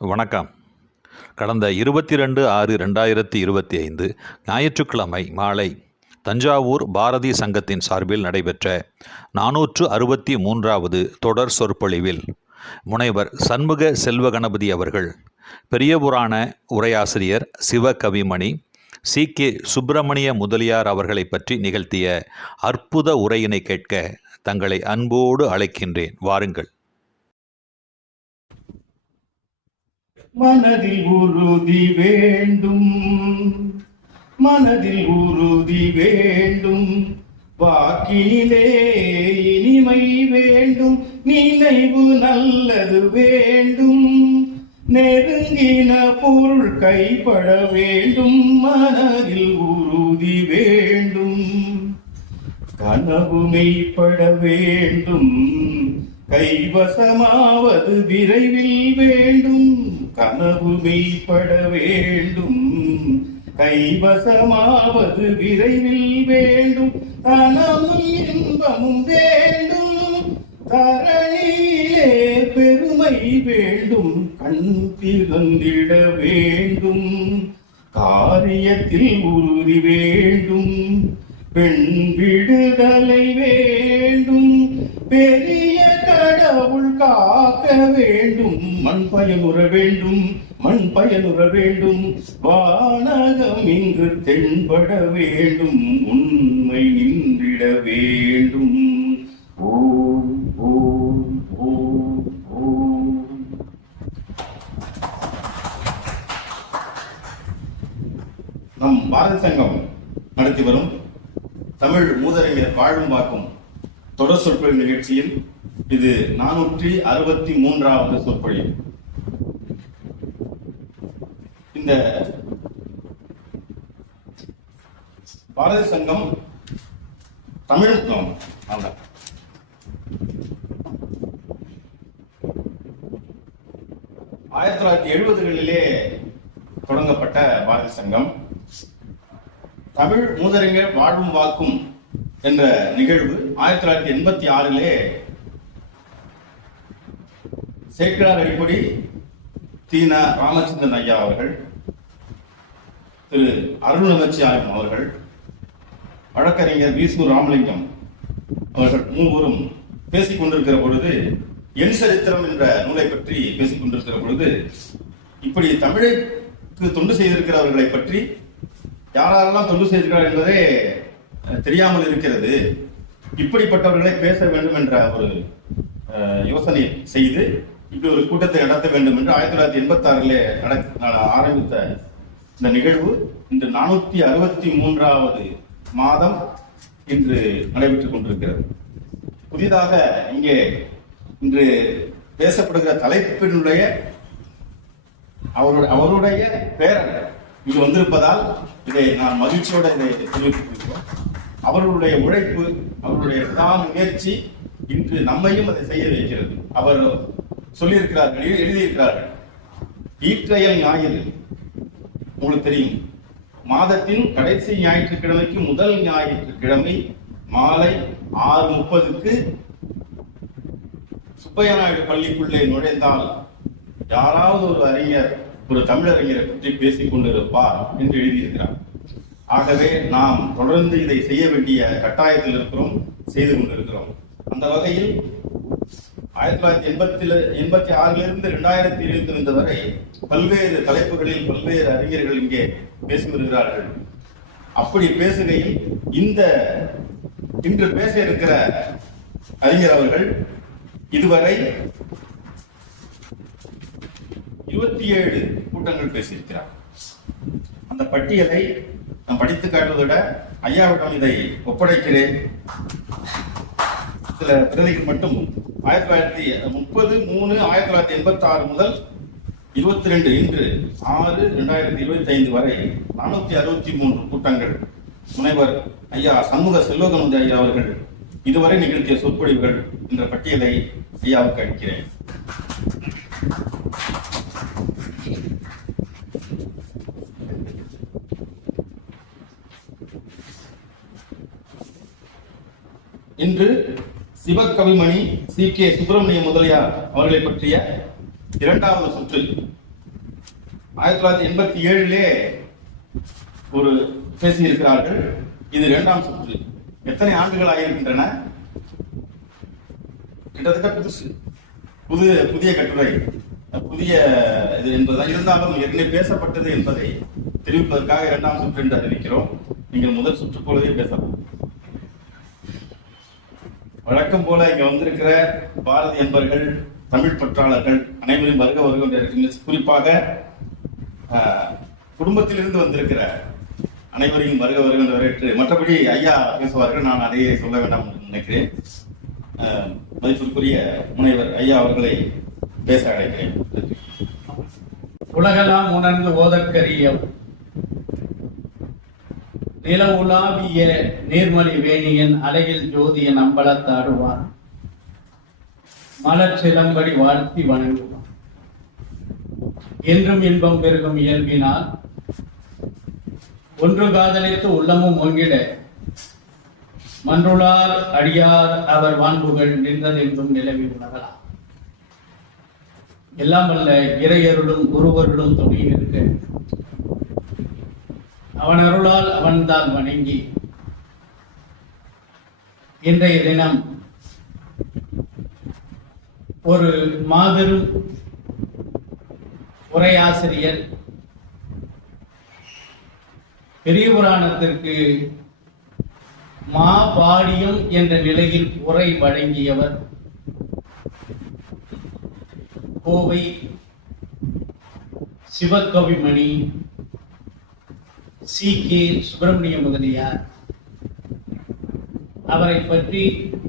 வணக்கம். கடந்த 22/6/2025 ஞாயிற்றுக்கிழமை மாலை தஞ்சாவூர் பாரதி சங்கத்தின் சார்பில் நடைபெற்ற 463வது தொடர் சொற்பொழிவில் முனைவர் சண்முக செல்வகணபதி அவர்கள் பெரியபுராண உரையாசிரியர் சிவகவிமணி சி.கே. சுப்பிரமணிய முதலியார் அவர்களை பற்றி நிகழ்த்திய அற்புத உரையினை கேட்க தங்களை அன்போடு அழைக்கின்றேன். வாருங்கள். மனதில் உறுதி வேண்டும், மனதில் உறுதி வேண்டும், வாக்கினிலே இனிமை வேண்டும், நினைவு நல்லது வேண்டும், நெருங்கின பொருள் கைப்பட வேண்டும், மனதில் உறுதி வேண்டும், கனவு மெய்ப்பட வேண்டும், கைவசமாவது விரைவில் வேண்டும், கனவு மெய்ப்பட வேண்டும், கைவசமாவது விரைவில் வேண்டும், தனமும் இன்பமும் வேண்டும், தரணியிலே பெருமை வேண்டும், கண் திறந்திட வேண்டும், காரியத்தில் உறுதி வேண்டும், பெண் விடுதலை வேண்டும், பெரிய கடவுள் காக்க வேண்டும், மண் பயனுற வேண்டும், மண் பயனுற வேண்டும், வானகம் இங்கு தென்பட வேண்டும், உண்மை நின்றிட வேண்டும். ஓம் ஓம் ஓம் ஓம். நம் பாரதி சங்கம் நடத்தி வரும் தமிழ் மூதறிஞர் வாழும் வாக்கும் தொடர் சொற்பொழிவு நிகழ்ச்சியில் இது 463வது சொற்பொழிவு. இந்த பாரதி சங்கம் தமிழ் 1970களிலே தொடங்கப்பட்ட பாரதி சங்கம் தமிழ் மூதறிஞர் வாழும் வாக்கும் என்ற நிகழ்வு 1986லே சேக்கிழார் அடிப்படை தீன ராமச்சந்திரன் ஐயா அவர்கள், திரு அருள் நமச்சிவாயம் அவர்கள், வழக்கறிஞர் வீசூர் ராமலிங்கம் அவர்கள் மூவரும் பேசிக் கொண்டிருக்கிற பொழுது, என் சரித்திரம் என்ற நூலை பற்றி பேசிக் கொண்டிருக்கிற பொழுது, இப்படி தமிழுக்கு தொண்டு செய்திருக்கிறவர்களை பற்றி யாரெல்லாம் தொண்டு செய்திருக்கிறார் என்பதே தெரியாமல் இருக்கிறது, இப்படிப்பட்டவர்களை பேச வேண்டும் என்ற ஒரு யோசனை செய்து இப்படி ஒரு கூட்டத்தை நடத்த வேண்டும் என்று 1986லே ஆரம்பித்த இந்த நிகழ்வு இன்று 463வது மாதம் இன்று நடைபெற்றுக் கொண்டிருக்கிறது. புதிதாக இங்கே இன்று பேசப்படுகிற தலைப்பினுடைய அவருடைய பேரன் இங்கு வந்திருப்பதால் இதை நான் மகிழ்ச்சியோட இதை தெரிவித்துக் அவர்களுடைய உழைப்பு, அவருடைய முயற்சி இன்று நம்மையும் அதை செய்ய வைக்கிறது. அவர் சொல்லியிருக்கிறார்கள், எழுதியிருக்கிறார்கள், ஈற்றையல் ஞாயிறு உங்களுக்கு தெரியும், மாதத்தின் கடைசி ஞாயிற்றுக்கிழமைக்கு முதல் ஞாயிற்றுக்கிழமை மாலை 6:30க்கு சுப்பையா நாயுடு பள்ளிக்குள்ளே நுழைந்தால் யாராவது ஒரு அறிஞர், ஒரு தமிழறிஞரை பற்றி பேசிக் கொண்டிருப்பார் என்று எழுதியிருக்கிறார். ஆகவே நாம் தொடர்ந்து இதை செய்ய வேண்டிய கட்டாயத்தில் இருக்கிறோம், செய்து கொண்டிருக்கிறோம். அந்த வகையில் 1986லிருந்து 2025 வரை பல்வேறு தலைப்புகளில் பல்வேறு அறிஞர்கள் இங்கே பேசி வருகிறார்கள். அப்படி பேசுகையில் இன்று பேச இருக்கிற அறிஞர் அவர்கள் இதுவரை 27 கூட்டங்கள் பேசியிருக்கிறார். அந்த பட்டியலை நான் படித்து காட்டுவதை விட ஐயாவிடம் இதை ஒப்படைக்கிறேன். சில பிரதிகள் மட்டும் 1930-3-1986 முதல் 22 இன்று 6-2025 வரை 463 கூட்டங்கள் முனைவர் ஐயா சண்முக செல்வகணபதி ஐயா அவர்கள் இதுவரை நிகழ்த்திய சொற்பொழிவுகள் என்ற பட்டியலை ஐயாவுக்கு அளிக்கிறேன். இன்று சிவகவிமணி சி.கே. சுப்பிரமணிய முதலியார் அவர்களை பற்றிய இரண்டாவது சுற்று 1987 ஒரு பேசியிருக்கிறார்கள். இது 2ஆம் சுற்று. எத்தனை ஆண்டுகள் ஆகியிருக்கின்றன? கிட்டத்தட்ட புதிய கட்டுரை, புதிய இது என்பதுதான். இருந்தாலும் ஏற்கனவே பேசப்பட்டது என்பதை தெரிவிப்பதற்காக 2ஆம் சுற்று என்று அறிவிக்கிறோம். நீங்கள் முதல் சுற்று போலவே பேசலாம். வழக்கம் போல இங்க வந்திருக்கிற பாரதி என்பர்கள், தமிழ் பற்றாளர்கள் அனைவரும் வருக வருகின்ற, குறிப்பாக குடும்பத்திலிருந்து வந்திருக்கிற அனைவரையும் வருக வருகின்ற வரவேற்று, மற்றபடி ஐயா பேசுவார்கள், நான் அதையே சொல்ல வேண்டாம் என்று நினைக்கிறேன். மதிப்பிற்குரிய முனைவர் ஐயா அவர்களை பேச அழைக்கிறேன். உலகெல்லாம் உணர்ந்து ஓதற்கரிய நில உலாவிய நீர்மலி வேணியன் அலையில் ஜோதியன் அம்பலத்தாடுவார், மலர் சிலம்படி வாழ்த்தி வணங்குவார். என்றும் இன்பம் பெருகும் இயல்பினால் ஒன்று காதலித்து உள்ளமும் ஒங்கிட மன்றுளார் அடியார் அவர் வான்புகள் நின்றதென்றும் நிலவி உணரலாம். எல்லாம் வல்ல இறையருளும் குருவருளும் துணை நிற்க அவன் அருளால் அவன்தான் வணங்கி இன்றைய தினம் ஒரு மாபெரும் உரையாசிரியர், பெரிய புராணத்திற்கு மாபாடியம் என்ற நிலையில் உரை வழங்கியவர் கோவை சிவகவிமணி சி.கே. சுப்பிரமணிய முதலியார். அவரை பற்றி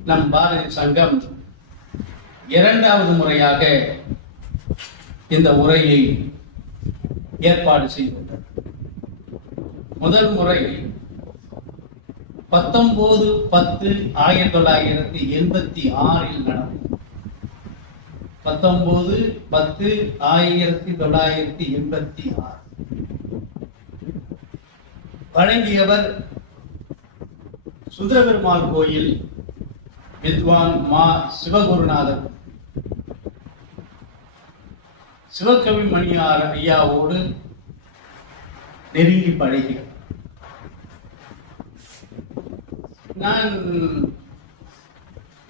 நம் பாரதி சங்கம் 2வது முறையாக இந்த உரையை ஏற்பாடு செய்துள்ளது. முதல் முறை 19/10/1986 நடந்தது. 19/10/1986 வழங்கியவர் சுந்தரபெருமாள் கோயில் வித்வான் மா சிவகுருநாதர். சிவகவி மணியார் ஐயாவோடு நெருங்கி பழகிறார். நான்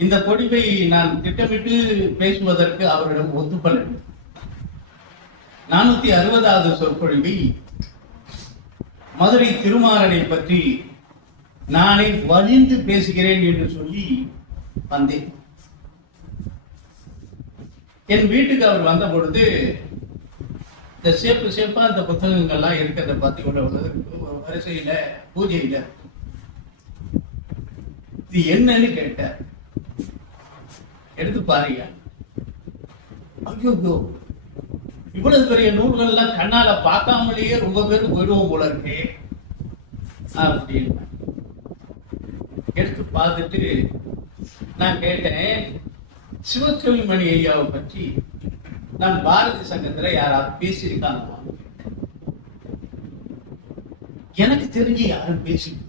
இந்த பொடிவை நான் திட்டமிட்டு பேசுவதற்கு அவரிடம் ஒத்துக்கொள்ள 460வது சொற்பொழிவை மதுரை திருமாறனை பற்றி நானே வலிந்து பேசுகிறேன் என்று சொல்லி வந்தேன். என் வீட்டுக்கு அவர் வந்த பொழுது இந்த சேப்பா அந்த புத்தகங்கள்லாம் இருக்கிறத பார்த்து ஒரு வரிசையில பூஜையில இது என்னன்னு கேட்டார். எடுத்து பாருங்க. ஐயோ, இவ்வளவு பெரிய நூல்கள்லாம் கண்ணால பார்க்காமலேயே ரொம்ப பேருக்கு போயிடுவோம் போல இருக்கு அப்படின்னு எடுத்து பார்த்துட்டு நான் கேட்டேன், சிவகவி மணி ஐயாவை பற்றி நான் பாரதி சங்கத்துல யாராவது பேசியிருக்காங்க? எனக்கு தெரிஞ்சு யாரும் பேசிட்டு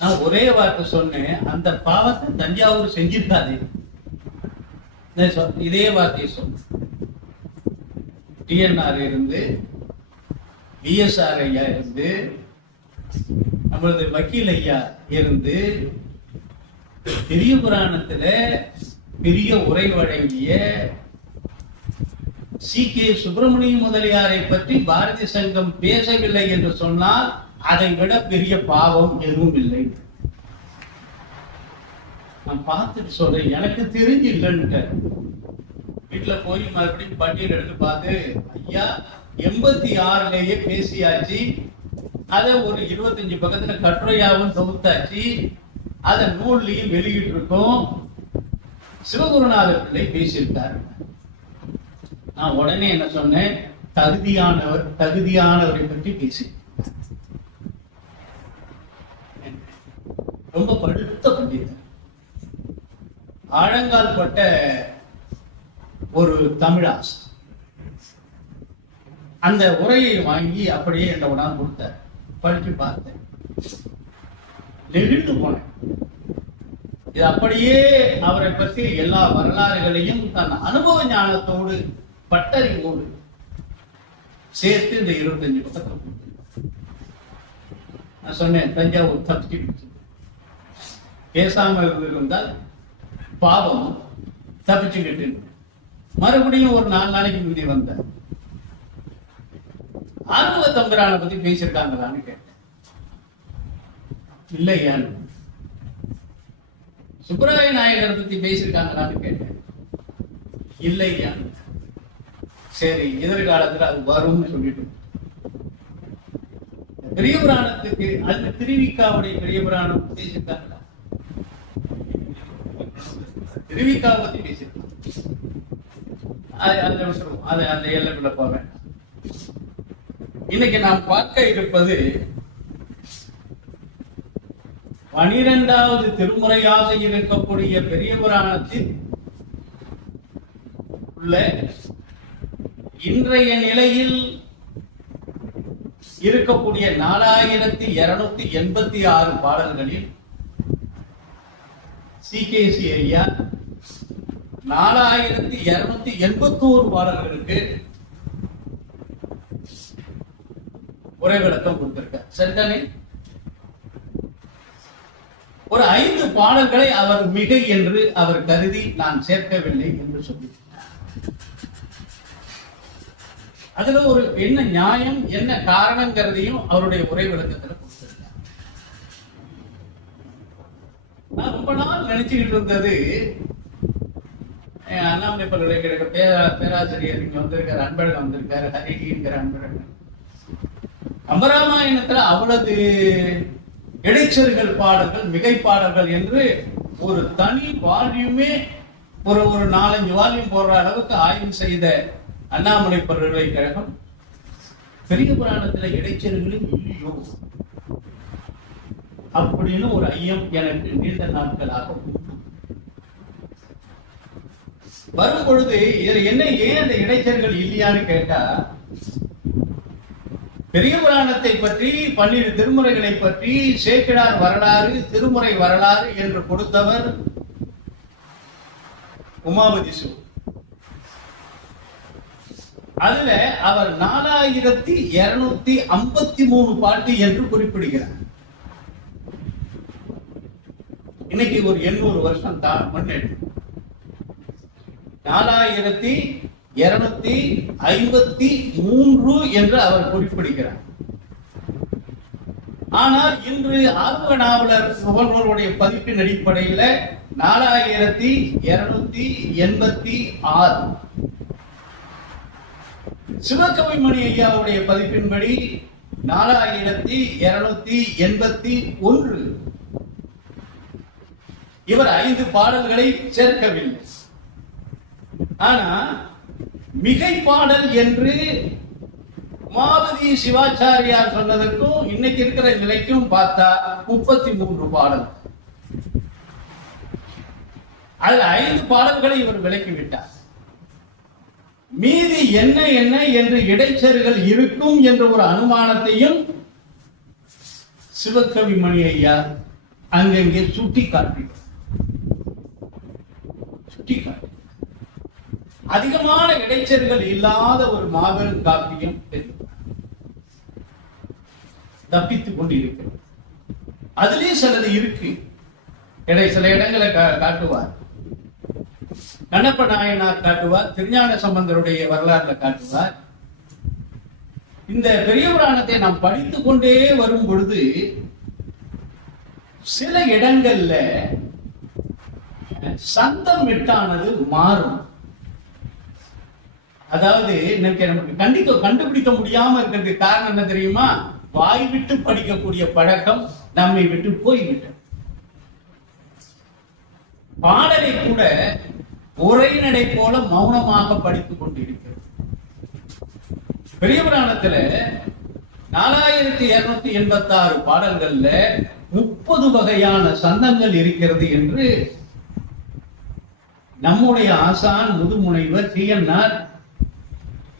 நான் ஒரே வார்த்தை சொன்னேன், அந்த பாவத்தை தஞ்சாவூர் செஞ்சிருக்காது. இதே வார்த்தையை சொன்னேன். டிஎன்ஆர் இருந்து, பிஎஸ்ஆர் ஐயா இருந்து, நம்மளது வக்கீல் ஐயா இருந்து, பெரிய புராணத்துல பெரிய உரை வழங்கிய சி.கே. சுப்பிரமணிய முதலியாரை பற்றி பாரதி சங்கம் பேசவில்லை என்று சொன்னால் அதை விட பெரிய பாவம் எதுவும் இல்லை. நான் பார்த்துட்டு சொல்றேன், எனக்கு தெரிஞ்சு இல்லைன்னு. வீட்டுல போய் மறுபடியும் பட்டியல் எடுத்து பார்த்து, ஐயா 86லயே பேசியாச்சு, அதை ஒரு 25 பக்கத்துல கட்டுரையாவும் தொகுத்தாச்சு, அதை நூல்லையும் வெளியிட்டு இருக்கோம். சிவகுருநாதர் பிள்ளை பேசியிருக்காரு. நான் உடனே என்ன சொன்னேன், தகுதியானவரை பற்றி பேசி ரொம்ப படுத்த பண்டிதர், ஆழங்கால் பட்ட ஒரு தமிழாஸ். அந்த உரையை வாங்கி அப்படியே என்ற உடனே கொடுத்தார். படிச்சு பார்த்தேன், நெகிழ்ந்து போனேன். இது அப்படியே அவரை பற்றி எல்லா வரலாறுகளையும் தன் அனுபவ ஞானத்தோடு பட்டறிவோடு சேர்த்து இந்த 25 பக்கத்தை நான் சொன்னேன். தஞ்சாவூர் தப்பிச்சு பேசாம இருந்தால் பாவம் தப்பிச்சுக்கிட்டு. மறுபடியும் ஒரு 4 நாளைக்கு முந்தி வந்த ஆறுமுக தம்பிரானை பத்தி பேசியிருக்காங்களான்னு கேட்டேன். இல்லையான்னு. சுப்பராய நாயகரை பத்தி பேசியிருக்காங்களான்னு கேட்டேன். இல்லையான்னு. சரி, எதிர்காலத்துல அது வரும்னு சொல்லிட்டு பெரிய புராணத்துக்கு அந்த திருவிக்காவுடைய பெரிய புராணம் பேசியிருக்காங்களா? திருவிக்காவை பத்தி பேசியிருக்காங்க. அந்த விஷயம் அந்த எல்லைக்குள்ள போவேன். இன்னைக்கு நாம் பார்க்க இருப்பது 12வது திருமுறையாக இருக்கக்கூடிய பெரிய புராணத்தில் உள்ள இன்றைய நிலையில் இருக்கக்கூடிய 4286 பாடல்களில் சிகேசி ஐயா 4281 பாடல்களுக்கு உரை விளக்கம் கொடுத்திருக்கார். சரிதானே? ஒரு 5 பாடல்களை அவர் மிகை என்று அவர் கருதி நான் சேர்க்கவில்லை என்று சொல்லி, அதுல ஒரு என்ன நியாயம் என்ன காரணங்கிறதையும் அவருடைய உரை விளக்கத்துல கொடுத்திருக்கார். நான் ரொம்ப நாள் நினைச்சுக்கிட்டு இருந்தது, அண்ணாமலை பல்கலைக்கழக பேராசிரியர் இங்க வந்திருக்காரு, அன்பழகன் வந்திருக்காரு, ஹரிங்கிற அன்பழகன். கம்பராமாயணத்துல அவ்வளவு இடைச்சர்கள் பாடல்கள் மிகை பாடல்கள் என்று ஒரு தனி வால்யூமே ஒரு 4-5 வால்யூம் போடுற அளவுக்கு ஆய்வு செய்த அண்ணாமலை பல்கலைக்கழகம் பெரிய புராணத்துல இடைச்சர்களும் இல்லையோ அப்படின்னு ஒரு ஐயம் எனக்கு நீண்ட நாட்களாக வரும் பொழுது இதுல என்ன ஏன் அந்த இடைச்சர்கள் இல்லையான்னு கேட்டா, பெரிய புராணத்தை பற்றி 12 திருமுறைகளை பற்றி சேக்கிழார் வரலாறு திருமுறை வரலாறு என்று கொடுத்தவர் உமாபதி சிவ. அதுல அவர் 4253 பாட்டு என்று குறிப்பிடுகிறார். இன்னைக்கு ஒரு 800 வருஷம் தான் முன்னேற்றம். 4253 என்று அவர் குறிப்பிடுகிறார். ஆனால் இன்று ஆர்வ நாவலர் முகநூலுடைய பதிப்பின் அடிப்படையில் 4286, சிவகவிமணி ஐயாவுடைய பதிப்பின்படி 4281. இவர் 5 பாடல்களை சேர்க்கவில்லை. ஆனா மிகை பாடல் என்று உமாபதி சிவாச்சாரியார் சொன்னதற்கும் இன்னைக்கு இருக்கிற நிலைக்கும் பார்த்தா 33 பாடல். அதுல 5 பாடல்களை இவர் விலக்கிவிட்டார். மீதி என்ன என்ன என்று இடைச்சர்கள் இருக்கும் என்ற ஒரு அனுமானத்தையும் சிவகவிமணி ஐயா அங்கங்கே சுட்டி காட்டுகிறார். அதிகமான இடைச்சர்கள் இல்லாத ஒரு மாபெரும் காப்பியம் தப்பித்துக் கொண்டிருக்கிறது. அதுலயே சிலது இருக்கு. சில இடங்களை காட்டுவார். கண்ணப்ப நாயனார் காட்டுவார், திருஞான சம்பந்தருடைய வரலாறுல காட்டுவார். இந்த பெரிய புராணத்தை நாம் படித்துக் கொண்டே வரும் பொழுது சில இடங்கள்ல சந்தம் மெட்டானது மாறும். அதாவது நமக்கு கண்டுபிடிக்க முடியாம இருக்கிறதுக்கு காரணம் என்ன தெரியுமா? வாய் விட்டு படிக்கக்கூடிய பழக்கம் நம்மை விட்டு போய்விட்டது. பாடலை கூட உரைநடை போல மௌனமாக படித்துக் கொண்டிருக்கிறது. பெரிய புராணத்துல 4286 பாடல்கள்ல 30 வகையான சந்தங்கள் இருக்கிறது என்று நம்முடைய ஆசான் முதுமுனைவர் TNR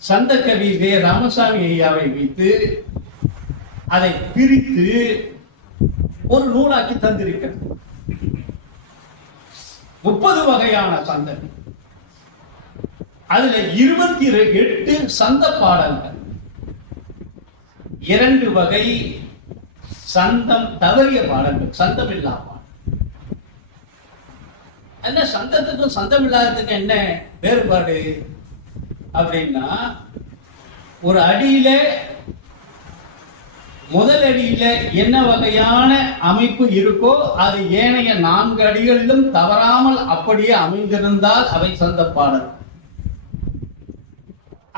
சந்தக்கவி வே ராமசாமி ஐயாவை வைத்து அதை பிரித்து ஒரு நூலாக்கி தந்திருக்கிறது. 30 வகையான சந்தம். அதுல 28 சந்த பாடல்கள். 2 வகை சந்தம் தவறிய பாடங்கள், சந்தம் இல்லாம. என்ன சந்தத்துக்கும் சந்தம் இல்லாததுக்கும் என்ன வேறுபாடு அப்படின்னா, ஒரு அடியில முதல் அடியில என்ன வகையான அமைப்பு இருக்கோ அது ஏனைய 4 அடிகளிலும் தவறாமல் அப்படியே அமைந்திருந்தால் அவை சந்த பாடல்.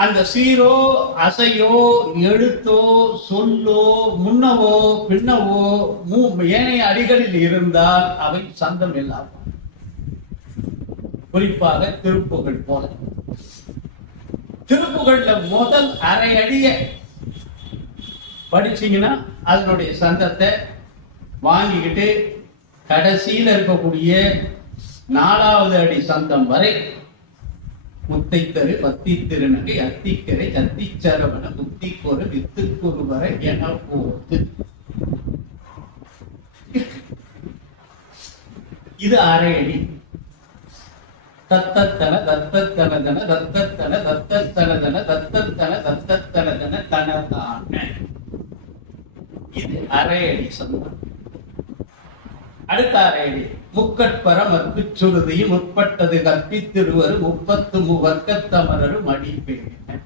அந்த சீரோ அசையோ எழுத்தோ சொல்லோ முன்னவோ பின்னவோ ஏனைய அடிகளில் இருந்தால் அவை சந்தம் இல்லாம. குறிப்பாக திருப்புகழ் போல, திருப்புகழ்ல முதல் அரை அடிய படிச்சீங்கன்னா அதனுடைய சந்தத்தை வாங்கிக்கிட்டு கடைசியில இருக்கக்கூடிய 4வது அடி சந்தம் வரை முத்தைத்தரு பத்தி திருநகை அத்திக்கரை அத்திச்சரவண புத்திக்கொரு வித்துக்குரு வரை என போது. இது அரை அடி. தத்தத்தன தத்தத்தனதன தத்தத்தன தத்தத்தனதன தத்தத்தன தத்தத்தனதன தனதான. இது அரை அடி சந்தம். அடுத்த அரை அடி முக்கட்பர மற்கு சுருதியும் முற்பட்டது கற்பித்திருவரு 30 வர்க்கத்தமரரு மடிப்பேன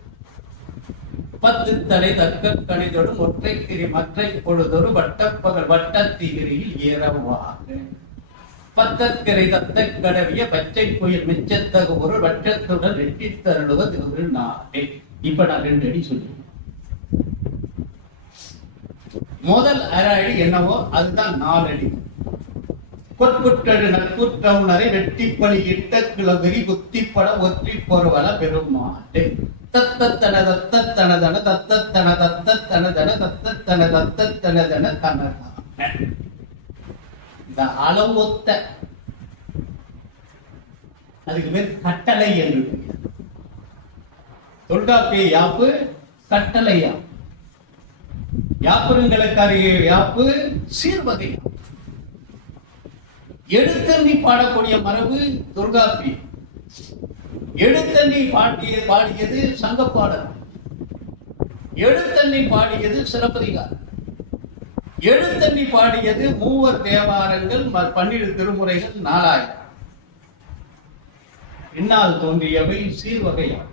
10 தடை தக்க கணிதொடும் ஒற்றைக்கிரி மற்றை பொழுதொரு வட்டப்பகல் வட்டத்திகிரியில் ஏறவாக 10 தத்த கடவிய பச்சை புயல் மிச்சத்தகு ஒரு வட்டத்துடன் வெட்டி தருளுவது ஒரு நாடே. இப்ப நான் 2 அடி சொல்லுவேன். முதல் அரை அடி என்னவோ அதுதான் 4 அடி. கொட்குட்டடு நற்குற்றவுணரை வெட்டிப்பழி இட்ட கிளகிரி புத்திப்பட ஒற்றி பொருவல பெருமாட்டே. தத்தத்தன தத்தத்தனதன தத்தத்தன தத்தத்தனதன தத்தத்தன தத்தத்தனதன தனதான. இந்த அளவொத்த அதுக்கு பேர் கட்டளை என்று. தொல்காப்பிய யாப்பு கட்டளை யாப்பு. யாப்புங்களுக்கு யாப்பு சீர்வகை. எடுத்தண்ணி பாடக்கூடிய மரபு தொல்காப்பி. எடுத்தண்ணி பாடியது சங்கப்பாடல். எடுத்தண்ணி பாடியது சிலப்பதிகாரம். எழுத்தண்ணி பாடியது 3 தேவாரங்கள் 12 திருமுறைகள் 4000. பின்னால் தோன்றியவை சீர்வகையாகும்.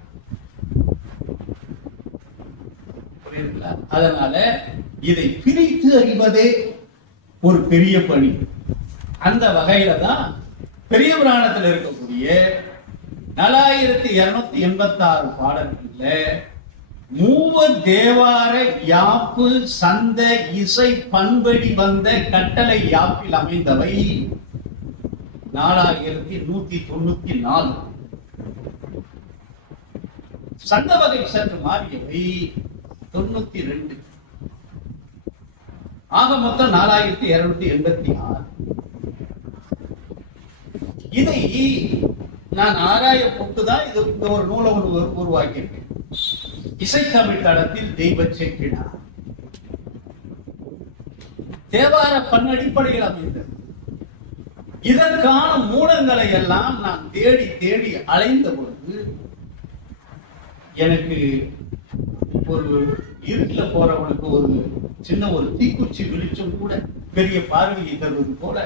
அதனால இதை பிரித்து அறிவதே ஒரு பெரிய பணி. அந்த வகையில தான் பெரிய புராணத்தில் இருக்கக்கூடிய 4286 பாடல்கள்ல 3 தேவார யாப்பு சந்த இசை பண்படி வந்த கட்டளை யாப்பில் அமைந்தவை 4194. சந்த வகை சற்று மாறியவை 92. ஆக மொத்தம் 4286. இதை நான் ஆராய போட்டுதான் இது இந்த ஒரு நூலை உருவாக்கியிருக்கேன். இசைத்தமிழ் தளத்தில் தெய்வ செக்கினார் தேவார பண்ணடிப்படையில் அமைந்தது. இதற்கான மூலங்களை எல்லாம் நான் தேடி தேடி அலைந்த பொழுது எனக்கு ஒரு இருட்டுல போறவனுக்கு ஒரு சின்ன ஒரு தீக்குச்சி வெளிச்சம் கூட பெரிய பார்வையை தருவது போல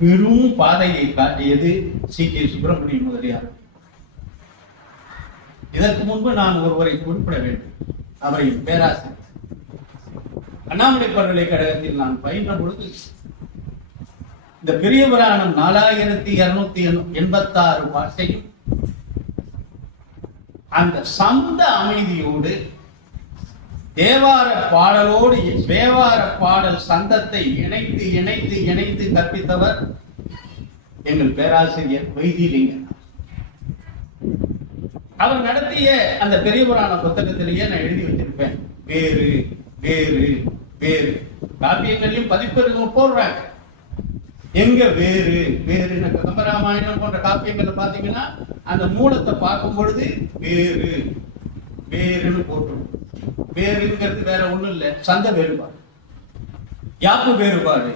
பெரும் பாதையை காட்டியது சி.கே. சுப்பிரமணிய முதலியார். இதற்கு முன்பு நான் ஒருவரை குறிப்பிட வேண்டும். அவரை பேராசிரியர் அண்ணாமலை பல்கலைக்கழகத்தில் நான் பயின்ற பொழுது இந்த பெரிய புராணம் 4286 பாட்டையும் அந்த சந்த அமைதியோடு தேவார பாடலோடு தேவார பாடல் சந்தத்தை இணைத்து இணைத்து இணைத்து கற்பித்தவர் எங்கள் பேராசிரியர் வைத்திலிங்கர். அவர் நடத்திய அந்த பெரிய புராண புத்தகத்திலேயே நான் எழுதி வச்சிருப்பேன், வேறு வேறு வேறு. காப்பியங்களையும் பதிப்பு போடுறாங்க. எங்க வேறு வேறு கம்பராமாயணம் போன்ற காப்பியங்களை பாத்தீங்கன்னா அந்த மூலத்தை பார்க்கும் பொழுது வேறு வேறுன்னு போட்டுரும். வேறுங்கிறது வேற ஒண்ணும் இல்லை, சந்த வேறுபாடு, யாப்பு வேறுபாடு.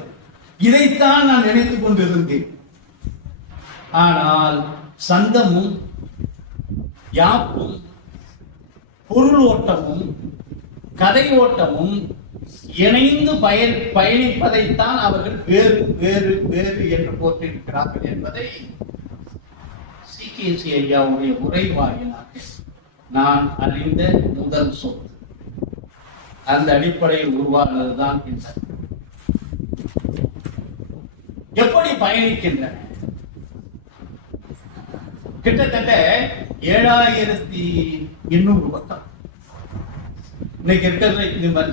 இதைத்தான் நான் நினைத்துக் கொண்டிருந்தேன். ஆனால் சந்தமும் யாப்பும் பொருள் ஓட்டமும் கதை ஓட்டமும் இணைந்து பயணிப்பதைத்தான் அவர்கள் வேறு வேறு வேறு என்று போற்றிருக்கிறார்கள் என்பதை CKC ஐயாவுடைய உரை வாயிலாக நான் அறிந்த முதல் சொல். அந்த அடிப்படையில் உருவானதுதான் இந்த எப்படி பயணிக்கின்றன. கிட்டத்தட்ட 7800 பக்கம் இன்னைக்கு இருக்கிறது. இது மாதிரி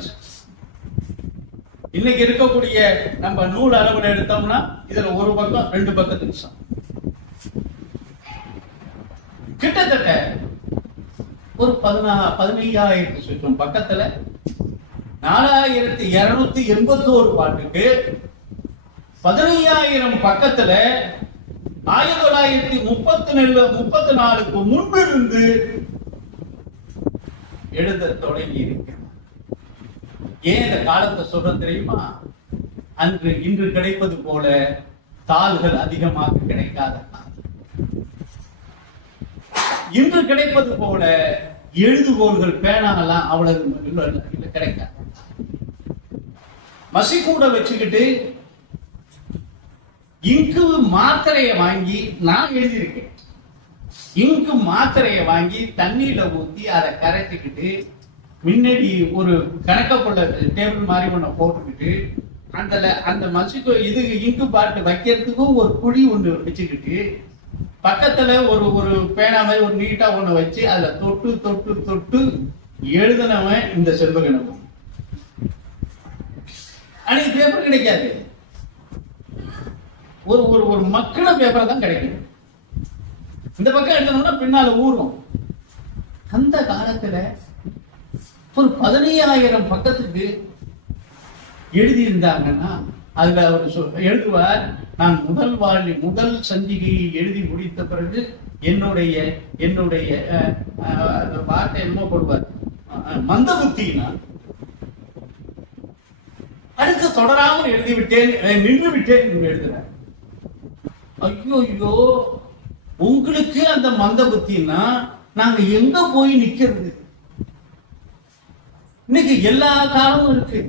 இன்னைக்கு இருக்கக்கூடிய நம்ம நூல் அளவில் எடுத்தோம்னா இதுல ஒரு பக்கம் 2 பக்கத்துக்கு சமம். கிட்டத்தட்ட ஒரு 15,000 சுற்றும் பக்கத்துல 4,281 பாட்டுக்கு 15,000 பக்கத்துல 1934க்கு முன்பிருந்து எழுத தொடங்கி இருக்கு. ஏன் இந்த காலத்தை சொல்ற தெரியுமா? இன்று கிடைப்பது போல தாள்கள் அதிகமாக கிடைக்காத காலம். இன்று கிடைப்பது போல எழுதுகோள்கள் பேனாலாம் அவ்வளவு கிடைக்காது. மசி கூட வச்சுக்கிட்டு இங்கு மாத்திரையை வாங்கி நான் எழுதியிருக்கேன். இங்கு மாத்திரையை வாங்கி தண்ணீர்ல ஊத்தி அதை கரைச்சிக்கிட்டு முன்னாடி ஒரு கணக்கப்புள்ள டேபிள் மாதிரி ஒண்ணு போட்டுக்கிட்டு அந்த மசிக்கு இது இங்கு பாட்டு வைக்கிறதுக்கும் ஒரு குழி ஒன்று வச்சுக்கிட்டு பக்கத்துல ஒரு பேனா மாதிரி ஒரு நீட்டா ஒண்ணு வச்சு அதுல தொட்டு தொட்டு தொட்டு எழுதினவன் இந்த செல்வகணம். அன்னைக்கு பேப்பர் கிடைக்காது. ஒரு ஒரு மக்கள பேப்பர் தான் கிடைக்கும். இந்த பக்கம் எடுத்தோம்னா பின்னால ஊறும். அந்த காலத்துல ஒரு 15,000 பக்கத்துக்கு எழுதியிருந்தாங்கன்னா அதுல அவர் எழுதுவார், நான் முதல் சஞ்சிகையை எழுதி முடித்த பிறகு என்னுடைய வார்த்தை என்னமோ போடுவார், மந்த புத்தினா அடுத்து தொடராமல் எழுதிவிட்டேன், நின்று விட்டேன் எழுதுறார். ஐயோ, உங்களுக்கு அந்த மந்த புத்தினா நாங்க எங்க போய் நிக்கிறது? இன்னைக்கு எல்லா காலமும் இருக்கு.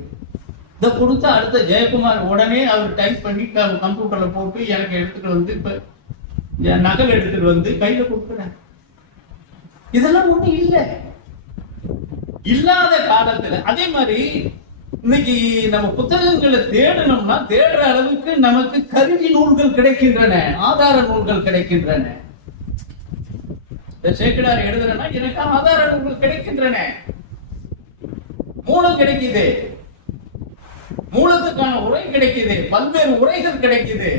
இதை கொடுத்தா அடுத்த ஜெயக்குமார் உடனே அவர் டைப் பண்ணி கம்ப்யூட்டர்ல போட்டு எனக்கு எடுத்துட்டு வந்து இப்ப நகல் எடுத்துட்டு வந்து கையில கொடுக்குறேன். இதெல்லாம் ஒண்ணும் இல்லை. இல்லாத காலத்துல அதே மாதிரி இன்னைக்கு நம்ம புத்தகங்களை தேடணும்னா தேடுற அளவுக்கு நமக்கு கருவி நூல்கள் கிடைக்கின்றன, ஆதார நூல்கள் கிடைக்கின்றன. சேக்கிடார் எழுதுறேன்னா எனக்கு ஆதார நூல்கள் கிடைக்கின்றன, மூலம் கிடைக்குது, மூலத்துக்கான உரை கிடைக்குது, பல்வேறு உரைகள் கிடைக்குது.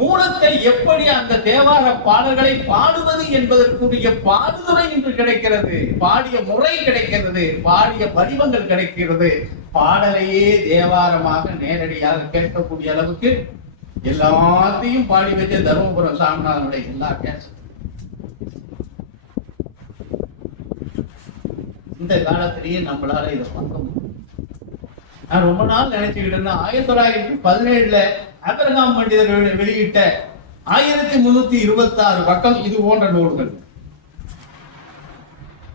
மூலத்தை எப்படி அந்த தேவார பாடல்களை பாடுவது என்பதற்குரிய பாடுதுறை இன்று கிடைக்கிறது, பாடிய முறை கிடைக்கிறது, பாடிய வடிவங்கள் கிடைக்கிறது. பாடலையே தேவாரமாக நேரடியாக கேட்கக்கூடிய அளவுக்கு எல்லாத்தையும் பாடி வச்ச தருமபுரம் சாமிநாதனுடைய எல்லா கேச இந்த காலத்திலேயே நம்மளால இதை பார்க்க முடியும். நான் ரொம்ப நாள் நினைச்சுக்கிட்டு இருந்தேன். 1917 ஆபிரகாம் பண்டிதர் வெளியிட்ட 1326 பக்கம் இது போன்ற நூல்கள்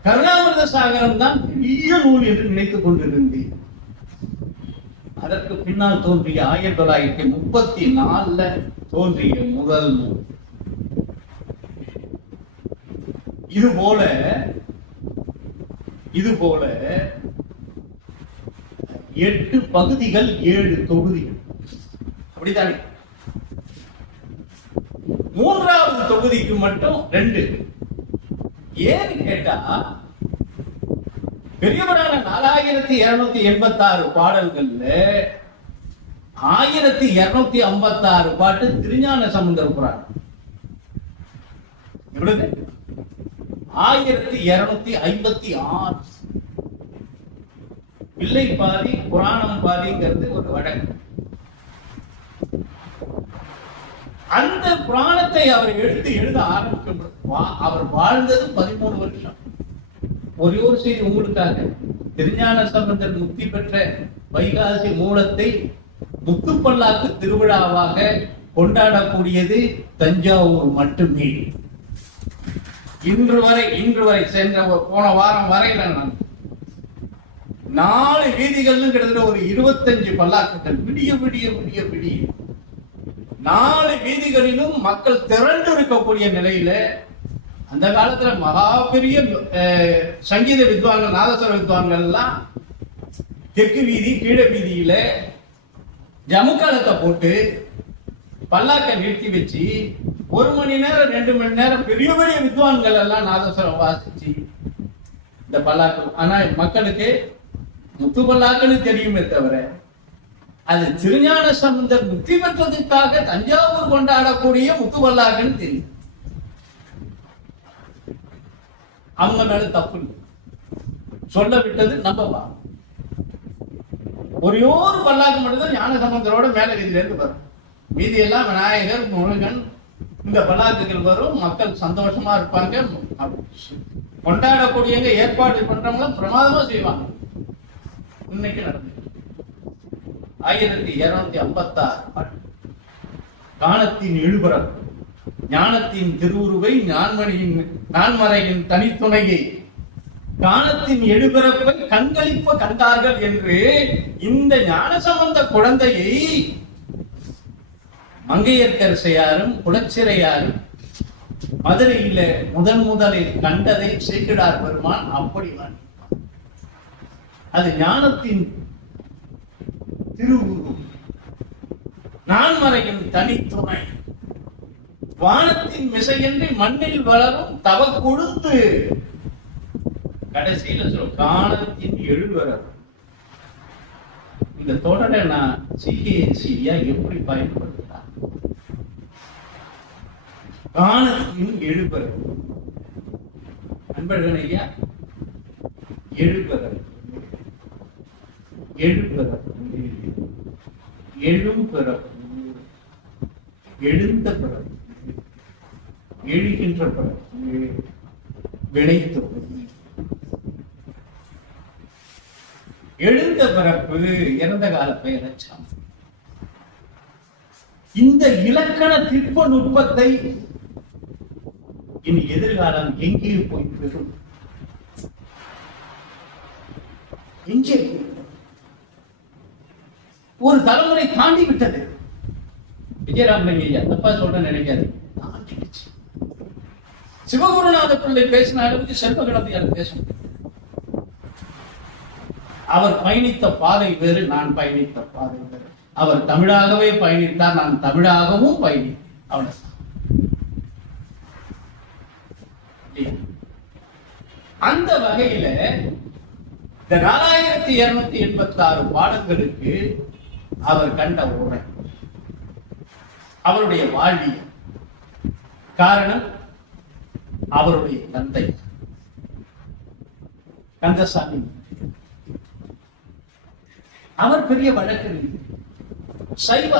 கருணாமிர்த சாகரம் தான் பெரிய நூல் என்று நினைத்துக் கொண்டிருந்தேன். அதற்கு பின்னால் தோன்றிய 1934 தோன்றிய முதல் நூல். இது போல 8 பகுதிகள் 7 தொகுதிகள் அப்படித்தானே. 3வது தொகுதிக்கு மட்டும் 2. ஏன்னு கேட்டா பெரியவரான 4286 பாடல்கள்ல 1256 பாட்டு திருஞான சம்பந்தர் புராணம். எவ்வளவு? 1256. பிள்ளை பாதி புராணம் பாதிங்கிறது ஒரு வழக்கு. அந்த புராணத்தை அவர் எழுத ஆரம்பிக்கும் அவர் வாழ்ந்தது 13 வருஷம். ஒரே ஒரு செய்தி உங்களுக்காக. திருஞான சம்பந்தர் முக்தி பெற்ற வைகாசி மூலத்தை முத்துப்பல்லாக்கு திருவிழாவாக கொண்டாடக்கூடியது தஞ்சாவூர் மட்டுமே. இன்று வரை போன வாரம் வரையில நான் 4 வீதிகள்னு கிட்டத்தட்ட ஒரு 25 பல்லாக்குகள் விடிய விடிய விடிய விடிய 4 வீதிகளிலும் மக்கள் திரண்டு இருக்கக்கூடிய நிலையில அந்த காலத்துல மகா பெரிய சங்கீத வித்வான்கள், நாதஸ்வர வித்வான்கள் எல்லாம் தெற்கு வீதி கீழ வீதியில ஜமுக்காலத்தை போட்டு பல்லாக்க நிறுத்தி வச்சு 1 மணி நேரம் 2 மணி நேரம் பெரிய பெரிய வித்வான்கள் எல்லாம் நாதஸ்வரம் வாசிச்சு இந்த பல்லாக்கு. ஆனா மக்களுக்கு முத்து பல்லாக்குன்னு தெரியுமே தவிர அது திருஞான சம்பந்தர் முக்தி பெற்றதுக்காக தஞ்சாவூர் கொண்டாடக்கூடிய முத்து பல்லாக்குன்னு தெரியும். அவங்க மேல தப்பு சொல்ல விட்டது நம்பவா. ஒரே ஒரு பல்லாக்கு மட்டும்தான் ஞான சம்பந்தரோட மேல வீதியில இருந்து வரும். மீதி எல்லாம் விநாயகர், முருகன், இந்த பல்லாக்குகள் வரும். மக்கள் சந்தோஷமா இருப்பாங்க. கொண்டாடக்கூடியவங்க ஏற்பாடு பண்றவங்களும் பிரமாதமா செய்வாங்க. இன்னைக்கு நடந்தது 1256 காணத்தின் எழுபுறம் ஞானத்தின் திருவுருவை நான்மறையின் தனித்துணையை காணத்தின் எழுபிறப்பை கண்களிப்ப கண்டார்கள் என்று இந்த ஞானசம்பந்த குழந்தையை மங்கையர்க்கரசையாரும் குலச்சிறையாரும் மதுரையில முதலில் கண்டதை சேக்கிழார் பெருமான் அப்படி அது ஞானத்தின் திருவுரு, நான்மறையின் தனித்துணை, வானத்தின் மிசையின்றி மண்ணில் வளரும் தவ கொழுந்து. கடைசியில சொல்லும் காணத்தின் எழுவரம். இந்த தொடரை நான் சிகேசியா எப்படி பயன்படுத்தலாம்? காணத்தின் எழுவரம் அன்பர்கள் ஐயா, எழுவரம் எழுவரம் எழும் பிறப்பு, எழுந்த பிறப்பு, எழுகின்ற பிறப்பு, விளைத்து எழுந்த பிறப்பு இறந்த கால பெயரச்சாம். இந்த இலக்கண திட்ப நுட்பத்தை இனி எதிர்காலம் எங்கே போய் பெறும்? எங்கே ஒரு தலைமுறை தாண்டி விட்டது. விஜயராமலிங்க ஐயா தப்பா சொல்ற நினைக்காது, தாண்டிடுச்சு. சிவகுருநாத பிள்ளை பேசின அளவுக்கு செல்வ கணபதியார் பேச முடியும். அவர் பயணித்த பாதை வேறு, நான் பயணித்த பாதை வேறு. அவர் தமிழாகவே பயணித்தார், நான் தமிழாகவும் பயணித்தேன். அவ்வளவு. அந்த வகையில இந்த 4286 பாடங்களுக்கு அவர் கண்ட உரை, அவருடைய வாழ்வியல். காரணம் அவருடைய தந்தை கந்தசாமி. அவர் பெரிய வழக்கறிஞர், சைவ.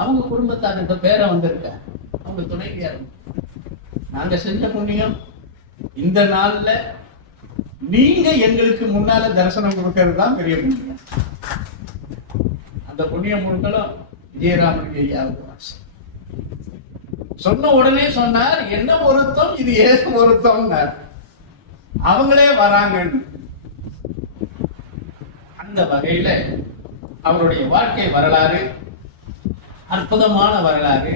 அவங்க குடும்பத்தார் இந்த பேரை வந்திருக்க, அவங்க துணைவியார். நாங்க செஞ்ச புண்ணியம் இந்த நாள்ல நீங்க எங்களுக்கு முன்னால தரிசனம் கொடுக்கிறது தான் பெரிய புண்ணியம். அந்த புண்ணியம் முழுக்களும் விஜயராமன் ஐயாவுக்கு சொன்ன உடனே சொன்னார், என்ன பொருத்தம் இது, ஏது பொருத்தம். அவங்களே வராங்க. அந்த வகையில அவருடைய வாழ்க்கை வரலாறு அற்புதமான வரலாறு.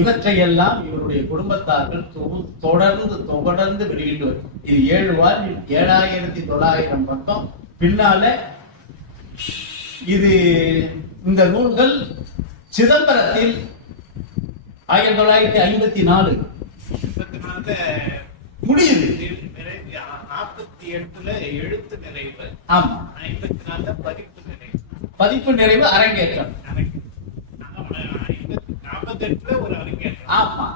இவற்றையெல்லாம் இவருடைய குடும்பத்தார்கள் தொடர்ந்து வெளியிட்டு இது 7 வால்யூம், 7900 பக்கம். பின்னால இது இந்த நூல்கள் சிதம்பரத்தில் 1954 முடியுது. 48 எழுத்து நிறைவு. ஆமா, 54 பதிப்பு நிறைவு. பதிப்பு நிறைவு அரங்கேற்றம். 48 ஒரு அரங்கேற்றம். ஆமா,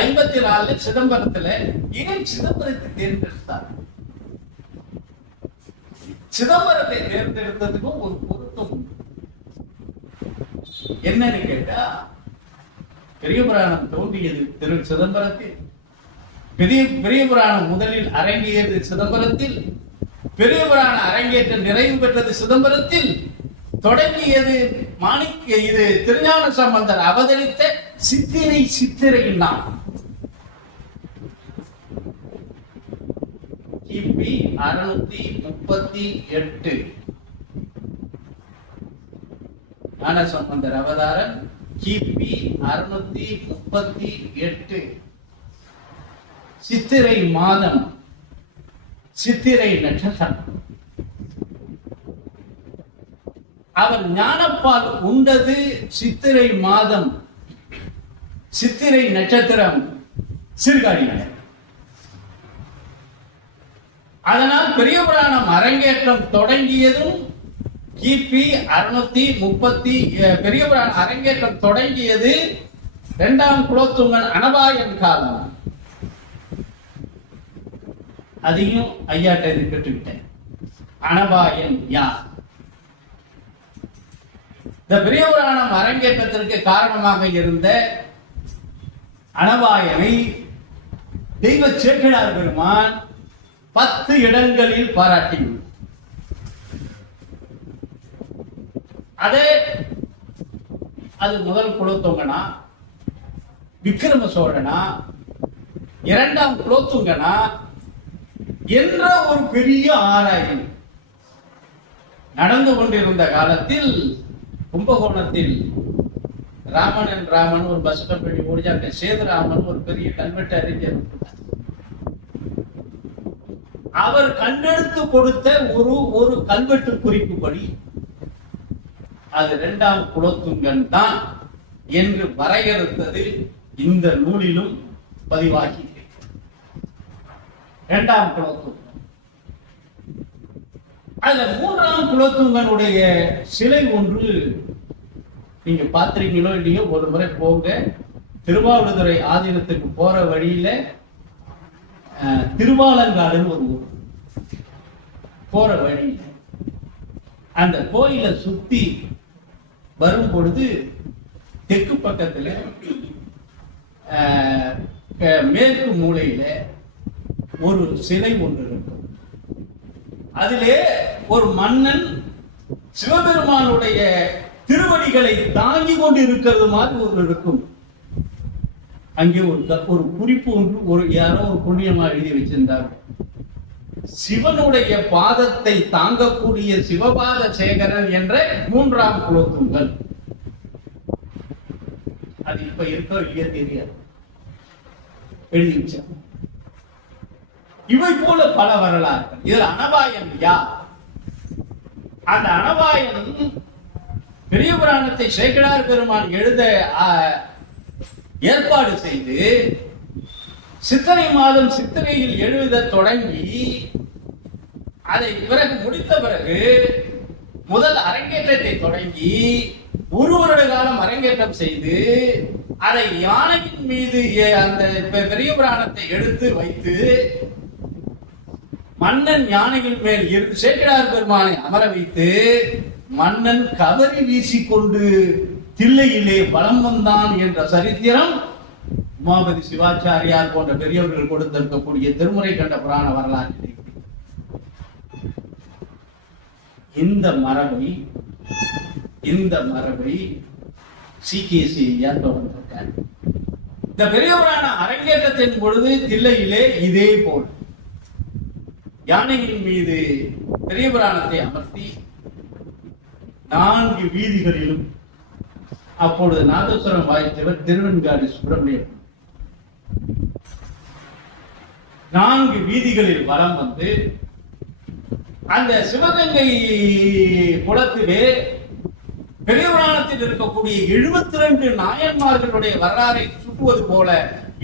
54 சிதம்பரத்துல. ஏன் சிதம்பரத்தை தேர்ந்தெடுத்தார்? சிதம்பரத்தை தேர்ந்தெடுத்ததுக்கும் ஒரு பொருத்தம் என்னன்னு கேட்டா, பெரிய புராணம் தோன்றியது திரு சிதம்பரத்தில். பெரிய புராணம் முதலில் அரங்கேறியது சிதம்பரத்தில். பெரிய புராண அரங்கேற்றம் நிறைவு பெற்றது சிதம்பரத்தில். தொடங்கியது இது திருஞான சம்பந்தர் அவதரித்த சித்திரை நாள். கிபி 638 ஞானசம்பந்தர் அவதாரம் கிபி 638 சித்திரை மாதம், சித்திரை நட்சத்திரம். அவர் ஞானப்பால் உண்டது சித்திரை மாதம், சித்திரை நட்சத்திரம், சீர்காழி நகர். அதனால் பெரிய புராணம் அரங்கேற்றம் தொடங்கியதும் கிபி 630. பெரிய புராண அரங்கேற்றம் தொடங்கியது 2ஆம் குலோத்துங்கன் அனபாயன் காலம். அதையும் ஐயாட்ட கேட்டுக்கிட்டேன். அனபாயன் யார்? இந்த பெரிய புராணம் அரங்கேற்றத்திற்கு காரணமாக இருந்த அனபாயனை தெய்வ சேக்கிழார் பெருமான் 10 இடங்களில் பாராட்டியுள்ளார். அது முதல் குலோத்துங்கனா, விக்கிரம சோழனா, 2ஆம் குலோத்துங்கனா என்ற ஒரு பெரிய ஆராய்ச்சி நடந்து கொண்டிருந்த காலத்தில் கும்பகோணத்தில் ராமன் ஒரு பஸ் கம்பெனி ஓடிச்சாங்க. சேதுராமன் ஒரு பெரிய கல்வெட்டு அறிஞர். அவர் கண்டெடுத்து கொடுத்த ஒரு கல்வெட்டு குறிப்புப்படி அது 2ஆம் குலோத்துங்கன் தான் என்று வரையறுத்தது இந்த நூலிலும் பதிவாகி 2ஆம் குலோத்துங்கன். அதுல 3ஆம் குலோத்துங்கனுடைய சிலை ஒன்று நீங்க பாத்திருக்கீங்களோ இல்லையோ, ஒரு முறை போங்க. திருவாவடுதுறை ஆதீனத்துக்கு போற வழியில திருவாலங்காடுன்னு ஒரு ஊர், போற வழியில அந்த கோயிலை சுத்தி வரும் பொழுது தெற்கு பக்கத்துல மேற்கு மூலையில ஒரு சிலை ஒன்று இருக்கும். அதிலே ஒரு மன்னன் சிவபெருமானுடைய திருவடிகளை தாங்கி கொண்டு இருக்கிறது மாதிரி ஒரு இருக்கும். அங்கே ஒரு குறிப்பு ஒன்று யாரோ ஒரு புண்ணியமா எழுதி வச்சிருந்தார். சிவனுடைய பாதத்தை தாங்கக்கூடிய சிவபாத சேகரன் என்ற 3ஆம் குலோத்துங்கன். அது இப்ப இருக்கோ இல்லையா தெரியாது, எழுதி வச்சார். இவை போல பல வரலாறுகள். இதில் அனபாயன் யார்? அந்த அனபாயன் பெரிய புராணத்தை சேக்கிழார் பெருமான் எழுத ஏற்பாடு செய்து சித்திரை மாதம் சித்திரையில் எழுத தொடங்கி அதை பிறகு முடித்த பிறகு முதல் அரங்கேற்றத்தை தொடங்கி 1 வருட காலம் அரங்கேற்றம் செய்து அதை யானையின் மீது அந்த பெரிய புராணத்தை எடுத்து வைத்து மன்னன் யானையின் மேல் இருந்து சேக்கிழார் பெருமானை அமர வைத்து மன்னன் கவரி வீசிக்கொண்டு தில்லையிலே வலம் வந்தான் என்ற சரித்திரம் உமாபதி சிவாச்சாரியார் போன்ற பெரியவர்கள் கொடுத்திருக்கக்கூடிய திருமுறை கண்ட புராண வரலாறு. இந்த மரபை சிகேசி தொடர்ந்திருக்கார். இந்த பெரிய புராண அரங்கேற்றத்தின் பொழுது தில்லையிலே இதே போல் யானையின் மீது பெரிய புராணத்தை அமர்த்தி 4 வீதிகளிலும், அப்பொழுது நாதஸ்வரம் வாய்த்தவர் திருவெண்காடு சுப்பிரமணியன், 4 வீதிகளில் வலம் வந்து அந்த சிவகங்கை குளத்திலே பெரிய புராணத்தில் இருக்கக்கூடிய 72 நாயன்மார்களுடைய வரலாறை சுட்டுவது போல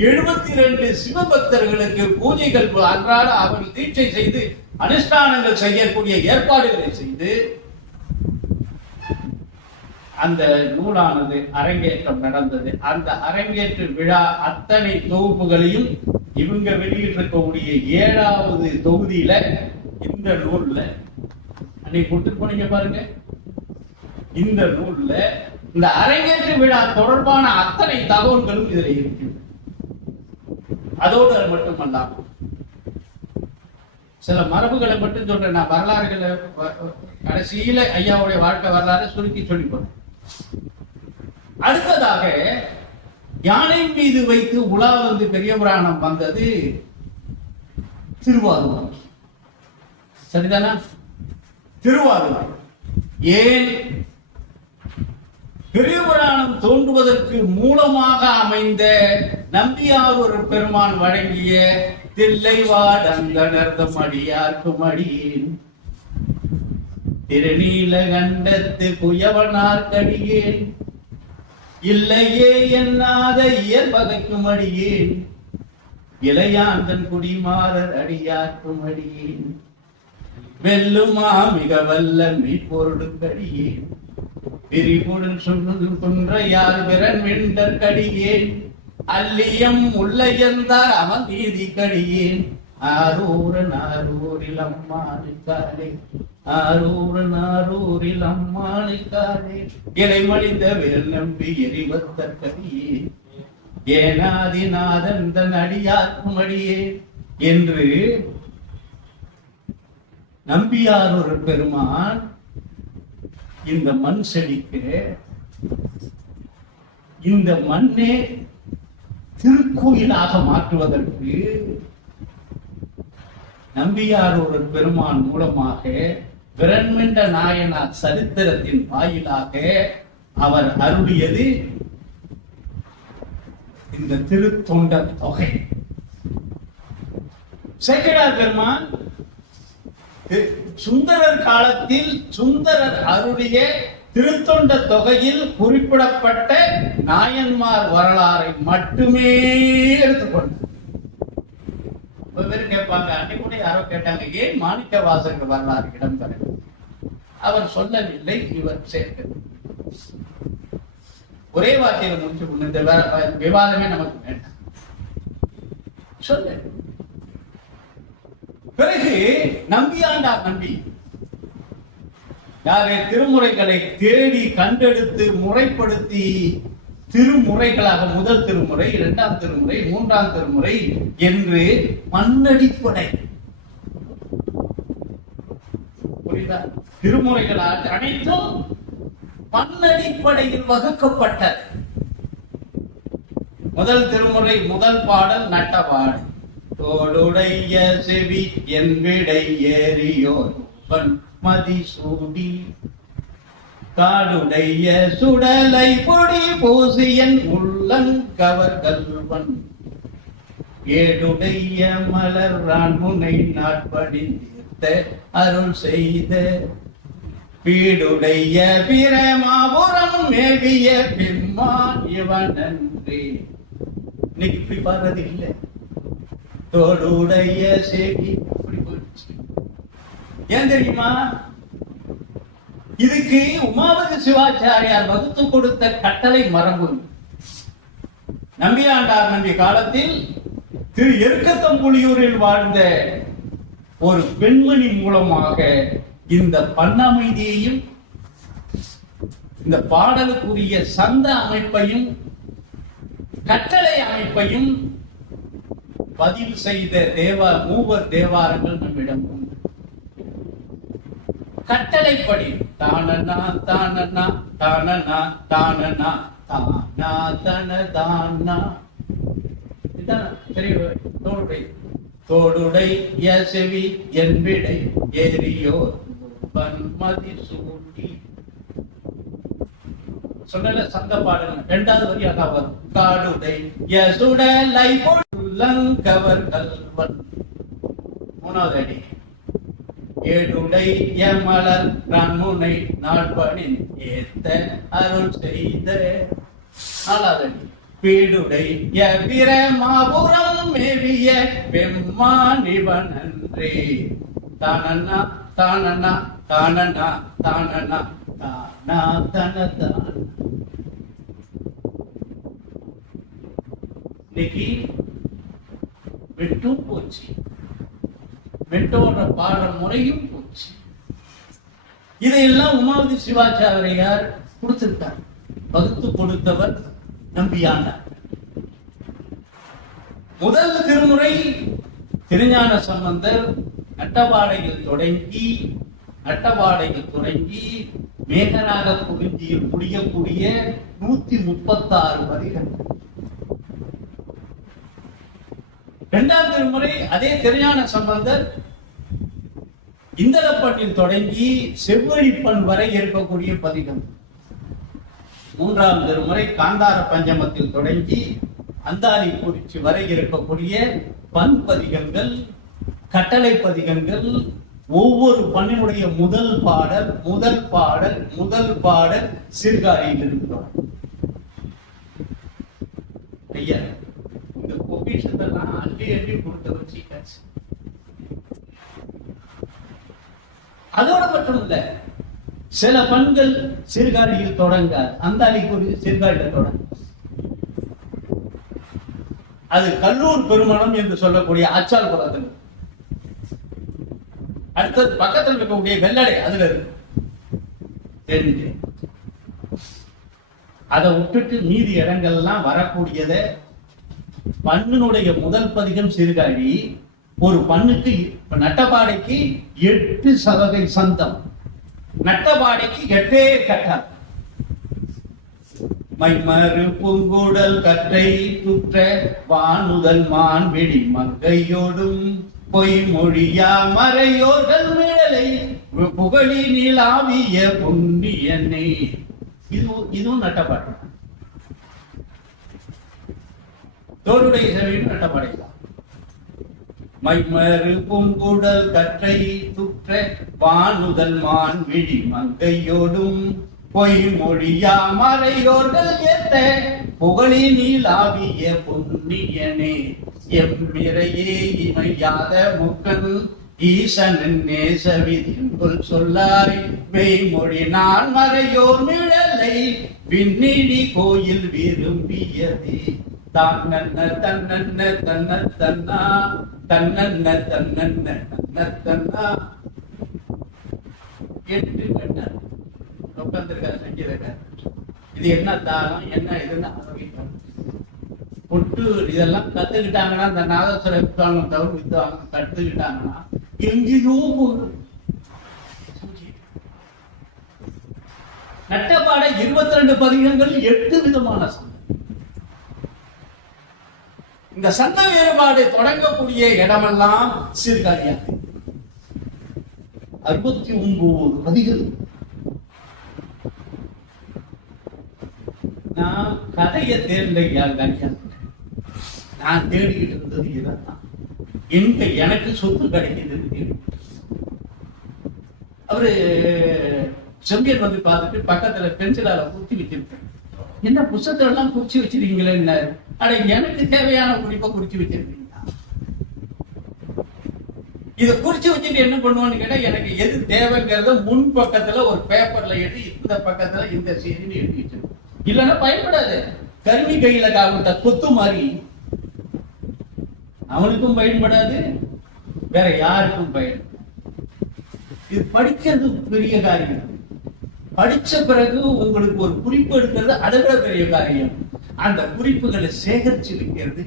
72 சிவபக்தர்களுக்கு பூஜைகள் அன்றாட அவர்கள் தீட்சை செய்து அனுஷ்டானங்கள் செய்யக்கூடிய ஏற்பாடுகளை செய்து அந்த நூலானது அரங்கேற்றம் நடந்தது. அந்த அரங்கேற்று விழா அத்தனை தொகுப்புகளையும் இவங்க வெளியிட்டிருக்கக்கூடிய 7வது தொகுதியில இந்த நூல்ல அன்னைக்கு கொடுத்து போனீங்க பாருங்க. இந்த நூல்ல இந்த அரங்கேற்று விழா தொடர்பான அத்தனை தகவல்களும் இதுல இருக்கு. அதோடு அது மட்டுமல்லாமல் சில மரபுகளை மட்டும் சொல்றேன். நான் வரலாறுகளை கடைசியில ஐயாவுடைய வாழ்க்கை வரலாறு சுருக்கி சொல்லி போறேன். அடுத்ததாக யானை மீது வைத்து உலா வந்து பெரிய புராணம் வந்தது திருவாரூர். சரிதானா? திருவாரூர் ஏன் பெரிய புராணம் தோன்றுவதற்கு மூலமாக அமைந்த நம்பியாரூர் பெருமான் வழங்கிய தில்லைவாடந்தனர்தம் அடியார்க்கும் அடியேன், திருநீலகண்டத்து குயவனார்க்கடியேன், இல்லையே என்னாத இயற்பகைக்கும் அடியேன், இளையாந்தன் குடிமாறர் அடியார்க்கும் அடியேன், வெல்லுமா மிக வல்ல மெய்ப்பொருளுக்கடியேன், பிரிபுடன் சொல்வது குன்றையார் விரன் வெண்டற்கடியேன், அல்லியம் உள்ளையந்தார் அவன் நீதி கடியேன், ஆரூரன் ஆரூரில் அம்மானுக்காரே, ஆரூரன் ஆரூரில் அம்மானுக்காரே, இலைமணிந்த வேல் நம்பி எரிவத்தற்கடியே, ஏனாதிநாதன் தன் அடியார்க்கும் அடியே என்று நம்பியாரூர் பெருமான் இந்த மண் செழிக்க, இந்த மண்ணே திருக்கோயிலாக மாற்றுவதற்கு நம்பியாரூர் பெருமான் மூலமாக விரண்மென்ற நாயனார் சரித்திரத்தின் வாயிலாக அவர் அருளியது இந்த திருத்தொண்டர் தொகை. சேக்கிழார் பெருமான் சுந்தரர் காலத்தில் சுந்தரர் அருளிய திருத்தொண்ட தொகையில் குறிப்பிடப்பட்ட நாயன்மார் வரலாறை மட்டுமே எடுத்துக்கொண்டார். பேர் கேட்பாங்க, அன்னைக்கு கூட யாரோ கேட்டாங்க, ஏன் மாணிக்க வாசகர் வரலாறு இடம்பெற? அவர் சொல்லவில்லை, இவர் சேர்க்க. ஒரே வார்த்தையில முடிச்சு கொண்டு இந்த விவாதமே நமக்கு வேண்டாம். சொல்ல பிறகு நம்பியாண்டார் நம்பி யாரே திருமுறைகளை தேடி கண்டெடுத்து முறைப்படுத்தி திருமுறைகளாக முதல் திருமுறை, இரண்டாம் திருமுறை, மூன்றாம் திருமுறை என்று மண்ணடிப்படை புரியுதா? திருமுறைகளால் அனைத்தும் மண்ணடிப்படையில் வகுக்கப்பட்டது. முதல் திருமுறை முதல் பாடல் நட்டபாடு, தோடுடைய செவி என் விடை ஏறியோர் மதி சூடி, காடுடைய சுடலை பொடி பூசியன் உள்ளங்கவர் கல்வன், ஏடுடைய மலர்ரான் முனை நாட்படித்த அருள் செய்த, பீடுடைய பிரமாபுரம் மேவிய பிம்மான் இவன் நன்றி. இன்னைக்கு இப்படி பாடுறது இல்லை. தோடுடைய செவி அப்படி போயிடுச்சு. ஏன் தெரியுமா? இதுக்கு உமாபதி சிவாச்சாரியார் வகுத்து கொடுத்த கட்டளை மரபு. நம்பியாண்டார் நம்பி காலத்தில் திரு எருக்கத்தம்புலியூரில் வாழ்ந்த ஒரு பெண்மணி மூலமாக இந்த பண்ணமைதியையும் இந்த பாடலுக்குரிய சந்த அமைப்பையும் கட்டளை அமைப்பையும் பதிவு செய்த மூவர் தேவாரங்கள் நம்மிடம் உண்டு. கட்டளைப்படி தானனா தானனா தானனா தானனா தானா தன தானா, தோடுடை செவி என்பிடை ஏறியோர் மதி சூட்டி. சொன்ன சந்த பாடல் இரண்டாவது வரி அதான் வரும். காடுடை சுடலை பொல்லங்கவர் கல்வன். மூணாவது அடி ஏடுடை மலர் ரன்முனை நாட்பணின் ஏத்த அருள் செய்த. நாலாவது அடி பீடுடை பிரமாபுரம் மேவிய பெம்மான் இவன் நன்றி. தானனா தானனா தானனா தானனா தானா தனதான். இன்னைக்கு வெட்டும் போச்சு, வெட்டோட பாடுற முறையும் போச்சு. இதையெல்லாம் உமாவதி சிவாச்சாரியார் கொடுத்திருக்கார். வகுத்து கொடுத்தவர் நம்பியாண்டார். முதல் திருமுறை திருஞான சம்பந்தர் நட்டபாடையில் மேகராக குறிஞ்சியில் முடியக்கூடிய 136 வரிகள். இரண்டாம் திருமுறை அதே திருஞான சம்பந்தர் இந்தளப்பட்டில் தொடங்கி செவ்வழிப்பன் வரை இருக்கக்கூடிய பதிகம். 3ஆம் திருமுறை காந்தார பஞ்சமத்தில் தொடங்கி அந்தாதி குறிச்சி வரை இருக்கக்கூடிய பண் பதிகங்கள், கட்டளை பதிகங்கள், ஒவ்வொரு பண்ணினுடைய முதல் பாடல் சீர்காழியில் இருக்கிறோம். ஐயா, இந்த பொக்கிஷத்தெல்லாம் அள்ளி கொடுத்த வச்சுக்காச்சு. அதோட மட்டும் இல்ல, சில பண்கள் சீர்காழியில் தொடங்க, அந்தாதி குறிச்சி சீர்காழியில் தொடங்க. அது கல்லூர் பெருமணம் என்று சொல்லக்கூடிய ஆச்சால் புறத்தில். அடுத்தது பக்கத்தில் இருக்கக்கூடிய வெள்ளடை, அதுல இருக்கு தெரிஞ்சு. அதை விட்டுட்டு மீதி இடங்கள்லாம் வரக்கூடியத பண்ணினுடைய முதல் பதிகம் சீர்காழி. ஒரு பண்ணுக்கு நட்டபாடைக்கு 8 சதகை சந்தம், நட்டபாடைக்கு 8 கட்டம். மைமறு பூங்குடல் கற்றை துற்ற வானுதல் மான்விழி மங்கையோடும் பொய் மொழியா மறையோர்கள் மிடலை புகழி நீளாவிய புண்ணியனே. இதுவும் நட்டப்பாட்டு. தோளுடைய சேவையும் நட்டப்பாடைதான். மைமறு பூங்குடல் கற்றை துற்ற வானுதல் மான்விழி மங்கையோடும் பொய் மொழியா மறையோர்கள் ஏத்த புகழி நீளாவிய புண்ணியனே. எம்மிரையே இமையாத முக்கன் ஈசனின் நேசவிதின்கொள் சொல்லாய் மெய்மொழி நான் மறையோர் மிழலை விண்ணிடி கோயில் விரும்பியதே. தன்னன்ன தன்னன்ன தன்ன தன்னா தன்னன்ன தன்னன்ன தன்ன தன்னா. 8 கண்ணர் உட்கார்ந்திருக்காரு சங்கீதக்காரர். இது என்ன தாளம், என்ன இதுன்னு ஆரம்பிக்கும். பொட்டு இதெல்லாம் கத்துக்கிட்டாங்கன்னா, இந்த நாதஸ்வர வித்வானம் தவிர வித்வானம் கத்துக்கிட்டாங்கன்னா எங்கேயோ போகும். நட்டப்பாடை 22 பதிகங்கள், 8 விதமான சந்தம். இந்த சந்த வேறுபாடு தொடங்கக்கூடிய இடமெல்லாம் சீர்காழியா. 69 பதிகள். நான் கதையை தேர்ந்தெடுக்க நான் தேடிக்கிட்டு இருந்தது இதான். எங்க எனக்கு சொத்து கிடைக்குது. அவரு செம்பியன் வந்து பார்த்துட்டு பக்கத்துல பென்சிலால குறிச்சு வச்சிருக்கேன். என்ன புத்தகத்தை எல்லாம் குறிச்சு வச்சிருக்கீங்களே? அட, எனக்கு தேவையான குறிப்பை குறிச்சு வச்சிருக்கீங்க. இதை குறிச்சு வச்சுட்டு என்ன பண்ணுவோன்னு கேட்டா, எனக்கு எது தேவைங்கிறத முன் பக்கத்துல ஒரு பேப்பர்ல எழுதி, இந்த பக்கத்துல இந்த செய்தின்னு எழுதி வச்சிருக்கேன். இல்லைன்னா பயன்படாது. கருமி கையில காவிட்ட கொத்து மாதிரி அவனுக்கும் பயன்படாது, வேற யாருக்கும் பயன்படாது. இது படிக்கிறது பெரிய காரியம். படிச்ச பிறகு உங்களுக்கு ஒரு குறிப்பு எடுக்கிறது அதை விட பெரிய காரியம். அந்த குறிப்புகளை சேகரிச்சு வைக்கிறது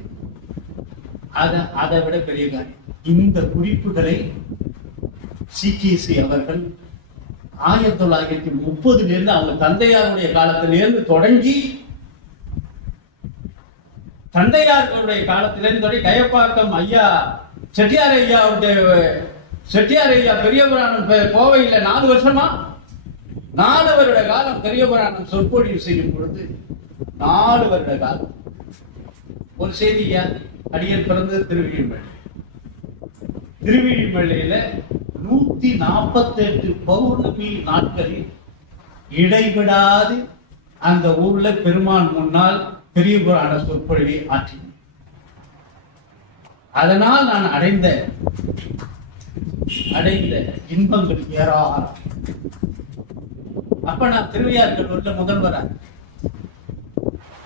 அதை விட பெரிய காரியம். இந்த குறிப்புகளை சிகிசி அவர்கள் 1930 இருந்து அவங்க தந்தையாருடைய காலத்திலிருந்து தொடங்கி, தந்தையார்களுடைய காலத்திலிருந்து தொடங்கி கயப்பாக்கம் ஐயா செட்டியார் ஐயா பெரிய புராணம் கோவையில் 4 வருஷமா 4 வருட காலம் பெரிய புராணம் சொற்பொழிவு செய்யும் பொழுது 4 வருட காலம். ஒரு செய்தியா, அடியன் பிறந்தது திருவிழிமலையில 148 பௌர்ணமி நாட்களில் இடைவிடாது அந்த ஊர்ல பெருமான் முன்னால் பெரிய புராண சொற்பொழிவை ஆற்றினேன். அதனால் நான் அடைந்த இன்பங்கள் ஏராளம். அப்ப நான் திருவையாறுல முதல்வரா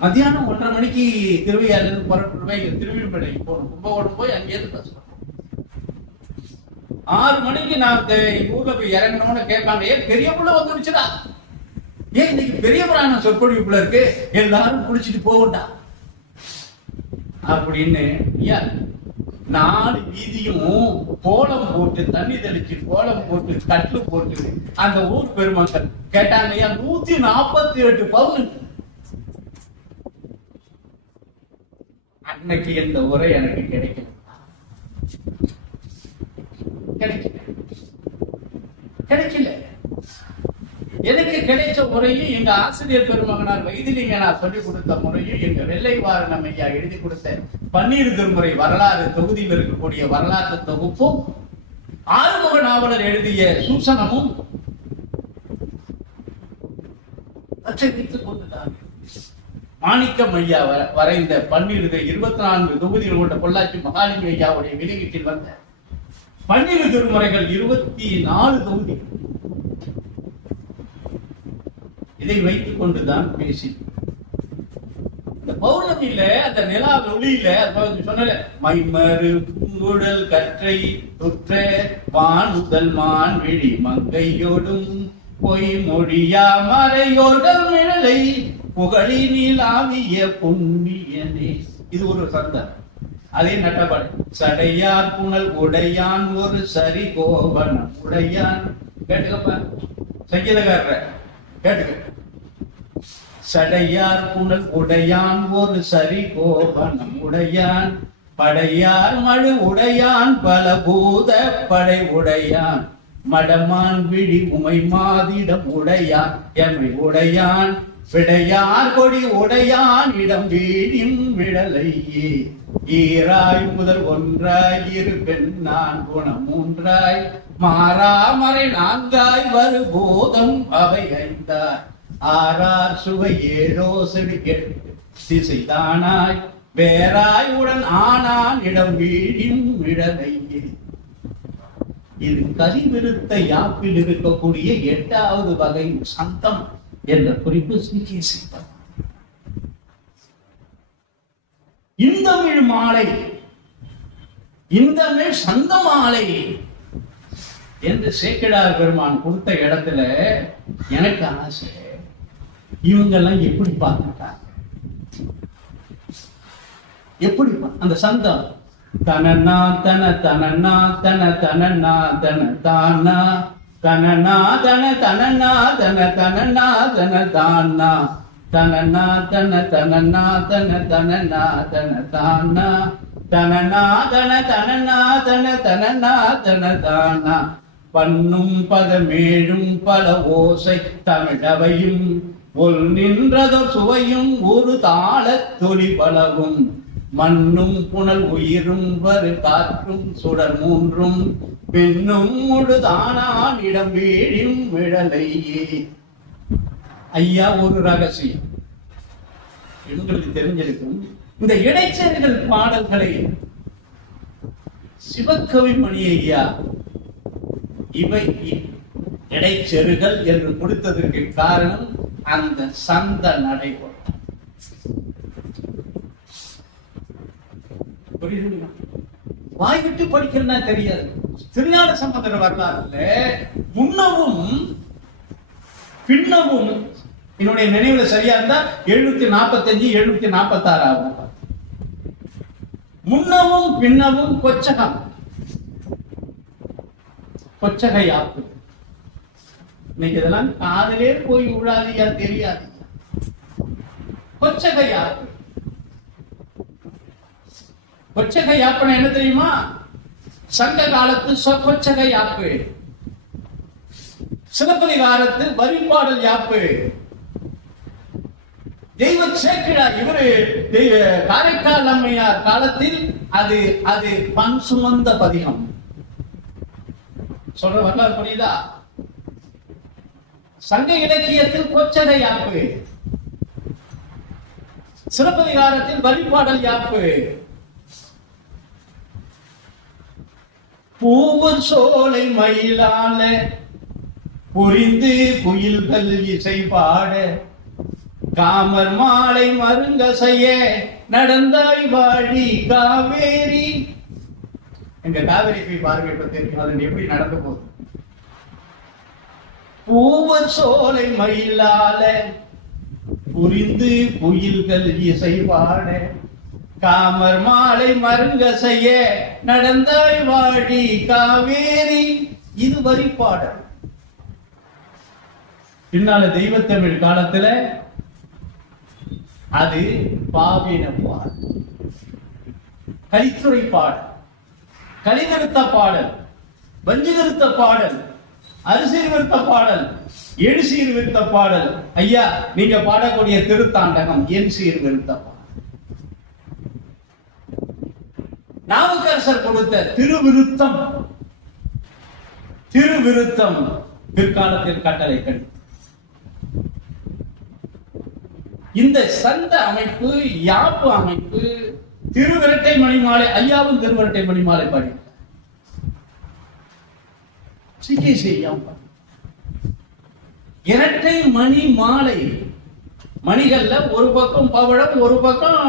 மத்தியானம் 1:30 மணிக்கு திருவையாறுல புறப்படுவேன். திருவிழிமலை போகணும். கும்பகோணம் போய் அங்கேயிருந்து பஸ் 6 மணிக்கு நான் ஊர்ல போய் இறங்கணும்னு கேட்காங்க. பெரிய புள்ள வந்துடுச்சுடா, ஏன் இன்னைக்கு பெரிய புராண சொற்பொழிவுக்குள்ள இருக்கு, எல்லாரும் குளிச்சுட்டு போகட்டா அப்படின்னு 4 வீதியும் கோலம் போட்டு, தண்ணி தெளிச்சு கோலம் போட்டு, கட்டு போட்டு அந்த ஊர் பெருமக்கள் கேட்டாங்க, 148 பவுன். அன்னைக்கு இந்த உரை எனக்கு கிடைக்கல. கிடைக்கல. எனக்கு கிடைச்ச முறையும் எங்க ஆசிரியர் பெருமகனார் வைத்திலிங்கனார் சொல்லிக் கொடுத்த முறையும் எங்க வெள்ளைவாரணம் ஐயா எழுதி கொடுத்த பன்னீர் திருமுறை வரலாறு தொகுதியில் இருக்கக்கூடிய வரலாற்று தொகுப்பும் ஆறுமுக நாவலர் எழுதிய சூசனமும் அச்சடித்துக் கொண்டுதான். மாணிக்கம் ஐயா வரைந்த பன்னீர் 24 தொகுதிகள் கொண்ட பொள்ளாச்சி மகாலிங்க ஐயாவுடைய வெளியீட்டில் வந்த பன்னீர் திருமுறைகள் 24 தொகுதிகள். இதை வைத்துக் கொண்டுதான் பேசி இந்த பௌர்ணமியில அந்த நிலா ஒளியில சொன்ன மைமறு பூங்குழல் கற்றை துற்ற வானுதல் மான் விழி மங்கையோடும் பொய் மொழியா மறையோர்கள் நிழலை புகழினில் ஆவிய புண்ணியனே. இது ஒரு சந்தம். அதே நட்டபாடு சடையார் புனல் உடையான் ஒரு சரி கோவனம் உடையான். கேட்டுக்கப்ப சங்கீதக்காரர் கேட்டுக்க. சடையார் புனல் உடையான் ஒரு சரி கோவனம் உடையான் படையார் மழு உடையான் பல பூத படை உடையான் மடமான் விழி உமை மாதிடம் உடையான் எமை உடையான் விடையார் கொடி உடையான் இடம் வீழின் விடலையே ஈராய் முதல் ஒன்றாய் இரு பெண்ணான் குணம் மூன்றாய் மாறாமறை நான்காய் வரு போதம் அவை ஐந்தாய் ஆறார் சுவை ஏழோ செடி கெட்டு திசைதானாய் வேறாய் உடன் ஆனான் இடம் வீழின் விடலையே. இது கலிவிருத்த யாப்பில் இருக்கக்கூடிய 8வது வகை சந்தம் என்ற குறிப்பு சிக்கிய இந்தமிழ் மாலை, இந்தமிழ் சந்த மாலை என்று சேக்கிழார் பெருமான் கொடுத்த இடத்துல எனக்கு ஆசை, இவங்கெல்லாம் எப்படி பார்த்துட்டாங்க, எப்படி அந்த சந்தம் தனனா தன தனனா தன தனனா தன தானா தனனா தன தனனா தன தனனா தன தானா தனனா தன தனனா தன தனனா தன தானா தனனா தன தனனா தன தனனா தன தானா பண்ணும் பதமேழும் பல ஓசை தமிழவையும் ஒல் நின்றதொரு சுவையும் ஒரு தாள தொலி பலவும் மண்ணும் புனல் உயிரும் வரு காற்றும் சுடர் மூன்றும் பெண்ணும் முழுதானான் இடம் வீழின் விழலையே. ஐயா, ஒரு ரகசியம் உங்களுக்கு தெரிஞ்சிருக்கும். இந்த இடைச்சேர்கள் பாடல்களை சிவகவி மணி ஐயா இவை இடைச்செருகள் என்று கொடுத்ததற்கு காரணம் அந்த சந்த நடைமுறை. வாய்விட்டு படிக்கிறதா தெரியாது. திருஞான சம்பந்தர் வரலாறுல முன்னவும் பின்னவும் என்னுடைய நினைவுல சரியா இருந்தா 745 746 ஆகும். முன்னவும் பின்னவும் கொச்சகம், கொச்சகை ஆப்பு. இன்னைக்கு இதெல்லாம் காதலே போய் விழாதியா தெரியாது. கொச்சகை ஆப்பு, கொச்சகை யாப்புனா என்ன தெரியுமா? சங்க காலத்து சொற்கொச்சகை யாப்பு, சிலப்பதிகாரத்து வரிபாடல் யாப்பு. தெய்வ சேக்கிழார் இவரு காரைக்கால் அம்மையார் காலத்தில் அது அது பண் சுமந்த பதிகம். சொல்ற வரலாறு புரியுதா? சங்க இலக்கியத்தில் கொச்சகை யாப்பு, சிலப்பதிகாரத்தில் வரிபாடல் யாப்பு. பூவர் சோலை மயிலால புரிந்து குயில்கள் இசை பாட காமர் மாலை மருங்க செய்ய நடந்தாய் வாழி காவேரி. எங்க காவேரி போய் பாருங்க, இப்ப தெரியும் அது எப்படி நடந்து போகுது. பூவர் சோலை மயிலால புரிந்து குயில்கள் இசை பாட காமர் மாலை மருங்க செய்ய நடந்தாய் வாழி காவேரி. இது வரிப்பாடல். பின்னால தெய்வத்தமிழ் காலத்துல அது பாவின பாடல், கலித்துறை பாடல், கலிநிறுத்த பாடல், வஞ்சி நிறுத்த பாடல், அரிசீர் விருத்த பாடல், என் சீர் விருத்த பாடல். ஐயா நீங்க பாடக்கூடிய திருத்தாண்டகம் என் சீர் விருத்த பாடல். நாவுக்கரசர் கொடுத்த திருவிருத்தம், திருவிருத்தம் பிற்காலத்தில் கட்டளை கண். இந்த சந்த அமைப்பு, யாப்பு அமைப்பு, திருவிரட்டை மணிமாலை, ஐயாவும் திருவிரட்டை மணிமாலை பாடி இரட்டை மணி மாலை. மணிகள்ல ஒரு பக்கம் பவழம், ஒரு பக்கம்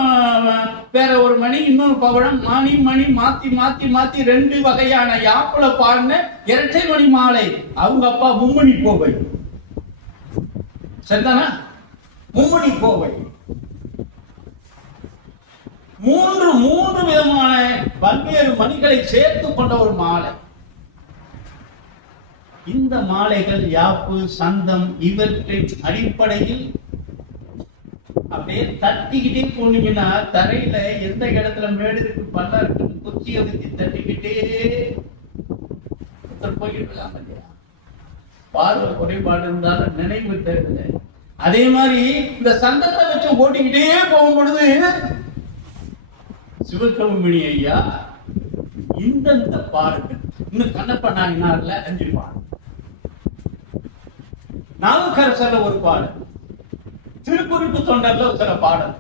வேற ஒரு மணி, இன்னொரு பவழம், மணி மணி மாத்தி மாத்தி மாத்தி 2 வகையான யாப்புல பாடின இரட்டை மணி மாலை. அவங்க அப்பா மும்மணி கோவை, சரிதானா? மும்மணி கோவை. மூன்று விதமான பல்வேறு மணிகளை சேர்த்து கொண்ட ஒரு மாலை. இந்த மாலைகள் யாப்பு, சந்தம் இவற்றின் அடிப்படையில் அப்படியே தட்டிக்கிட்டே போனீங்கன்னா தரையில எந்த இடத்துல மேடு இருக்கு, பல்ல இருக்கு, குச்சியை வச்சு தட்டிக்கிட்டே போய்கிட்டு இருக்காங்க இல்லையா? பார்வை குறைபாடு இருந்தாலும் நினைவு தேவை. அதே மாதிரி இந்த சந்தத்தை வச்சு ஓட்டிக்கிட்டே போகும் பொழுது சிவகவுமணி ஐயா இந்த பாருங்க, இன்னும் கண்ணப்ப நாயனார்ல 5 பாடல், நாவுக்கரசர்ல ஒரு பாடல், திருக்குறிப்பு தொண்டர்ல சில பாடல்,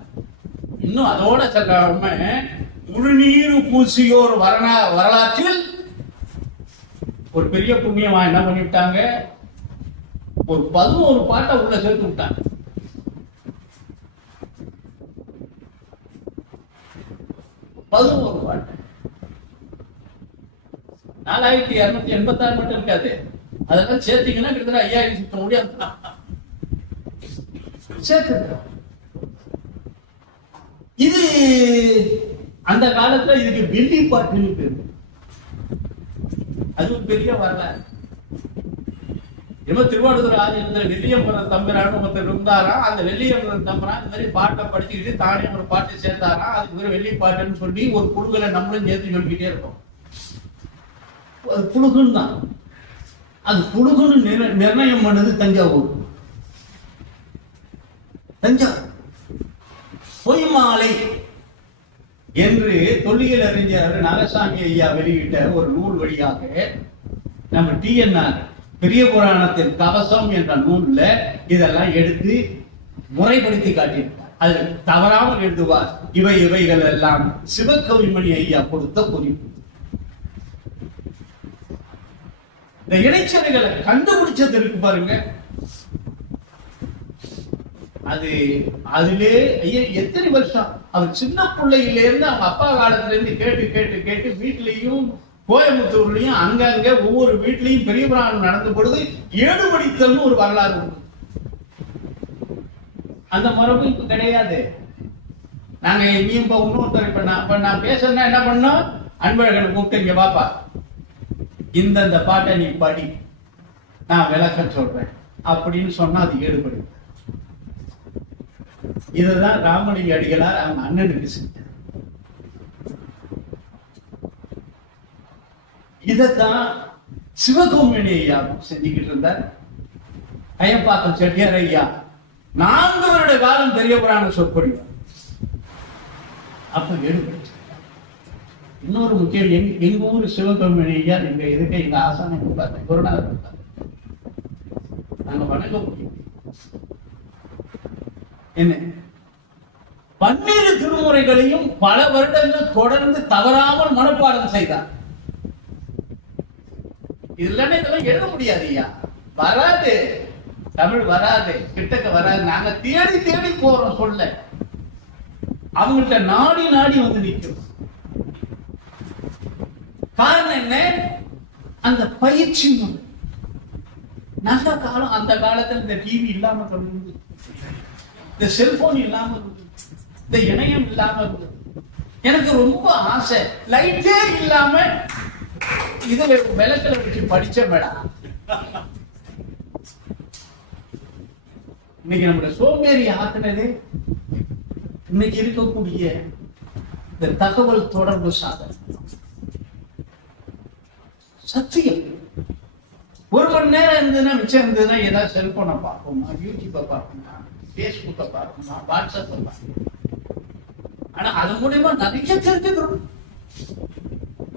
இன்னும் அதோட சொல்லாம முழுநீரு பூசியோர் வரலாற்றில் ஒரு பெரிய புண்ணியமா என்ன பண்ணிவிட்டாங்க, ஒரு 11 பாட்டை உள்ள சேர்த்து விட்டாங்க. பாட்டு 4286 மட்டும் இருக்காது. அதெல்லாம் சேர்த்தீங்கன்னா கிட்டத்தட்ட 5000 முடியாது. இது அந்த காலத்துல இதுக்கு வெள்ளி பாட்டுன்னு பேரு. அது ஒரு பெரிய வரலாறு. திருவாடுதுறை ஆதினத்துல வெள்ளியம்பரம் தம்பிரான்னு ஒருத்தர் இருந்தாரா. அந்த வெள்ளியம்பரம் தம்பிரான் இந்த மாதிரி பாட்டை படிச்சுக்கிட்டு தானே ஒரு பாட்டு சேர்த்தாரா. அதுக்கு பேர் வெள்ளி பாட்டுன்னு சொல்லி ஒரு குழுக்களை நம்மளும் சேர்த்து சொல்லிக்கிட்டே இருக்கோம். அது புழுகுன்னு தான். அது புழுகுன்னு நிர்ணயம் பண்ணது தஞ்சாவூர். பொய்மாலை என்று தொல்லியல் அறிஞர் நாகசாமி ஐயா வெளியிட்ட ஒரு நூல் வழியாக நம்ம TNR பெரிய புராணத்தின் கவசம் என்ற நூல்ல இதெல்லாம் எடுத்து முறைப்படுத்தி காட்டியிருப்பார். அது தவறாமல் எழுதுவார். இவைகள் எல்லாம் சிவகவிமணி ஐயா கொடுத்த குறிப்பு. இந்த இடைச்சலைகளை கண்டுபிடிச்சது இருக்கு பாருங்க. அதுலே எத்தனை வருஷம் அவர் சின்ன பிள்ளையில இருந்து அவங்க அப்பா காலத்துல இருந்து கேட்டு கேட்டு கேட்டு வீட்லயும் கோயம்புத்தூர்லயும் அங்கங்க ஒவ்வொரு வீட்லயும் பெரிய புராணம் நடந்த பொழுது ஏடுபடித்தல்னு ஒரு வரலாறு உண்டு. அந்த மரபு இப்ப கிடையாது. நாங்க எங்கேயும் இப்ப இன்னொருத்தர் இப்ப நான் பேசுறேன்னா என்ன பண்ணோம், அன்பழகனை கூப்பிட்டு இங்க பாப்பா இந்த பாட்டை நீ படி, நான் விளக்கம் சொல்றேன் அப்படின்னு சொன்னா அது ஏடுபடி. இதுதான் ராமலிங்க அடிகளார் அவங்க அண்ணனுக்கு செஞ்சார். இதத்தான் சிவகவுமணி ஐயா செஞ்சுக்கிட்டு இருந்தார். ஐயப்பாக்கம் செட்டியார் ஐயா 4 வருட காலம் பெரிய புராண சொற்பொழிவார். அப்ப எடுபடுச்சு. இன்னொரு முக்கியம், எங்க ஊர் சிவகவுமணி ஐயா நீங்க இருக்க எங்க ஆசானை பார்த்தேன், குருநாதர் நாங்க வணங்க முடியும். என்ன 12 திருமுறைகளையும் பல வருடங்கள் தொடர்ந்து தவறாமல் மனப்பாடம் செய்தார். இல்லைன்னா இதெல்லாம் எழுத முடியாது ஐயா, வராது, தமிழ் வராது, கிட்டக்க வராது. நாங்க தேடி தேடி போறோம் சொல்ல, அவங்கள்ட்ட நாடி நாடி வந்து நிற்கும். காரணம் என்ன, அந்த பயிற்சி முறை. நல்ல காலம், அந்த காலத்துல இந்த டிவி இல்லாம இருந்தது, இந்த செல்போன் இல்லாம இருந்தது, இந்த இணையம் இல்லாம இருந்தது. எனக்கு ரொம்ப ஆசை, லைட்டே இல்லாம இது விளக்கல வச்சு படிச்ச மேடம். இன்னைக்கு நம்மள சோம்பேறி ஆக்குனது இன்னைக்கு இருக்கக்கூடிய இந்த தகவல் தொடர்பு சாதனம். சத்தியம் 1 மணி நேரம் இருந்ததுன்னா மிச்சம் இருந்ததுன்னா ஏதாவது செல்போனை பார்ப்போமா, யூடியூப்பை பார்ப்போமா, பேஸ்புக்கை பார்ப்போமா, வாட்ஸ்அப்பை பார்ப்போமா. ஆனா அது மூலியமா நிறைய தெரிஞ்சுக்கிறோம்.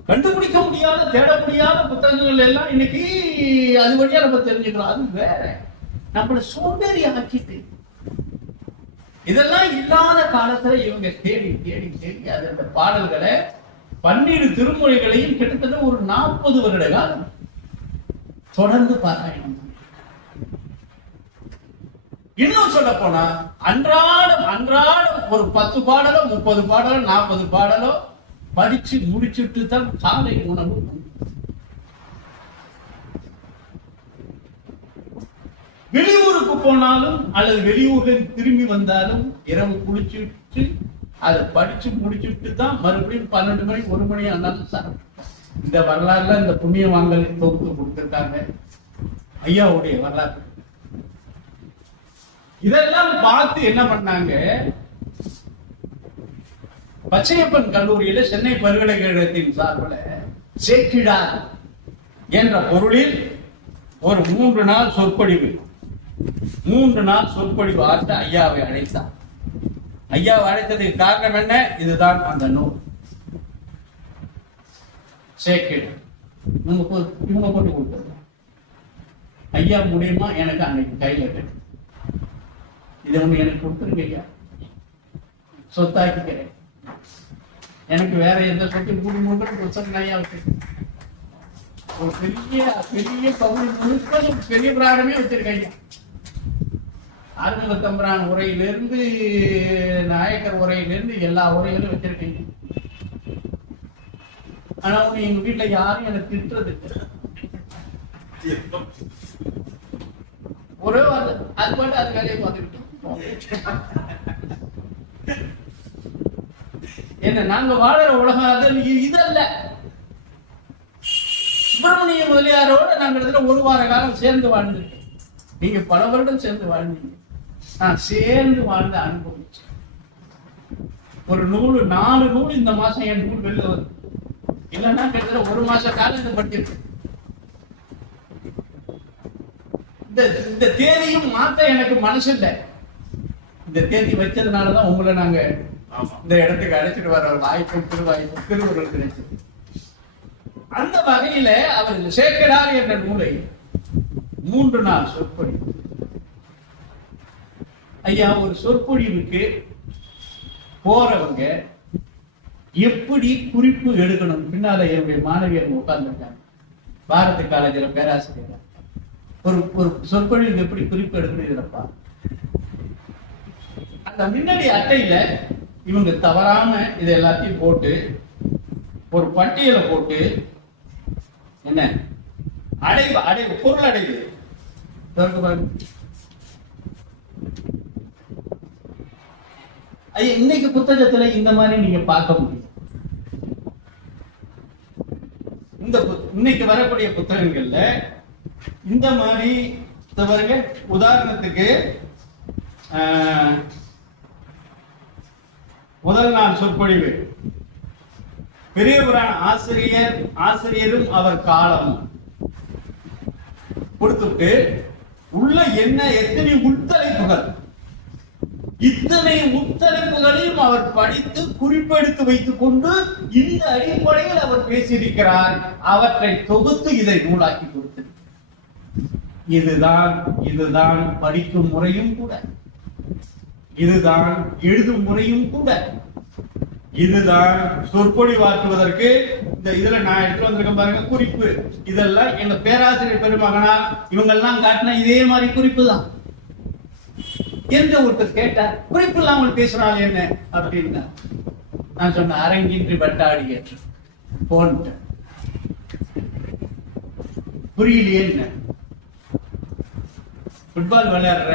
கண்டுபிடிக்க முடியாத, தேட முடியாத புத்தகங்கள் எல்லாம் இன்னைக்கு அது வழியா நம்ம தெரிஞ்சுக்கிறோம். அது வேற நம்மள சோம்பேறி ஆக்கிட்டு, இதெல்லாம் இல்லாத காலத்துல இவங்க தேடி தேடி தேடி அந்த பாடல்களை 12 திருமுறைகளையும் கிட்டத்தட்ட ஒரு 40 வருட காலம் தொடர்ந்து பாராயணம். இன்னும் சொல்ல போனா அன்றாடம் ஒரு 10 பாடலோ 30 பாடலோ 40 பாடலோ படிச்சு முடிச்சுட்டு தான் காலை உணவு. வெளியூருக்கு போனாலும் அல்லது வெளியூரில் திரும்பி வந்தாலும் இரவு குளிச்சுட்டு அதை படிச்சு முடிச்சுட்டு தான் மறுபடியும் 12 மணி 1 மணி ஆனாலும் சாப்பிட்டு. இந்த வரலாறுல இந்த புண்ணிய வாங்கலை தொகுத்து கொடுத்திருக்காங்க ஐயாவுடைய வரலாறு. இதெல்லாம் பார்த்து என்ன பண்ணாங்க, பச்சையப்பன் கல்லூரியில சென்னை பல்கலைக்கழகத்தின் சார்பில் சேக்கிழார் என்ற பொருளில் ஒரு 3 நாள் சொற்பொழிவு ஆற்ற ஐயாவை அழைத்தார். ஐயாவை அழைத்ததுக்கு காரணம் என்ன? இதுதான் அந்த நூல். சேக்கிழார் இவங்க போட்டு கொடுத்தாங்க. ஐயா மூலியமா எனக்கு அன்னைக்கு கையில இருக்கு, இதை ஒண்ணு எனக்கு கொடுத்துருங்க ஐயா, சொத்தாக்கிக்கிறேன். எனக்கு வேற எந்த சொத்து முழுக்க ஐயா ஒரு பெரிய பெரிய பகுதி முழுக்க பெரிய பிராணமே வச்சிருக்கேன் ஐயா. ஆறுமுகத்தம்பிரான் உரையிலிருந்து நாயக்கர் உரையிலிருந்து எல்லா உரைகளும் வச்சிருக்கீங்க. ஆனா உன்னை எங்க வீட்டுல யாரும் எனக்கு திட்டுறது ஒரே அது பாட்டு அது வேலையை பார்த்துக்கிட்டோம். என்ன நாங்க வாழற உலகம் அது இதல்ல. சுப்பிரமணிய முதலியாரோட நாங்க இடத்துல 1 வார காலம் சேர்ந்து வாழ்ந்துருக்கேன். நீங்க பல வருடம் சேர்ந்து வாழ்ந்தீங்க. நான் சேர்ந்து வாழ்ந்த அனுபவிச்சேன். ஒரு 4 நூல் இந்த மாசம் என் நூல் வெளில வருது. இல்லைன்னா கிட்டத்தட்ட 1 மாச காலம் இந்த படிச்சிருக்கு. இந்த தேதியும் மாத்த எனக்கு மனசு இல்லை. இந்த தேதி வச்சதுனாலதான் உங்களை நாங்க இந்த இடத்துக்கு அழைச்சிட்டு வர வாய்ப்பு திருவருள் கிடைச்சது. அந்த வகையில அவர் சேக்கிழார் என்ற நூலை 3 நாள் சொற்பொழிவு. ஐயா, ஒரு சொற்பொழிவுக்கு போறவங்க எப்படி குறிப்பு எடுக்கணும்? பின்னால என்னுடைய மாணவியர் உட்கார்ந்துருக்காங்க. பாரதி காலேஜில் பேராசிரியர். ஒரு சொற்பொழிவுக்கு எப்படி குறிப்பு எடுக்கணும் இதுலப்பா. அந்த முன்னாடி அட்டையில இவங்க தவறாம இது எல்லாத்தையும் போட்டு ஒரு பட்டியலை போட்டு என்ன அடைவு பொருள் அடைவு இன்னைக்கு புத்தகத்துல இந்த மாதிரி நீங்க பார்க்க முடியும். இன்னைக்கு வரக்கூடிய புத்தகங்கள்ல இந்த மாதிரி பாருங்க. உதாரணத்துக்கு முதல் நாள் சொற்பொழிவு பெரிய புராண ஆசிரியரும் அவர் காலமும் கொடுத்துட்டு உள்ள என்ன எத்தனை உட்தலைப்புகள், இத்தனை உட்தலைப்புகளையும் அவர் படித்து குறிப்பெடுத்து வைத்துக் கொண்டு இந்த அடிப்படையில் அவர் பேசியிருக்கிறார். அவற்றை தொகுத்து இதை நூலாக்கி கொடுத்து இதுதான் படிக்கும் முறையும் கூட, இதுதான் எழுதும் முறையும் கூட, இதுதான் சொற்பொழிவாற்றுவதற்கு. இந்த இதுல நான் எடுத்து வந்திருக்கேன் பாருங்க குறிப்பு. இதெல்லாம் எங்க பேராசிரியர் பெருமகனா இவங்கெல்லாம் காட்டின இதே மாதிரி குறிப்பு தான் என்று ஒருத்தர் கேட்டார். குறிப்பு இல்லாமல் பேசுறாங்க என்ன அப்படின்னா நான் சொன்ன அரங்கின்றி வட்டாடி ஏற்று போன்ட்டு புரியலையே. என்ன ஃபுட்பால் விளையாடுற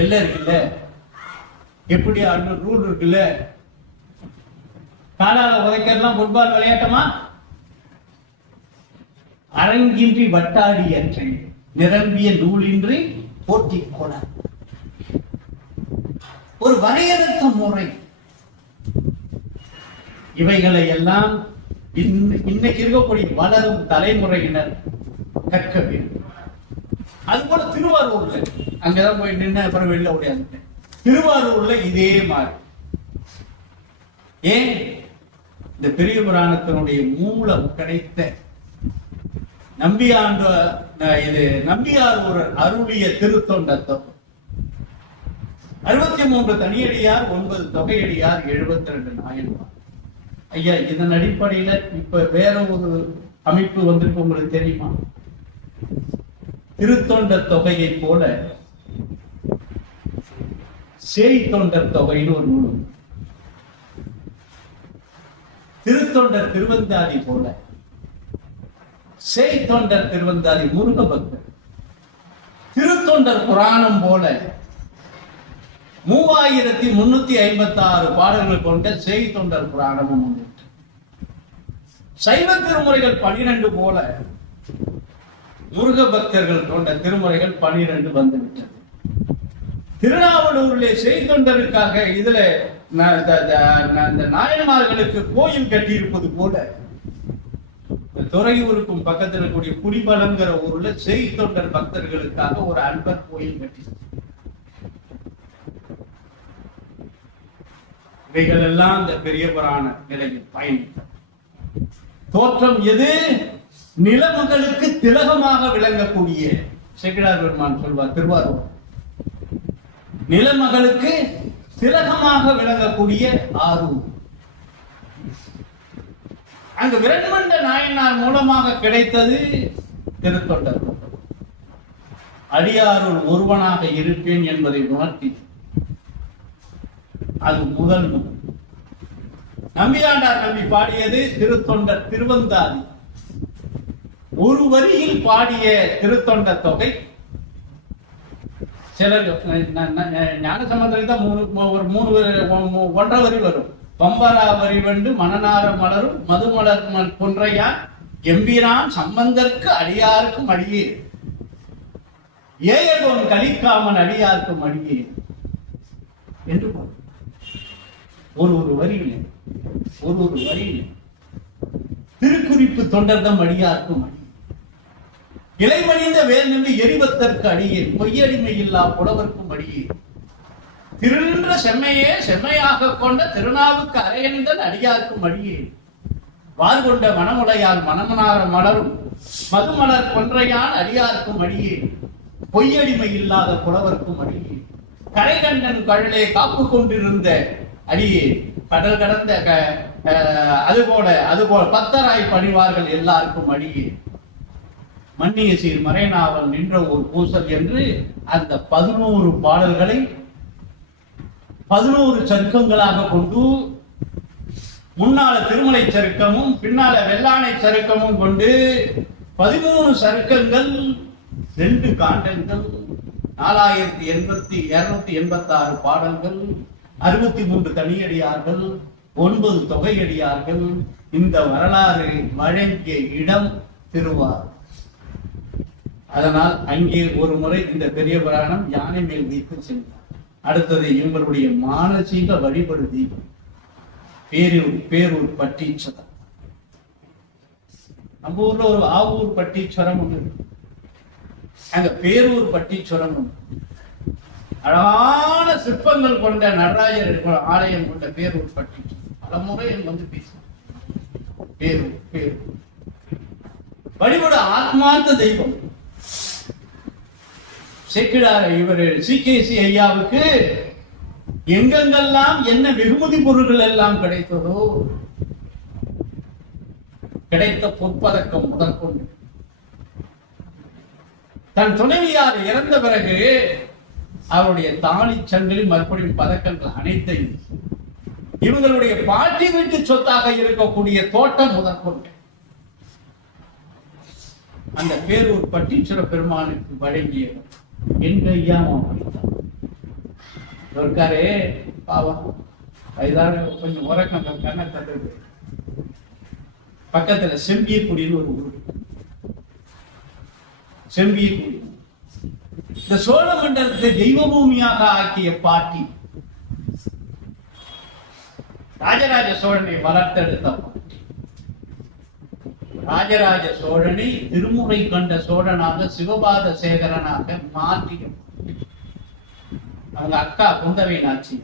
எல்லாம் இருக்குல்ல, எப்படி ஆடணும் ரூல் இருக்குல்ல, காலால உதைக்கிறதுலாம் ஃபுட்பால் விளையாட்டமா? அரங்கின்றி வட்டாடி அற்றை நிரம்பிய நூலின்றி போட்டி கொட. ஒரு வரையறுத்த முறை. இவைகளை எல்லாம் இன்னைக்கு இருக்கக்கூடிய வளரும் தலைமுறையினர் கற்க வேண்டும். அது போல திருவாரூர்ல அங்கதான் போய் நின்று அப்புறம் வெளில ஓடியாந்துட்டேன். திருவாரூர்ல இதே மாதிரி. ஏன் இந்த பெரிய புராணத்தினுடைய மூலம் கிடைத்த நம்பியார் ஒரு அருளிய திருத்தொண்டத்தம் 63 தனியடியார், 9 தொகையடியார், 72 நாயன்மார். ஐயா, இதன் அடிப்படையில இப்ப வேற ஒரு அமைப்பு வந்திருக்கு, உங்களுக்கு தெரியுமா? திருத்தொண்ட தொகையை போல சேய் தொண்டர் தொகைன்னு ஒரு நூல், திருத்தொண்டர் திருவந்தாதி போல சேய் தொண்டர் திருவந்தாதி முருக பக்தர், திருத்தொண்டர் புராணம் போல 3356 பாடல்கள் கொண்ட சேய் தொண்டர் புராணமும் உண்டு. சைவ திருமுறைகள் 12 போல முருக பக்தர்கள் கொண்ட திருமுறைகள் 12 வந்துவிட்டது. திருநாவலூரிலே சேய் தொண்டருக்காக இதுல நாயன்மார்களுக்கு கோயில் கட்டியிருப்பது போல துறையூருக்கும் பக்கத்தில் இருக்கக்கூடிய குடிபலங்கிற ஊர்ல சேய் தொண்டர் பக்தர்களுக்காக ஒரு அன்பர் கோயில் கட்டி, இவைகள் எல்லாம் இந்த பெரிய புராண நிலையில் பயணித்த தோற்றம் எது? நிலமகளுக்கு திலகமாக விளங்கக்கூடிய சேக்கிழார் பெருமான் சொல்வார் திருவாரூர், நிலமகளுக்கு திலகமாக விளங்கக்கூடிய ஆரூர். அங்கு விரண்மண்ட நாயனார் மூலமாக கிடைத்தது திருத்தொண்டர். அடியாருள் ஒருவனாக இருப்பேன் என்பதை உணர்த்தி அது முதல் நூல். நம்பியாண்டார் நம்பி பாடியது திருத்தொண்டர் திருவந்தாதி. ஒரு வரியில் பாடிய திருத்தொண்ட தொகை சிலர் ஞானசம்பந்தத்தில் தான் 1.5 வரி வரும். பம்பரா வரி வெண்டு மணநார மலரும் மதுமலர் கொன்றையார் எம்பிரான் சம்பந்தற்கு அடியாருக்கும் அடியே, ஏயகோன் கலிக்காமன் அடியாருக்கும் அடியே என்று ஒரு வரியிலே திருக்குறிப்பு தொண்டர்தம் அடியாருக்கும் அடி, இலைமணிந்த வேல் நின்று எரிவத்தற்கு அடியே, பொய்யடிமை இல்லா புலவர்க்கும் அடியே, திருநின்ற செம்மையே செம்மையாக கொண்ட திருநாவுக்கு அரையணிந்தன் அடியாருக்கும் அடியே, வாழ்கொண்ட மனமுலையால் மனமனார மலரும் மதுமலர் கொன்றையான் அடியாருக்கும் அடியே, பொய்யடிமை இல்லாத புலவர்க்கும் அடியே, கரைகண்டன் கழலே காப்பு கொண்டிருந்த அடியே, கடல் கடந்த அதுபோல பத்தராய் பணிவார்கள் எல்லாருக்கும் அடியே, மன்னிய சீர் மறைநாவல் நின்ற ஒரு பூசல் என்று அந்த 11 பாடல்களை 11 சருக்கங்களாக கொண்டு, முன்னால திருமலை சருக்கமும் பின்னால வெள்ளானை சருக்கமும் கொண்டு 13 சருக்கங்கள், 2 காண்டங்கள், 4286 பாடல்கள், 63 தனியடியார்கள், 9 தொகையடியார்கள். இந்த வரலாறு வழங்கிய இடம் திருவாரூர். அதனால் அங்கே ஒரு முறை இந்த பெரிய புராணம் யானை மேல் வைத்து சென்றார். அடுத்தது இவங்களுடைய மானசீக வழிபடு தீபம் பேரூர் பட்டீஸ்வரம். நம்ம ஊர்ல ஒரு ஆவூர் பட்டீஸ்வரம் ஒண்ணு, அங்க பேரூர் பட்டீஸ்வரம் ஒண்ணு. அழகான சிற்பங்கள் கொண்ட நடராஜர் ஆலயம் கொண்ட பேரூர் பட்டீஸ்வரம். பல முறை வந்து பேசும் பேரூர் வழிபட ஆத்மார்த்த தெய்வம். சேக்கிழார் இவர் CKC ஐயாவுக்கு எங்கெங்கெல்லாம் என்ன வெகுமதி பொருட்கள் எல்லாம் கிடைத்ததோ, கிடைத்த பொற்பதக்கம் முதற்கொண்டு தன் துணைவியார் இறந்த பிறகு அவருடைய தாலி சங்கில் மறுபடியும் பதக்கங்கள் அனைத்தையும் இவங்களுடைய பாட்டி வீட்டு சொத்தாக இருக்கக்கூடிய தோட்டம் முதற்கொண்டு அந்த பேரூர் பட்டீஸ்வர பெருமானுக்கு வழங்கியவர். எங்க ஐயா இருக்காரு பாவம், வயதான கொஞ்சம் உறக்கம் கண்ண தந்தது. பக்கத்துல செம்பியக்குடின்னு ஒரு ஊர், செம்பியக்குடி இந்த சோழ மண்டலத்தை தெய்வ பூமியாக ஆக்கிய பாட்டி, ராஜராஜ சோழனை வளர்த்தெடுத்த பாட்டி. ராஜராஜ சோழனை திருமுறை கண்ட சோழனாக சிவபாத சேகரனாக மாற்றி அவங்க அக்கா குந்தவை நாச்சி,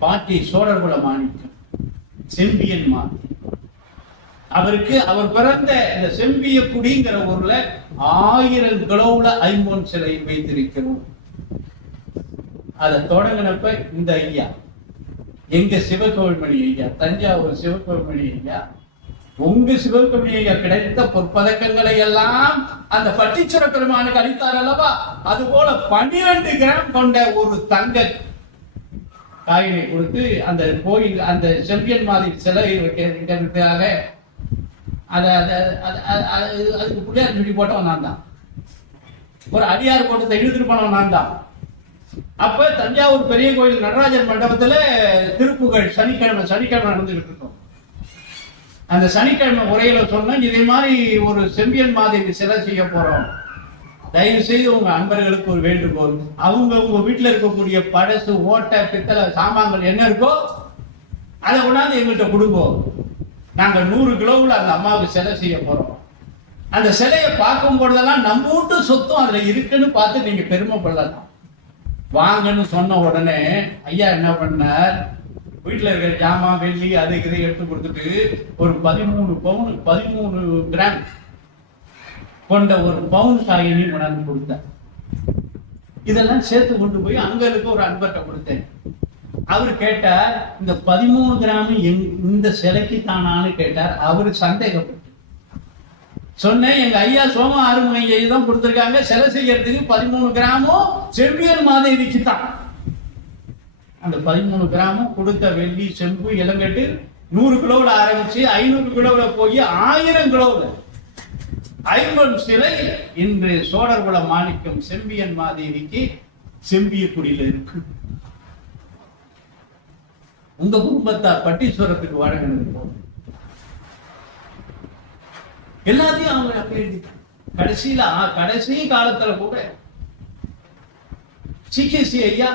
பாட்டி சோழர்குல மாணிக்கம், செம்பியன் மாத்தி. அவருக்கு அவர் பிறந்த இந்த செம்பியக்குடிங்கிற ஊர்ல 1000 கிலோவுல ஐம்பொன் சிலை வைத்திருக்கிறோம். அதை தொடங்கினப்ப இந்த ஐயா, எங்க சிவகோவில்மணி ஐயா, தஞ்சாவூர் சிவகோவில்மணி ஐயா, உங்க சிவகோவில்மணி ஐயா கிடைத்த பொற்பதக்கங்களை எல்லாம் அந்த பட்டீஸ்வர பெருமானுக்கு அளித்தார் அல்லவா, அது போல 12 கிராம் கொண்ட ஒரு தங்க காயினை கொடுத்து அந்த கோயில் அந்த செம்பியன் மாதிரி சிலை வைக்கிறதுக்காக அதுக்கு பிள்ளையார் சொல்லி போட்டவன் நான் தான், ஒரு அடியார் கூட்டத்தை இழுத்துட்டு போனவன் நான் தான். அப்ப தஞ்சாவூர் பெரிய கோயில் நடராஜர் மண்டபத்துல திருப்புகழ் சனிக்கிழமை நடந்துகிட்டு இருக்கோம். அந்த சனிக்கிழமை உரையில சொன்ன இதே மாதிரி ஒரு செம்பியன் மாதிரி சிலை செய்ய போறோம், தயவு செய்து உங்க அன்பர்களுக்கு ஒரு வேண்டுகோள், அவங்க உங்க வீட்டுல இருக்கக்கூடிய பழசு ஓட்டை பித்தளை சாமான்கள் என்ன இருக்கோ அதை கொண்டாந்து எங்கள்கிட்ட கொடுப்போம். நாங்க 100 கிலோவுல அந்த அம்மாவுக்கு சிலை செய்ய போறோம். அந்த சிலையை பார்க்கும் பொழுதெல்லாம் நம்ம வீட்டு சொத்தும் அதுல இருக்குன்னு பார்த்து நீங்க பெருமைப்படலாம் வாங்கன்னு சொன்ன உடனே ஐயா என்ன பண்ணார், வீட்டுல இருக்கிற ஜாமான் வெள்ளி அது இதை எடுத்து கொடுத்துட்டு ஒரு 13 கிராம் கொண்ட ஒரு பவுன் காயினி கொண்டாந்து கொடுத்தார். இதெல்லாம் சேர்த்து கொண்டு போய் அங்க இருக்க ஒரு அன்பர்கிட்ட கொடுத்தேன். அவரு கேட்டார், இந்த 13 கிராம் இந்த சிலைக்கு தானான்னு கேட்டார். அவரு சந்தேகப்பட்டு சொன்னேன், எங்க ஐயா சோம ஆறுமுகை தான் கொடுத்திருக்காங்க, சிலை செய்யறதுக்கு 13 கிராமும் செம்பியன் மாதேவிக்கு தான். அந்த 13 கிராமும் கொடுத்த வெள்ளி செம்பு இளங்கட்டு 100 கிலோவில் ஆரம்பிச்சு 500 கிலோவில் போய் 1000 கிலோவில் ஐம்பொன் சிலை இன்று சோழர்குல மாணிக்கம் செம்பியன் மாதேவிக்கு செம்பியக்குடியில இருக்கு. உங்க குடும்பத்தார் பட்டீஸ்வரத்துக்கு வழங்கினது எல்லாத்தையும் அவங்க அப்படி கடைசி காலத்துல கூட சிகிசி ஐயா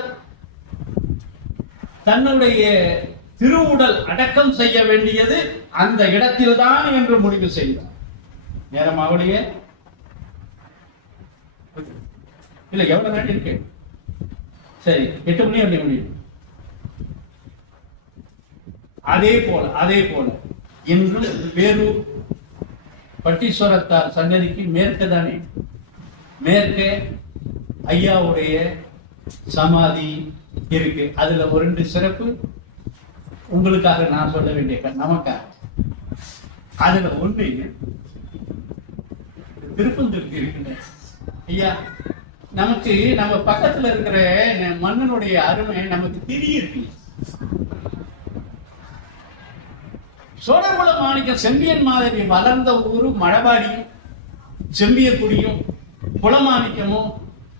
தன்னுடைய திருவுடல் அடக்கம் செய்ய வேண்டியது அந்த இடத்தில்தான் என்று முடிவு செய்தார். நேரம் அவளையே இல்ல எவ்வளவு நேரம் இருக்கு, சரி 8 மணி 9 மணி. அதே போல இன்றும் வேலூர் பட்டீஸ்வரத்தார் சன்னதிக்கு மேற்கு தானே, மேற்கே ஐயாவுடைய சமாதி இருக்கு. அதுல ஒரு 2 சிறப்பு உங்களுக்காக நான் சொல்ல வேண்டிய நமக்காக. அதுல ஒண்ணு திருப்பந்தூருக்கு இருக்குங்க ஐயா. நமக்கு நம்ம பக்கத்துல இருக்கிற மன்னனுடைய அருமை நமக்கு தெரியுது. சோழர்குல மாணிக்கம் செம்பியன் மாதேவி வளர்ந்த ஊரு மழபாடி, செம்பியக்குடியும் குலமாணிக்கமும்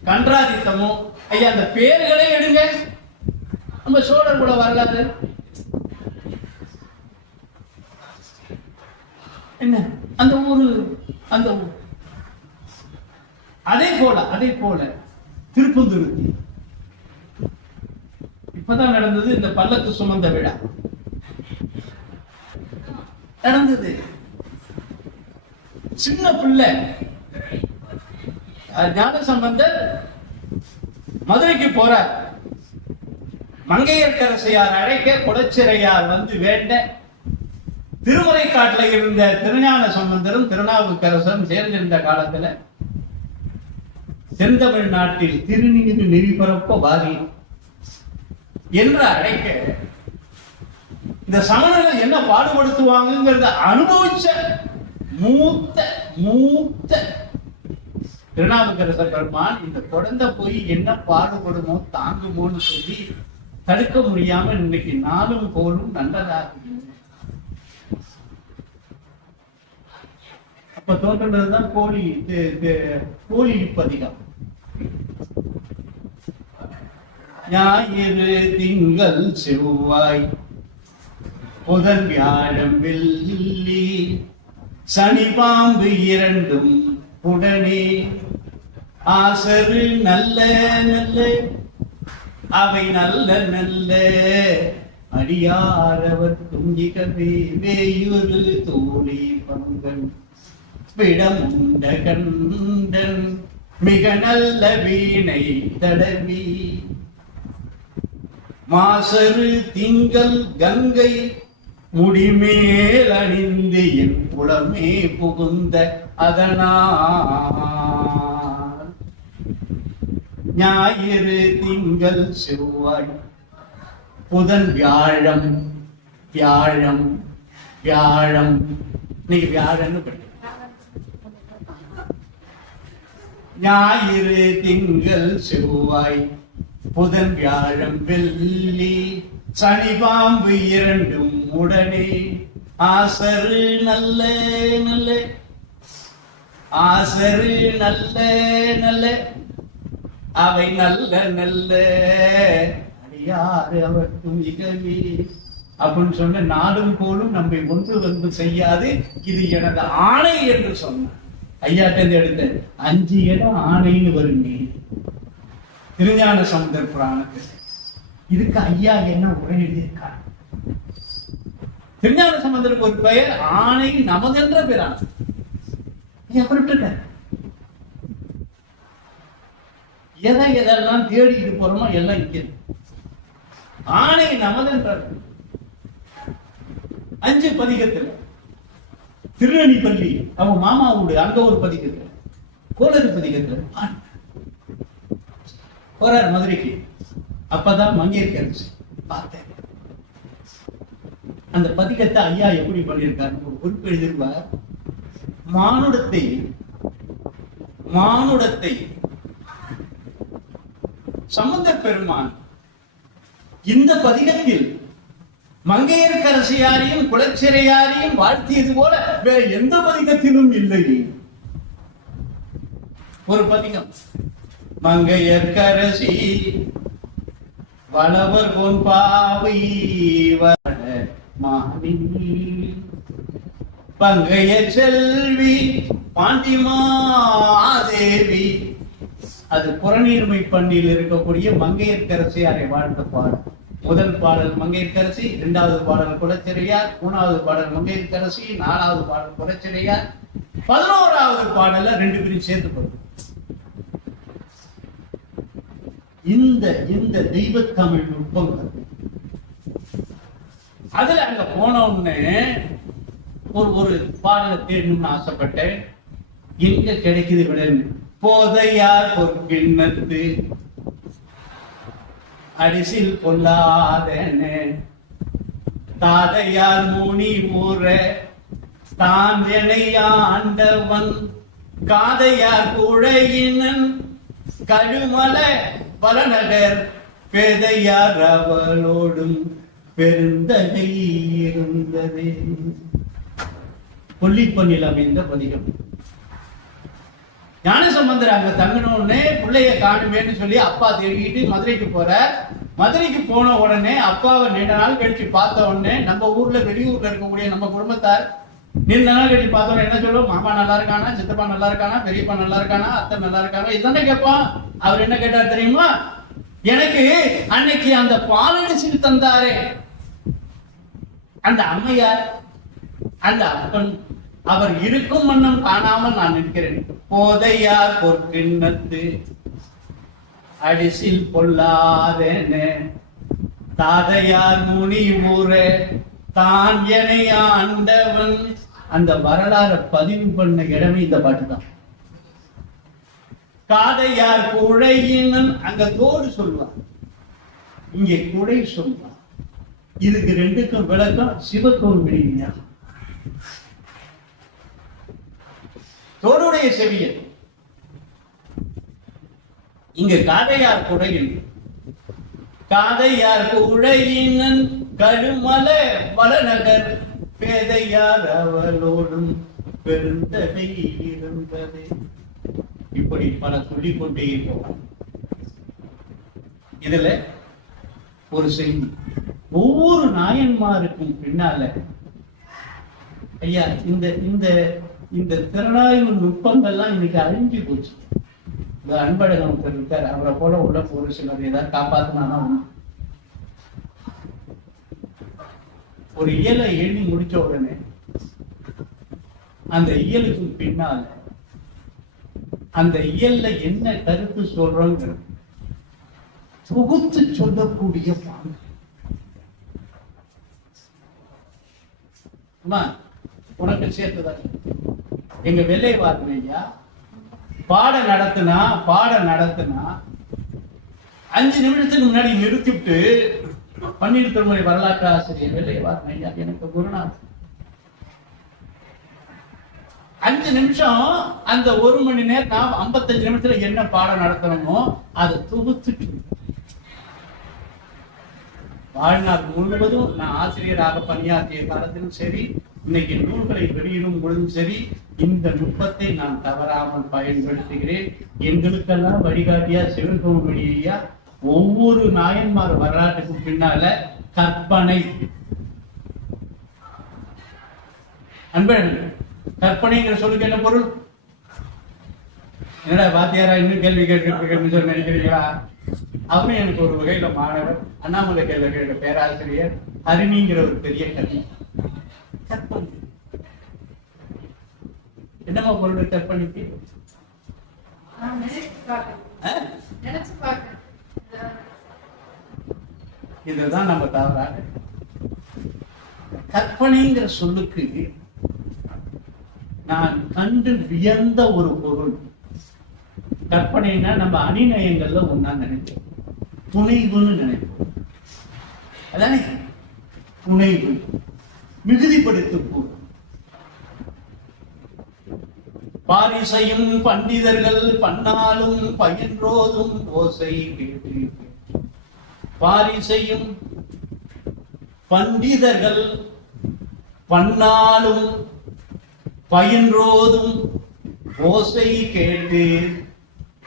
கன்றாதித்தமும். ஐயா அந்த பேர்களே எடுங்க, நம்ம சோழர்குல வரலாறு என்ன அந்த ஊரு அந்த ஊர். அதே போல திருப்பந்துருத்தி இப்பதான் நடந்தது இந்த பல்லக்கு சுமந்த விழா நடந்தது. சின்ன பிள்ளை ஞானசம்பந்தர் மதுரைக்கு போறார். மங்கையர்க்கரசையார் அழைக்க குலச்சிறையார் வந்து வேண்ட திருமுறைக்காட்டில் இருந்த திருஞான சம்பந்தரும் திருநாவுக்கரசரும் சேர்ந்திருந்த காலத்துல செந்தமிழ்நாட்டில் திருநீரு நெறிபரப்ப வாரி என்று அழைக்க இந்த சமணர்கள் என்ன பாடுபடுத்துவாங்கிறத அனுபவிச்ச மூத்த திருநாவுக்கரசர் பெருமான் இந்த குழந்தை போய் என்ன பாடுபடுமோ தாங்குமோன்னு சொல்லி தடுக்க முடியாம இன்னைக்கு நாளும் போலும் நல்லதாக. அப்ப தோன்றதுதான் கோழி பதிகம். ஞாயிறு திங்கள் செவ்வாய் புதன் வியாழம் வெள்ளி சனி பாம்பு 2ம் உடனே ஆசரு நல்ல நல்ல அவை நல்ல நல்ல அடியாரவர் துஞ்சிகவே வேயுரு தோழி பங்கன் விடமுண்ட கண்டன் மிக நல்ல வீணை தடவி மாசரு திங்கள் கங்கை முடிமேல் அணிந்து என் புலமே புகுந்த அதனால் ஞாயிறு திங்கள் செவ்வாய் புதன் வியாழம் வியாழம் வியாழம் இன்னைக்கு வியாழன்னு படிக்க ஞாயிறு திங்கள் செவ்வாய் புதன் வியாழம் வெள்ளி சனி பாம்பு இரண்டும் உடனே ஆசரு நல்ல நல்ல ஆசரு நல்ல நல்ல அவை நல்ல நல்ல அடியாறு அவர்க்கும் மிகவே அப்படின்னு சொன்ன நாடும் போலும் நம்மை ஒன்று வந்து செய்யாது இது எனது ஆணை என்று சொன்னார். ஐயாட்டந்து எடுத்த 5 இடம் ஆணைன்னு வருங்க திருஞான சமுதர் புராணத்தில். இதுக்கு ஐயா என்ன உரை எழுதியிருக்கார்? திருஞான சம்பந்தருக்கு ஒரு பெயர் ஆணை நமதென்ற பெயரான எதெல்லாம் தேடிட்டு போறோமோ எல்லாம் இங்க ஆணை நமதென்ற 5 பதிகத்துல திருநெல்வேலி அவங்க மாமா வீடு அங்க ஒரு பதிகத்துல கோளறு பதிகத்துல போறார் மதுரைக்கு. அப்பதான் மங்கையர்கரசி பார்த்தேன். அந்த பதிகத்தை ஐயா எப்படி பண்ணியிருக்காரு ஒரு குறிப்பு எழுதிருப்பார். மானுடத்தை சம்பந்தர் பெருமான் இந்த பதிகத்தில் மங்கையர்கரசியாரையும் குலச்சிறையாரையும் வாழ்த்தியது போல வேற எந்த பதிகத்திலும் இல்லை. ஒரு பதிகம் மங்கையர்கரசி வளவர் பொன்பாவை வட மாமி பங்கைய செல்வி பாண்டிமாதேவி. அது புறநீர்மை பண்ணில் இருக்கக்கூடிய மங்கையர்கரசியாரை வாழ்ந்த பாடல். முதல் பாடல் மங்கையர்கரசி, 2வது பாடல் குலச்சிறையார், 3வது பாடல் மங்கையர்கரசி, 4வது பாடல் குலச்சிறையார், 11வது பாடல்ல 2 பேரும் சேர்த்து போடுது. இந்த தெய்வ தமிழ் நுட்பங்கள் அதுல அங்க போன உடனே ஒரு பாடலை தேடணும்னு ஆசைப்பட்டேன். எங்க கிடைக்குது விடன்னு போதையார் பொற்கிண்ணத்து அடிசில் கொள்ளாதன தாதையார் முனி ஊர தான் ஆண்டவன் காதையார் குழையினன் கழுமல பலநகர் பேதையார் அவளோடும் பெருந்தகை இருந்தது. கொல்லிப்பண்ணில் அமைந்த பதிகம். ஞானசம்பந்தர் அங்க தங்கினோடனே பிள்ளைய காணுமேன்னு சொல்லி அப்பா தேடிக்கிட்டு மதுரைக்கு போற. மதுரைக்கு போன உடனே அப்பாவை நீண்ட நாள் கழிச்சு பார்த்த உடனே நம்ம ஊர்ல வெளியூர்ல இருக்கக்கூடிய நம்ம குடும்பத்தார் நீண்ட நாள் கழிச்சு பார்த்தோம் என்ன சொல்லுவோம், மாமா நல்லா இருக்கானா, சித்தப்பா நல்லா இருக்கானா, பெரியப்பா நல்லா இருக்கானா, அத்தை நல்லா இருக்கானா, இதுதானே கேட்பான். அவர் என்ன கேட்டார் தெரியுமா? எனக்கு அன்னைக்கு அந்த பாலடிசில் தந்தாரே அந்த அம்மையார் அந்த அப்பன் அவர் இருக்கும் மன்னம் காணாமல் நான் நிற்கிறேன். போதையார் பொற்கிண்ணத்து அடிசில் பொல்லாதேன தாதையார் முனி ஊர தான் எனை ஆண்டவன். அந்த வரலாறு பதிவு பண்ண இடமே இந்த பாட்டு தான். காதையார் குழையினன் அங்க தோடு சொல்வார், இங்கே குழை சொல்வார். இதுக்கு 2க்கும் விளக்கம் சிவகோவில் விஞ்ஞானம். தோடுடைய செவியன் இங்க காதையார் குழையின் காதையார் குழையினன் கழுமல வளநகர் பேதையார் அவளோடும் பெருந்தகை இருந்தது. இப்படி பல சொல்லிக் கொண்டே போவார். இதுல ஒரு செய்தி, ஒவ்வொரு நாயன்மாருக்கும் பின்னால ஐயா இந்த இந்த இந்த திறனாய்வு நுட்பங்கள்லாம் இன்னைக்கு அழிஞ்சு போச்சு. இந்த அன்பழகன் இருக்காரு, அவரை போல உள்ள ஒரு சிலர் ஏதாவது காப்பாத்தினா ஒரு இயலை எண்ணி முடிச்ச உடனே அந்த இயலுக்கு பின்னால அந்த இயல்ல என்ன கருத்து சொல்றோங்க தொகுத்து சொல்லக்கூடிய பாங்கு. உனக்கு சேர்த்துதான் எங்க வெள்ளை வார்த்தையா பாடம் நடத்தினா 5 நிமிஷத்துக்கு முன்னாடி நிறுத்திவிட்டு பன்னீர் திருமுறை வரலாற்று ஆசிரியர் வெள்ளை வார்த்தையா எனக்கு குருநாத் 5 நிமிஷம் அந்த 1 மணி நேரம் 55 நிமிஷத்துல என்ன பாடம் நடத்தணுமோ அதை தொகுத்து வாழ்நாள் முழுவதும் நான் ஆசிரியராக பணியாற்றிய காலத்திலும் சரி, இன்னைக்கு நூல்களை வெளியிடும் பொழுதும் சரி, இந்த நுட்பத்தை நான் தவறாமல் பயன்படுத்துகிறேன். எங்களுக்கெல்லாம் வழிகாட்டியா சிவகோமணியா ஒவ்வொரு நாயன்மார் வரலாற்றுக்கும் பின்னால கற்பனை. அன்பழகன், கற்பனைங்கிற சொல்லுக்கு என்ன பொருள்? என்னடா வாத்தியாரா இன்னும் கேள்வி கேட்கறதுன்னு சொல்லி நினைக்கிறீங்களா? அவரும் எனக்கு ஒரு வகையில மாணவர், அண்ணாமலை கேள்வி பேராசிரியர், ஹரிணிங்கிற ஒரு பெரிய கல்வி. கற்பனை என்னமா பொருள் கற்பனைக்கு? இதுதான் நம்ம தவறாக கற்பனைங்கிற சொல்லுக்கு நான் கண்டு வியந்த ஒரு பொருள். கற்பனைனா நம்ம அணிநயங்கள்ல ஒன்னா நினைப்போம், புனைவுன்னு நினைப்போம். அதானே புனைவு, மிகுதிப்படுத்தும் பொருள். பாரிசையும் பண்டிதர்கள் பன்னாலும் பயின்றோதும் ஓசை கேட்டு. பாரிசையும் பண்டிதர்கள் பன்னாலும் பயின்றோதும் ஓசை கேட்டு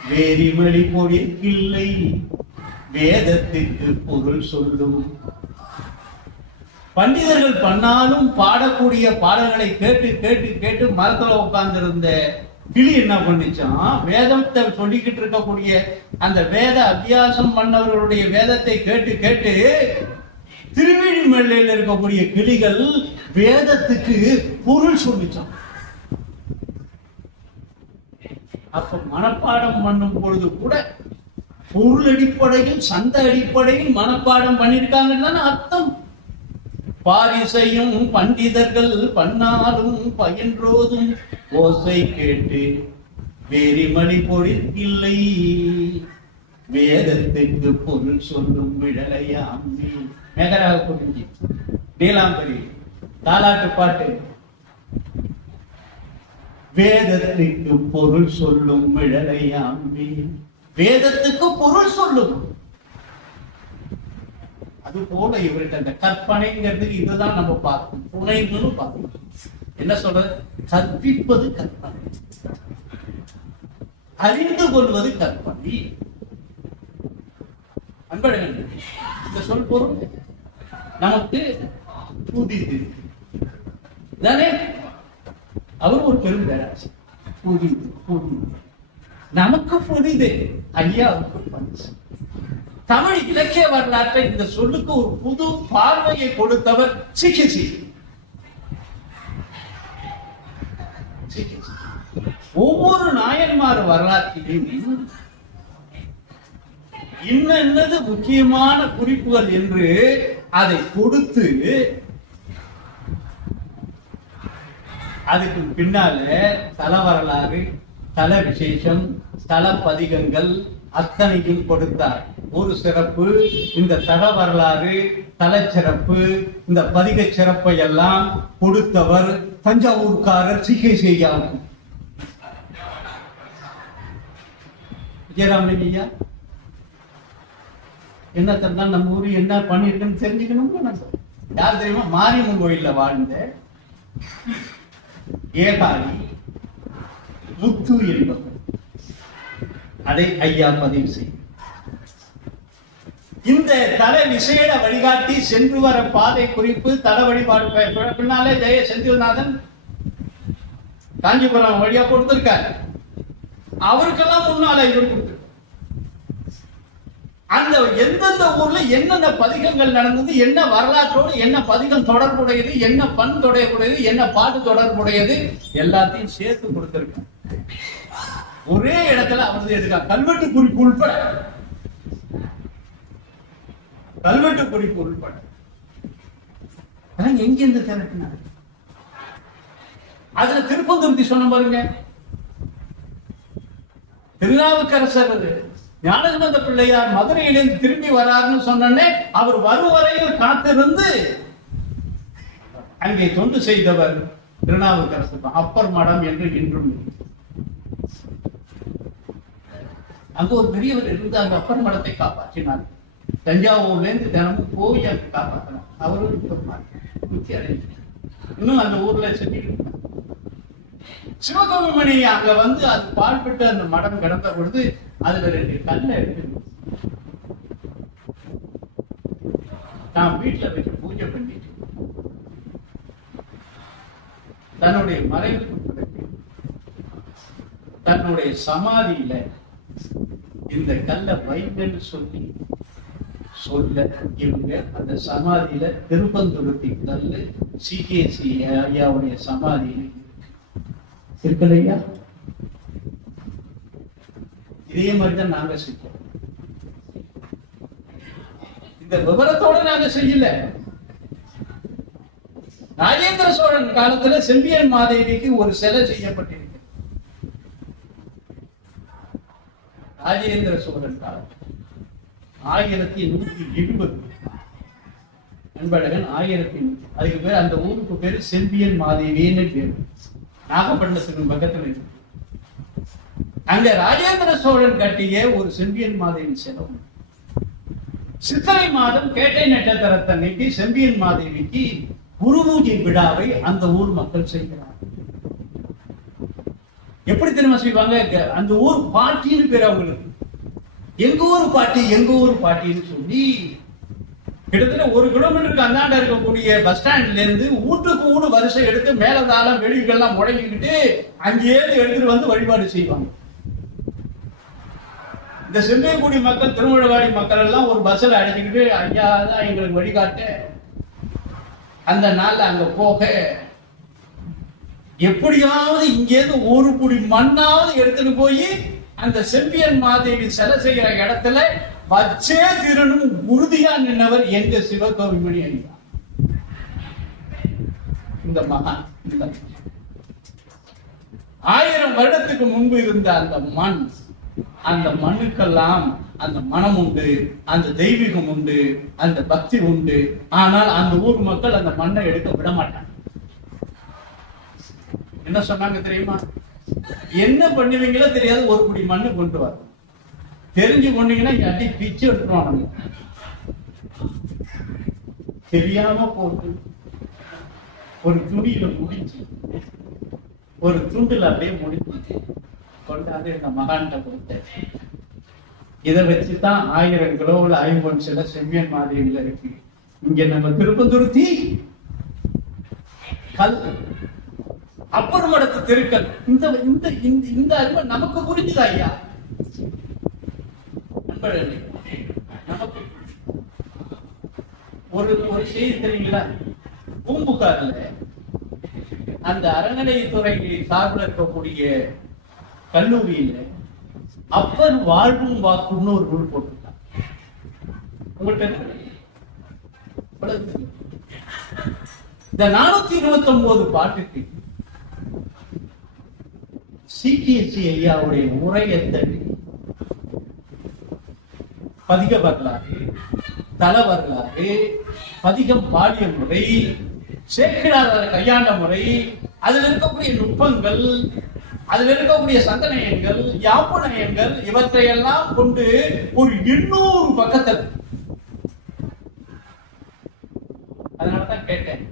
வேரிமொழி பொழிற்கில்லை வேதத்துக்கு பொருள் சொல்லும். பண்டிதர்கள் பண்ணாலும் பாடக்கூடிய பாடல்களை கேட்டு கேட்டு கேட்டு மரத்துல உட்கார்ந்திருந்த கிளி என்ன பண்ணிச்சான், வேதத்தை சொல்லிக்கிட்டு இருக்கக்கூடிய அந்த வேத அபியாசம் பண்ணவர்களுடைய வேதத்தை கேட்டு கேட்டு திருவேணிமலையில் இருக்கக்கூடிய கிளிகள் வேதத்துக்கு பொருள் சொல்லிச்சான். அப்ப மனப்பாடம் பண்ணும் பொழுது கூட பொருள் அடிப்படையில் சந்த அடிப்படையில் மனப்பாடம் பண்ணிருக்காங்கன்னு அர்த்தம். பாரிசையும் பண்டிதர்கள் பண்ணாலும் பயின்றோதும் ஓசை கேட்டு வேரிமணி பொழிற்கில்லை வேதத்துக்கு பொருள் சொல்லும் விடலையாமி. மேகராக புரிஞ்சு நீலாம்பரி தாலாட்டு பாட்டு. வேதத்துக்கு பொருள் சொல்லும் விடலையாமி, வேதத்துக்கு பொருள் சொல்லும். அது போல இவர்கிட்ட அந்த கற்பனைங்கிறதுக்கு இதுதான் நம்ம பார்க்கணும், புனைவுன்னு பார்க்கணும். என்ன சொல்றது? கற்பிப்பது கற்பனை, அறிந்து கொள்வது கற்பனை. அன்பழகன் இந்த சொல் பொருள் நமக்கு புதிது தானே. அவர் ஒரு பெரும் பேராசி. புதிது புதிது நமக்கு புதிது, ஐயாவுக்கு பஞ்சு. தமிழ் இலக்கிய வரலாற்றை இந்த சொல்லுக்கு ஒரு புது பார்வையை கொடுத்தவர் சிகிசி. ஒவ்வொரு நாயன்மார் வரலாற்றிலும் இன்னது முக்கியமான குறிப்புகள் என்று அதை கொடுத்து அதுக்கு பின்னால தல வரலாறு, தல விசேஷம், தல பதிகங்கள் அத்தனையும் கொடுத்தார். ஒரு சிறப்பு இந்த தல வரலாறு, தல சிறப்பு, இந்த பதிக சிறப்பை எல்லாம் கொடுத்தவர் தஞ்சாவூர்காரர் சி.கே.சி. விஜயராமலிங்க ஐயா. என்ன தந்தா நம்ம ஊரு என்ன பண்ணிருக்குன்னு தெரிஞ்சுக்கணும். யார் தெரியுமா? மாரியம்மன் கோயில்ல வாழ்ந்த ஏகாரி முத்து என்பவர். அதை ஐயா பதிவு செய்யும். இந்த தல விசேட வழிகாட்டி சென்று வர பாதை குறிப்பு தல வழிபாடு பின்னாலே ஜெய செந்தில்நாதன் காஞ்சிபுரம் வழியா கொடுத்திருக்காரு. அவருக்கெல்லாம் முன்னால இவர் கொடுத்து அந்த எந்தெந்த ஊர்ல என்னென்ன பதிகங்கள் நடந்தது, என்ன வரலாற்றோடு என்ன பதிகம் தொடர்புடையது, என்ன பண் தொடர்புடையது, என்ன பாட்டு தொடர்புடையது, எல்லாத்தையும் சேர்த்து கொடுத்திருக்காங்க. ஒரே இடத்துல அவர் எடுக்காங்க. கல்வெட்டு குறிப்பு உள்பட, கல்வெட்டு குறிப்பு உள்பட எங்கிருந்து திரட்டினார்? அதுல திருப்பந்துருத்தி சொன்ன பாருங்க, திருநாவுக்கரசர் ஞானசம்பந்த பிள்ளையார் மதுரையிலிருந்து திரும்பி வராருன்னு சொன்னே அவர் வரும் வரையில் காத்திருந்து அங்கே தொண்டு செய்தவர் திருநாவுக்கரசர். அப்பர் மடம் என்று இன்றும் அங்க ஒரு பெரியவர் இருந்து அந்த அப்பர் மடத்தை காப்பாற்றினார். தஞ்சாவூர்ல இருந்து தினமும் போய் அங்க காப்பாற்றினார். அவரும் இன்னும் அந்த ஊர்ல செஞ்சு சிவகாமிமணி அங்க வந்து அது பாழ்பட்டு அந்த மடம் கிடந்த பொழுது அதுல 2 கல்லை எடுத்து நான் வீட்டுல வச்சு பூஜை பண்ணிட்டு தன்னுடைய மறைவுக்கு பிறகு தன்னுடைய சமாதியில இந்த கல்லை வைங்கன்னு சொல்ல இவங்க அந்த சமாதியில திருப்பந்துருத்தி கல்லு சிகேசி ஐயாவுடைய சமாதியில இருக்குல்லையா? இதே மாதிரிதான் நாங்க செய்யறோம். இந்த விவரத்தோட நாங்க செய்யல. ராஜேந்திர சோழன் காலத்துல செம்பியன் மாதேவிக்கு ஒரு சிலை செய்யப்பட்டிருக்கு. ராஜேந்திர சோழன் காலத்தில் 1170 அன்பழகன் 1100. அதுக்கு பேர் அந்த ஊருக்கு பேரு செம்பியன் மாதேவின்னு பேரு. நாகப்பட்டினத்துக்கு பக்கத்தில் இருக்கு. அங்க ராஜேந்திர சோழன் கட்டிய ஒரு செம்பியன் மாதேவி சிலை. சித்திரை மாதம் கேட்டை நட்சத்திரத்தன்னைக்கு செம்பியன் மாதேவிக்கு குருபூஜை விழாவை அந்த ஊர் மக்கள் செய்கிறார். எப்படி தெரியுமா செய்வாங்க? அந்த ஊர் பாட்டின்னு பேர் அவங்களுக்கு. எங்க ஊர் பாட்டி, எங்க ஊர் பாட்டின்னு சொல்லி கிட்டத்தட்ட 1 கிலோமீட்டருக்கு அந்தாண்ட இருக்கக்கூடிய பஸ் ஸ்டாண்ட்ல இருந்து வீட்டுக்கு வீடு வரிசை எடுத்து மேலதாளம் வெளிகள்லாம் முடங்கிக்கிட்டு அங்கேயே எடுத்துட்டு வந்து வழிபாடு செய்வாங்க. இந்த செம்பைக்குடி மக்கள், திருமுழவாடி மக்கள் எல்லாம் ஒரு பஸ்ல அழைச்சிக்கிட்டு ஐயா தான் எங்களுக்கு வழிகாட்ட அந்த நாள்ல அங்க போக எப்படியாவது இங்கேருந்து 1 புடி மண்ணாவது எடுத்துட்டு போய் அந்த செம்பியன் மாதேவி சிலை செய்கிற இடத்துல வச்சே திருணும் உறுதியா நின்றவர் எங்க சிவகாமிமணி ஐயா. இந்த மகான் 1000 வருடத்துக்கு முன்பு இருந்த அந்த மண், அந்த மண்ணுக்கெல்லாம் அந்த மனம் உண்டு, அந்த தெய்வீகம் உண்டு, அந்த பக்தி உண்டு. ஆனால் அந்த ஊர் மக்கள் அந்த மண்ணை எடுக்க விட மாட்டாங்க. என்ன சொன்னாங்க தெரியுமா? என்ன பண்ணுவீங்களோ தெரியாது, 1 புடி மண்ணு கொண்டு வர தெரிஞ்சு கொண்டீங்கன்னா அடி பிச்சு எடுத்துருவாங்க. தெரியாம போட்டு ஒரு துணியில முடிச்சு, ஒரு துண்டுல அப்படியே முடிச்சு கொண்டாந்து இந்த மகான்கிட்ட கொடுத்த. இதை வச்சுதான் 1000 கிலோவில் 50 சில செம்பியன் மாதேவியில இருக்கு. இங்க நம்ம திருப்பந்துருத்தி கல் அப்பர் மடத்து திருக்கல். இந்த அறிவு நமக்கு புரிஞ்சுதா ஐயா? நமக்கு ஒரு செய்தி தெரியுங்களா? பூம்புகார்ல அந்த அறநிலையத்துறை சார்பில் இருக்கக்கூடிய கல்லூரியில அப்பர் வாழ்வும் வாக்குன்னு ஒரு நூல் போட்டிருக்காங்க. உங்கள்கிட்ட இந்த 429 பாட்டுக்கு சிகேசி ஐயாவுடைய உரையத்தடி பதிக வரலாறு, தல வரலாறு, பதிகம் பாடிய முறை, சேக்கிழார் கையாண்ட முறை, அதில் இருக்கக்கூடிய நுட்பங்கள், அதில் இருக்கக்கூடிய சந்தனயங்கள், யாப்புநயங்கள், இவற்றையெல்லாம் கொண்டு ஒரு 800 பக்கத்தில். அதனாலதான் கேட்டேன்,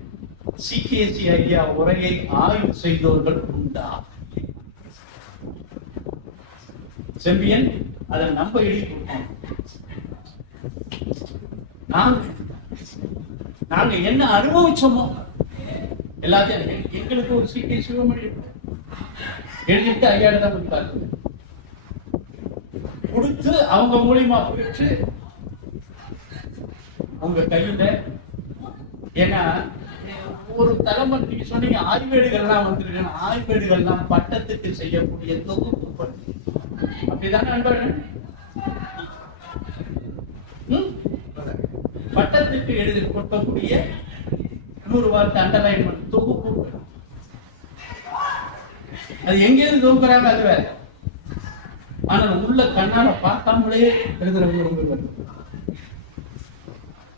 சிகேசி ஐயா உரையை ஆய்வு செய்தவர்கள் உண்டா? செம்பியன் அதை நம்ப எழுதி கொடுத்தோம். நாங்க என்ன அனுபவிச்சோமோ எல்லாத்தையும் எங்களுக்கு ஒரு சீக்கிய சிவமணி எழுதிட்டு ஐயாடு தான் கொடுத்தாங்க. கொடுத்து அவங்க மூலியமா பெற்று உங்க கையில. ஏன்னா ஒரு தலைமுறை நீங்க சொன்னீங்க ஆய்வேடுகள்லாம் வந்திருக்கேன். ஆய்வேடுகள்லாம் பட்டத்துக்கு செய்யக்கூடிய தொகுப்பு பணி. அப்படிதானே நண்பர்கள்? பட்டத்துக்கு எழுதி கொடுக்கக்கூடிய 100 வார்த்தை அண்டர்லைன்மெண்ட் தொகுப்பு. அது எங்கேயிருந்து தொகுக்கிறாங்க அது வேற. ஆனால் உள்ள கண்ணால பார்க்காமலே எழுதுறவங்க.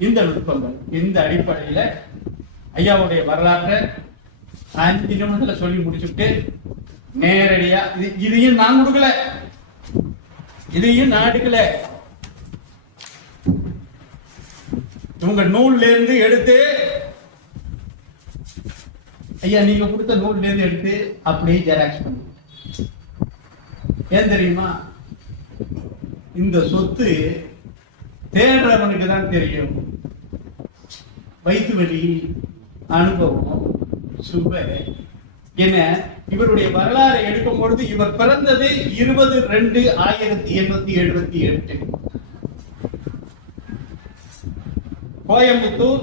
இந்த நுட்பங்கள், இந்த அடிப்படையில ஐயாவுடைய வரலாற்றை 5 நிமிடத்துல சொல்லி முடிச்சுட்டு நேரடியா இதையும் நான் கொடுக்கல, இதையும் நான் எடுக்கல. உங்க நூல்ல இருந்து எடுத்து, ஐயா நீங்க கொடுத்த நூல்ல இருந்து எடுத்து அப்படியே ஜெராக்ஸ் பண்ணு. ஏன் தெரியுமா? இந்த சொத்து தேடுறவனுக்கு தான் தெரியும். வயிற்று வலி, அனுபவம், சுவை என இவருடைய வரலாறு எடுக்கும் பொழுது இவர் பிறந்தது 20/2/1878 கோயம்புத்தூர்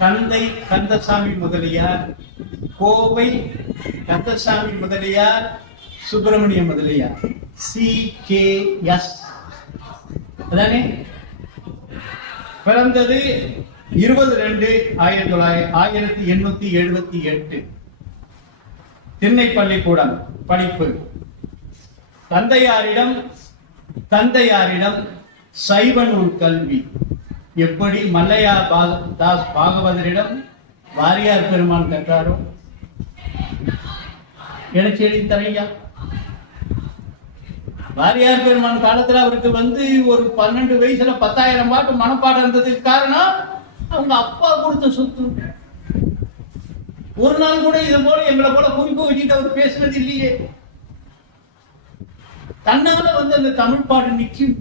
தந்தை கந்தசாமி முதலியார், கோவை கந்தசாமி முதலியார், சுப்பிரமணிய முதலியார், CKS. அதானே? பிறந்தது 20/2/1878 திண்ணை பள்ளிக்கூடம் படிப்பு. தந்தையாரிடம் சைவ நூல் கல்வி. எப்படி மல்லையா தாஸ் பாகவதரிடம் வாரியார் பெருமான் கற்றாரோ. எனக்கு எழுதி தரையா. வாரியார் பெருமான் காலத்துல அவருக்கு ஒரு 12 வயசுல 10,000 பாட்டு மனப்பாடம் இருந்ததுக்கு காரணம் அவங்க அப்பா கொடுத்த சொத்து. ஒரு நாள் கூட இதை போல எங்களை போல குறிப்பு வச்சுட்டு அவர் பேசுனது இல்லையே. தன்னால அந்த தமிழ் பாட்டு நிற்கும்.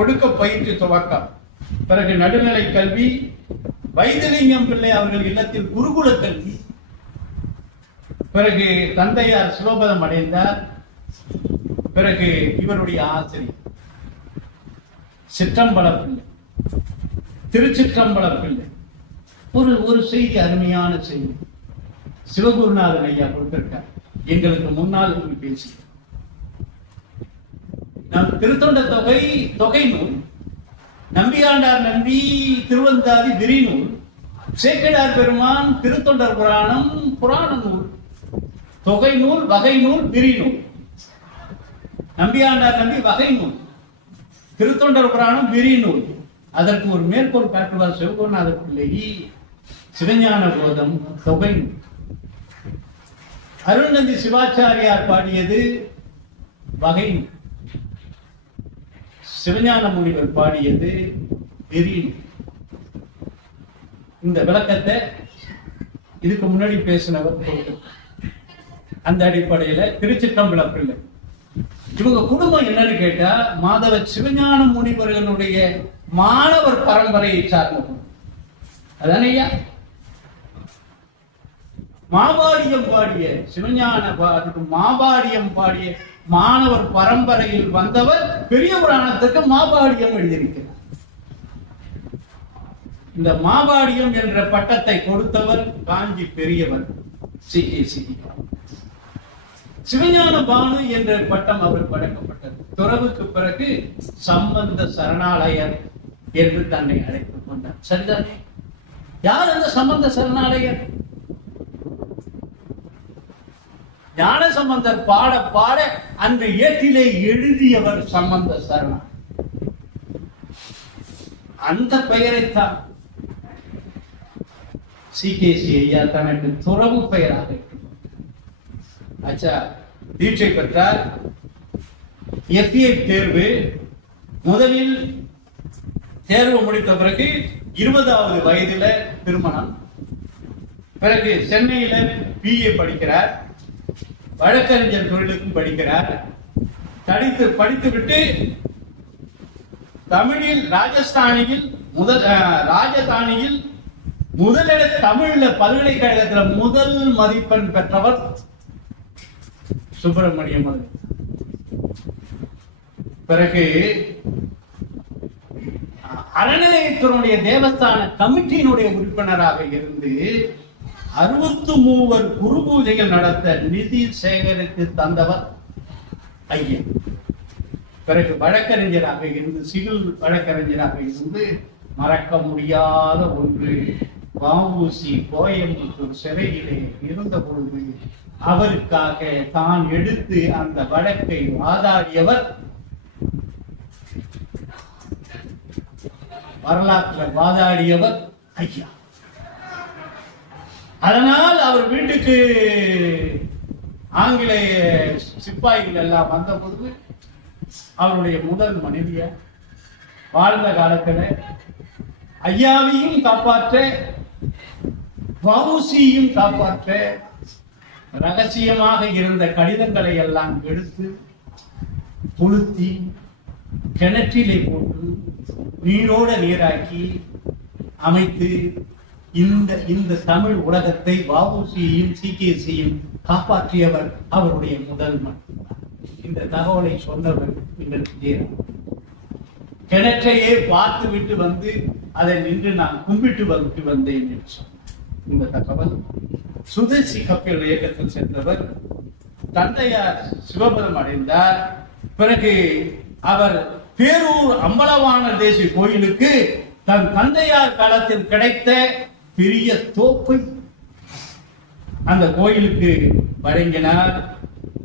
ஒடுக்க பயிற்சி துவக்கம். பிறகு நடுநிலை கல்வி. வைத்திலிங்கம் பிள்ளை அவர்கள் இல்லத்தில் குருகுல கல்வி. பிறகு தந்தையார் சிவபதம் அடைந்தார். பிறகு இவருடைய ஆசிரியர் சிற்றம்பல பிள்ளை, திருச்சிற்றம்பல பிள்ளை. ஒரு செய்தி, அருமையான செய்தி சிவகுருநாதன் ஐயா கொடுத்திருக்கார். எங்களுக்கு முன்னால் பேசி நம் திருத்தொண்ட தொகை நூல், நம்பியாண்டார் நம்பி திருவந்தாதி விரிநூல், சேக்கிழார் பெருமான் திருத்தொண்டர் புராணம் புராண நூல், தொகை நூல், வகை நூல், விரிநூல். நம்பியாண்டார் நம்பி வகை நூல், திருத்தொண்டர் புராணம் விரிநூல். அதற்கு ஒரு மேற்கோள் காட்டுவார் சிவகுருநாத பிள்ளை. சிவஞான போதம் தொகை நூல். அருள்நந்தி சிவாச்சாரியார் பாடியது வகை நூல். சிவஞான முனிவர் பாடியது விரிநூல். இந்த விளக்கத்தை இதுக்கு முன்னாடி பேசினவர் கொடுத்திருக்கார். அந்த அடிப்படையில திருச்சிற்றம்பல பிள்ளை இவங்க குடும்பம் என்னன்னு கேட்டா மாதவ சிவஞான முனிவர்களுடைய மாணவர் பரம்பரையை சார்ந்த. அதானையா மாபாடியம் பாடிய சிவஞான மாபாடியம் பாடிய மாணவர் பரம்பரையில் வந்தவர் பெரிய புராணத்துக்கு மாபாடியம் எழுதியிருக்கிறார். இந்த மாபாடியம் என்ற பட்டத்தை கொடுத்தவர் காஞ்சி பெரியவர் CKC. சிவஞான பானு என்ற பட்டம் அவர் வழங்கப்பட்டது. துறவுக்கு பிறகு சம்பந்த சரணாலயர் என்று தன்னை அழைத்துக் கொண்டார். சரிதானே? யார் அந்த சம்பந்த சரணாலயர்? ஞான சம்பந்தர் பாட பாட அந்த ஏட்டிலே எழுதியவர் சம்பந்த சரணா. அந்த பெயரைத்தான் CKC ஐயா தனக்கு துறவு பெயராக. அச்சா, தீட்சை பெற்றார். FA தேர்வு. முதலில் தேர்வு முடித்த பிறகு 20வது வயதில திருமணம். பிறகு சென்னையில BA படிக்கிறார். வழக்கறிஞர் தொழிலுக்கும் படிக்கிறார். படித்துவிட்டு தமிழில் ராஜதானியில் முதலிட தமிழ்ல பல்கலைக்கழகத்துல முதல் மதிப்பெண் பெற்றவர் சுப்பிரமணியம். பிறகு அறநிலையத்தினுடைய தேவஸ்தான கமிட்டியினுடைய உறுப்பினராக இருந்து 63 குரு பூஜைகள் நடத்த நிதி சேகரித்து தந்தவர் ஐயன். பிறகு வழக்கறிஞராக இருந்து சிவில் வழக்கறிஞராக இருந்து மறக்க முடியாத ஒன்று, வ.உ.சி. கோயம்புத்தூர் சிறையிலே இருந்த பொழுது அவருக்காக தான் எடுத்து அந்த வழக்கை வாதாடியவர், வரலாற்றில் வாதாடியவர் ஐயா. அதனால் அவர் வீட்டுக்கு ஆங்கிலேய சிப்பாய்கள் எல்லாம் வந்த பொழுது அவருடைய முதல் மனைவிய வாழ்ந்த காலத்தில் ஐயாவையும் காப்பாற்ற வ.உ.சி.யும் காப்பாற்ற ரகசியமாக இருந்த கடிதங்களை எல்லாம் எடுத்து கொளுத்தி கிணற்றிலே போட்டு நீரோட நீராக்கி அமைத்து இந்த தமிழ் உலகத்தை வ.உ.சி.யும் சி.கே.சியும் காப்பாற்றியவர் அவருடைய முதல் மனைவி. இந்த தகவலை சொன்னவர் இந்த கிணற்றையே பார்த்து விட்டு வந்து அதை நின்று நான் கும்பிட்டு வந்து வந்தேன் என்று சொன்னார். இந்த தகவல் சுதேசி கப்பல் இயக்கத்தில் சென்றவர். தந்தையார் சிவபுரம் அடைந்தார். பிறகு அவர் பேரூர் அம்பலவாணர் தேசிய கோயிலுக்கு தன் தந்தையார் காலத்தில் கிடைத்த பெரிய தோப்பை அந்த கோயிலுக்கு வழங்கினார்.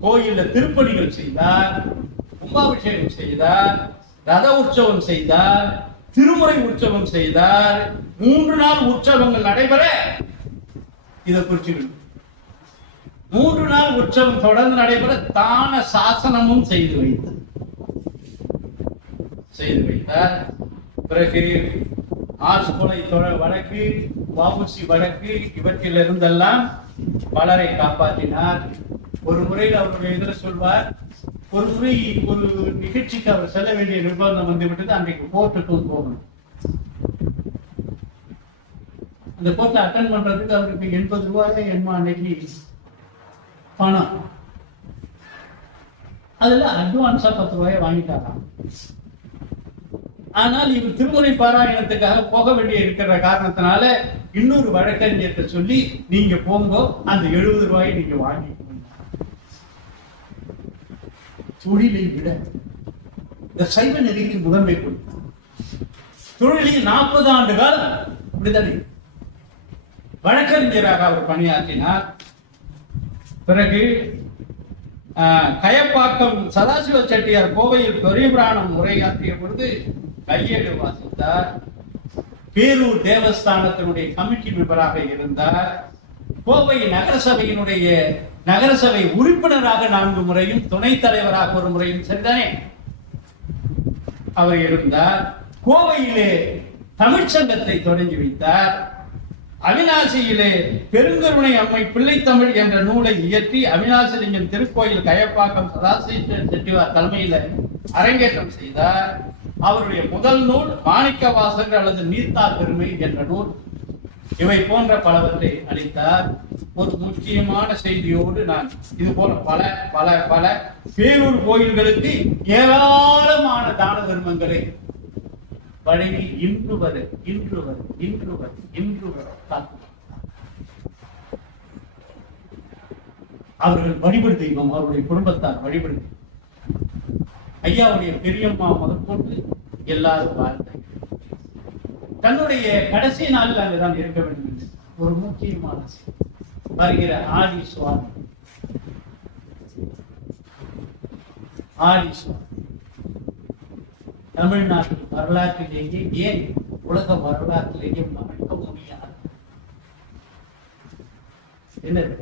கோயில திருப்பணிகள் செய்தார், கும்பாபிஷேகம் செய்தார், ரத உற்சவம் செய்தார், திருமுறை உற்சவம் செய்தார். 3 நாள் உற்சவங்கள் நடைபெற இதை குறிச்சு 3 நாள் உற்சவம் தொடர்ந்து நடைபெற தான சாசனமும் செய்து வைத்தார். பிறகு ஆர்ஸ் கொலை வழக்கு, வ.உ.சி. வழக்கு, இவற்றில் இருந்தெல்லாம் பலரை காப்பாற்றினார். ஒரு முறையில் அவருடைய எதிர சொல்வார், ஒரு முறை ஒரு நிகழ்ச்சிக்கு அவர் செல்ல வேண்டிய நிர்பந்தம் வந்துவிட்டது. அன்றைக்கு கோர்ட்டுக்கு போகணும். அந்த கோர்ட்ல அட்டன் பண்றதுக்கு அவருக்கு 80 ரூபாய் அன்னைக்கு பணம். அதுல அட்வான்ஸா 10 ரூபாயை வாங்கிட்டாராம். ஆனால் இவர் திருமுறை பாராயணத்துக்காக போக வேண்டிய இருக்கிற காரணத்தினால இன்னொரு வழக்கறிஞர்கிட்ட சொல்லி, நீங்க போங்க, அந்த 70 ரூபாயை நீங்க வாங்கி. தொழிலை விட இந்த சைவ நெறிக்கு முதன்மை கொடுத்தார். தொழிலில் 40 ஆண்டு காலம் அப்படித்தானே வழக்கறிஞராக அவர் பணியாற்றினார். பிறகு கயப்பாக்கம் சதாசிவ செட்டியார் கோவையில் பெரிய புராணம் உரையாற்றிய பொழுது கையேடு வாசித்தார். பேரூர் தேவஸ்தானத்தினுடைய கமிட்டி மெம்பராக இருந்தார். கோவை நகரசபையினுடைய நகரசபை உறுப்பினராக 4 முறையும், துணைத் தலைவராக 1 முறையும் சரிதானே அவர் இருந்தார். கோவையிலே தமிழ்ச்சங்கத்தை தொடங்கி வைத்தார். அவிநாசியிலே பெருங்கருணை அம்மை பிள்ளைத்தமிழ் என்ற நூலை இயற்றி அவிநாசிலிங்கம் திருக்கோயில் கயப்பாக்கம் சதாசிவ செட்டியார் தலைமையில அரங்கேற்றம் செய்தார். அவருடைய முதல் நூல் மாணிக்க வாசகர் அல்லது நீர்த்தார் பெருமை என்ற நூல். இவை போன்ற பலவற்றை அளித்தார். ஒரு முக்கியமான செய்தியோடு நான் இது போல பல பல பல பேரூர் கோயில்களுக்கு ஏராளமான தான தர்மங்களை வழங்கி இன்று வரை அவர்கள் வழிபடு தெய்வம், அவருடைய குடும்பத்தார் வழிபடு ஐயாவுடைய பெரியம்மா முதற்கொண்டு எல்லாரும் வாழ்ந்தார். தன்னுடைய கடைசி நாளில் அங்குதான் இருக்க வேண்டும் என்று ஒரு முக்கியமான வருகிற ஆடி சுவாமி தமிழ்நாட்டு வரலாற்றிலேயே, ஏன் உலக வரலாற்றிலேயே மறக்க முடியாது. என்னது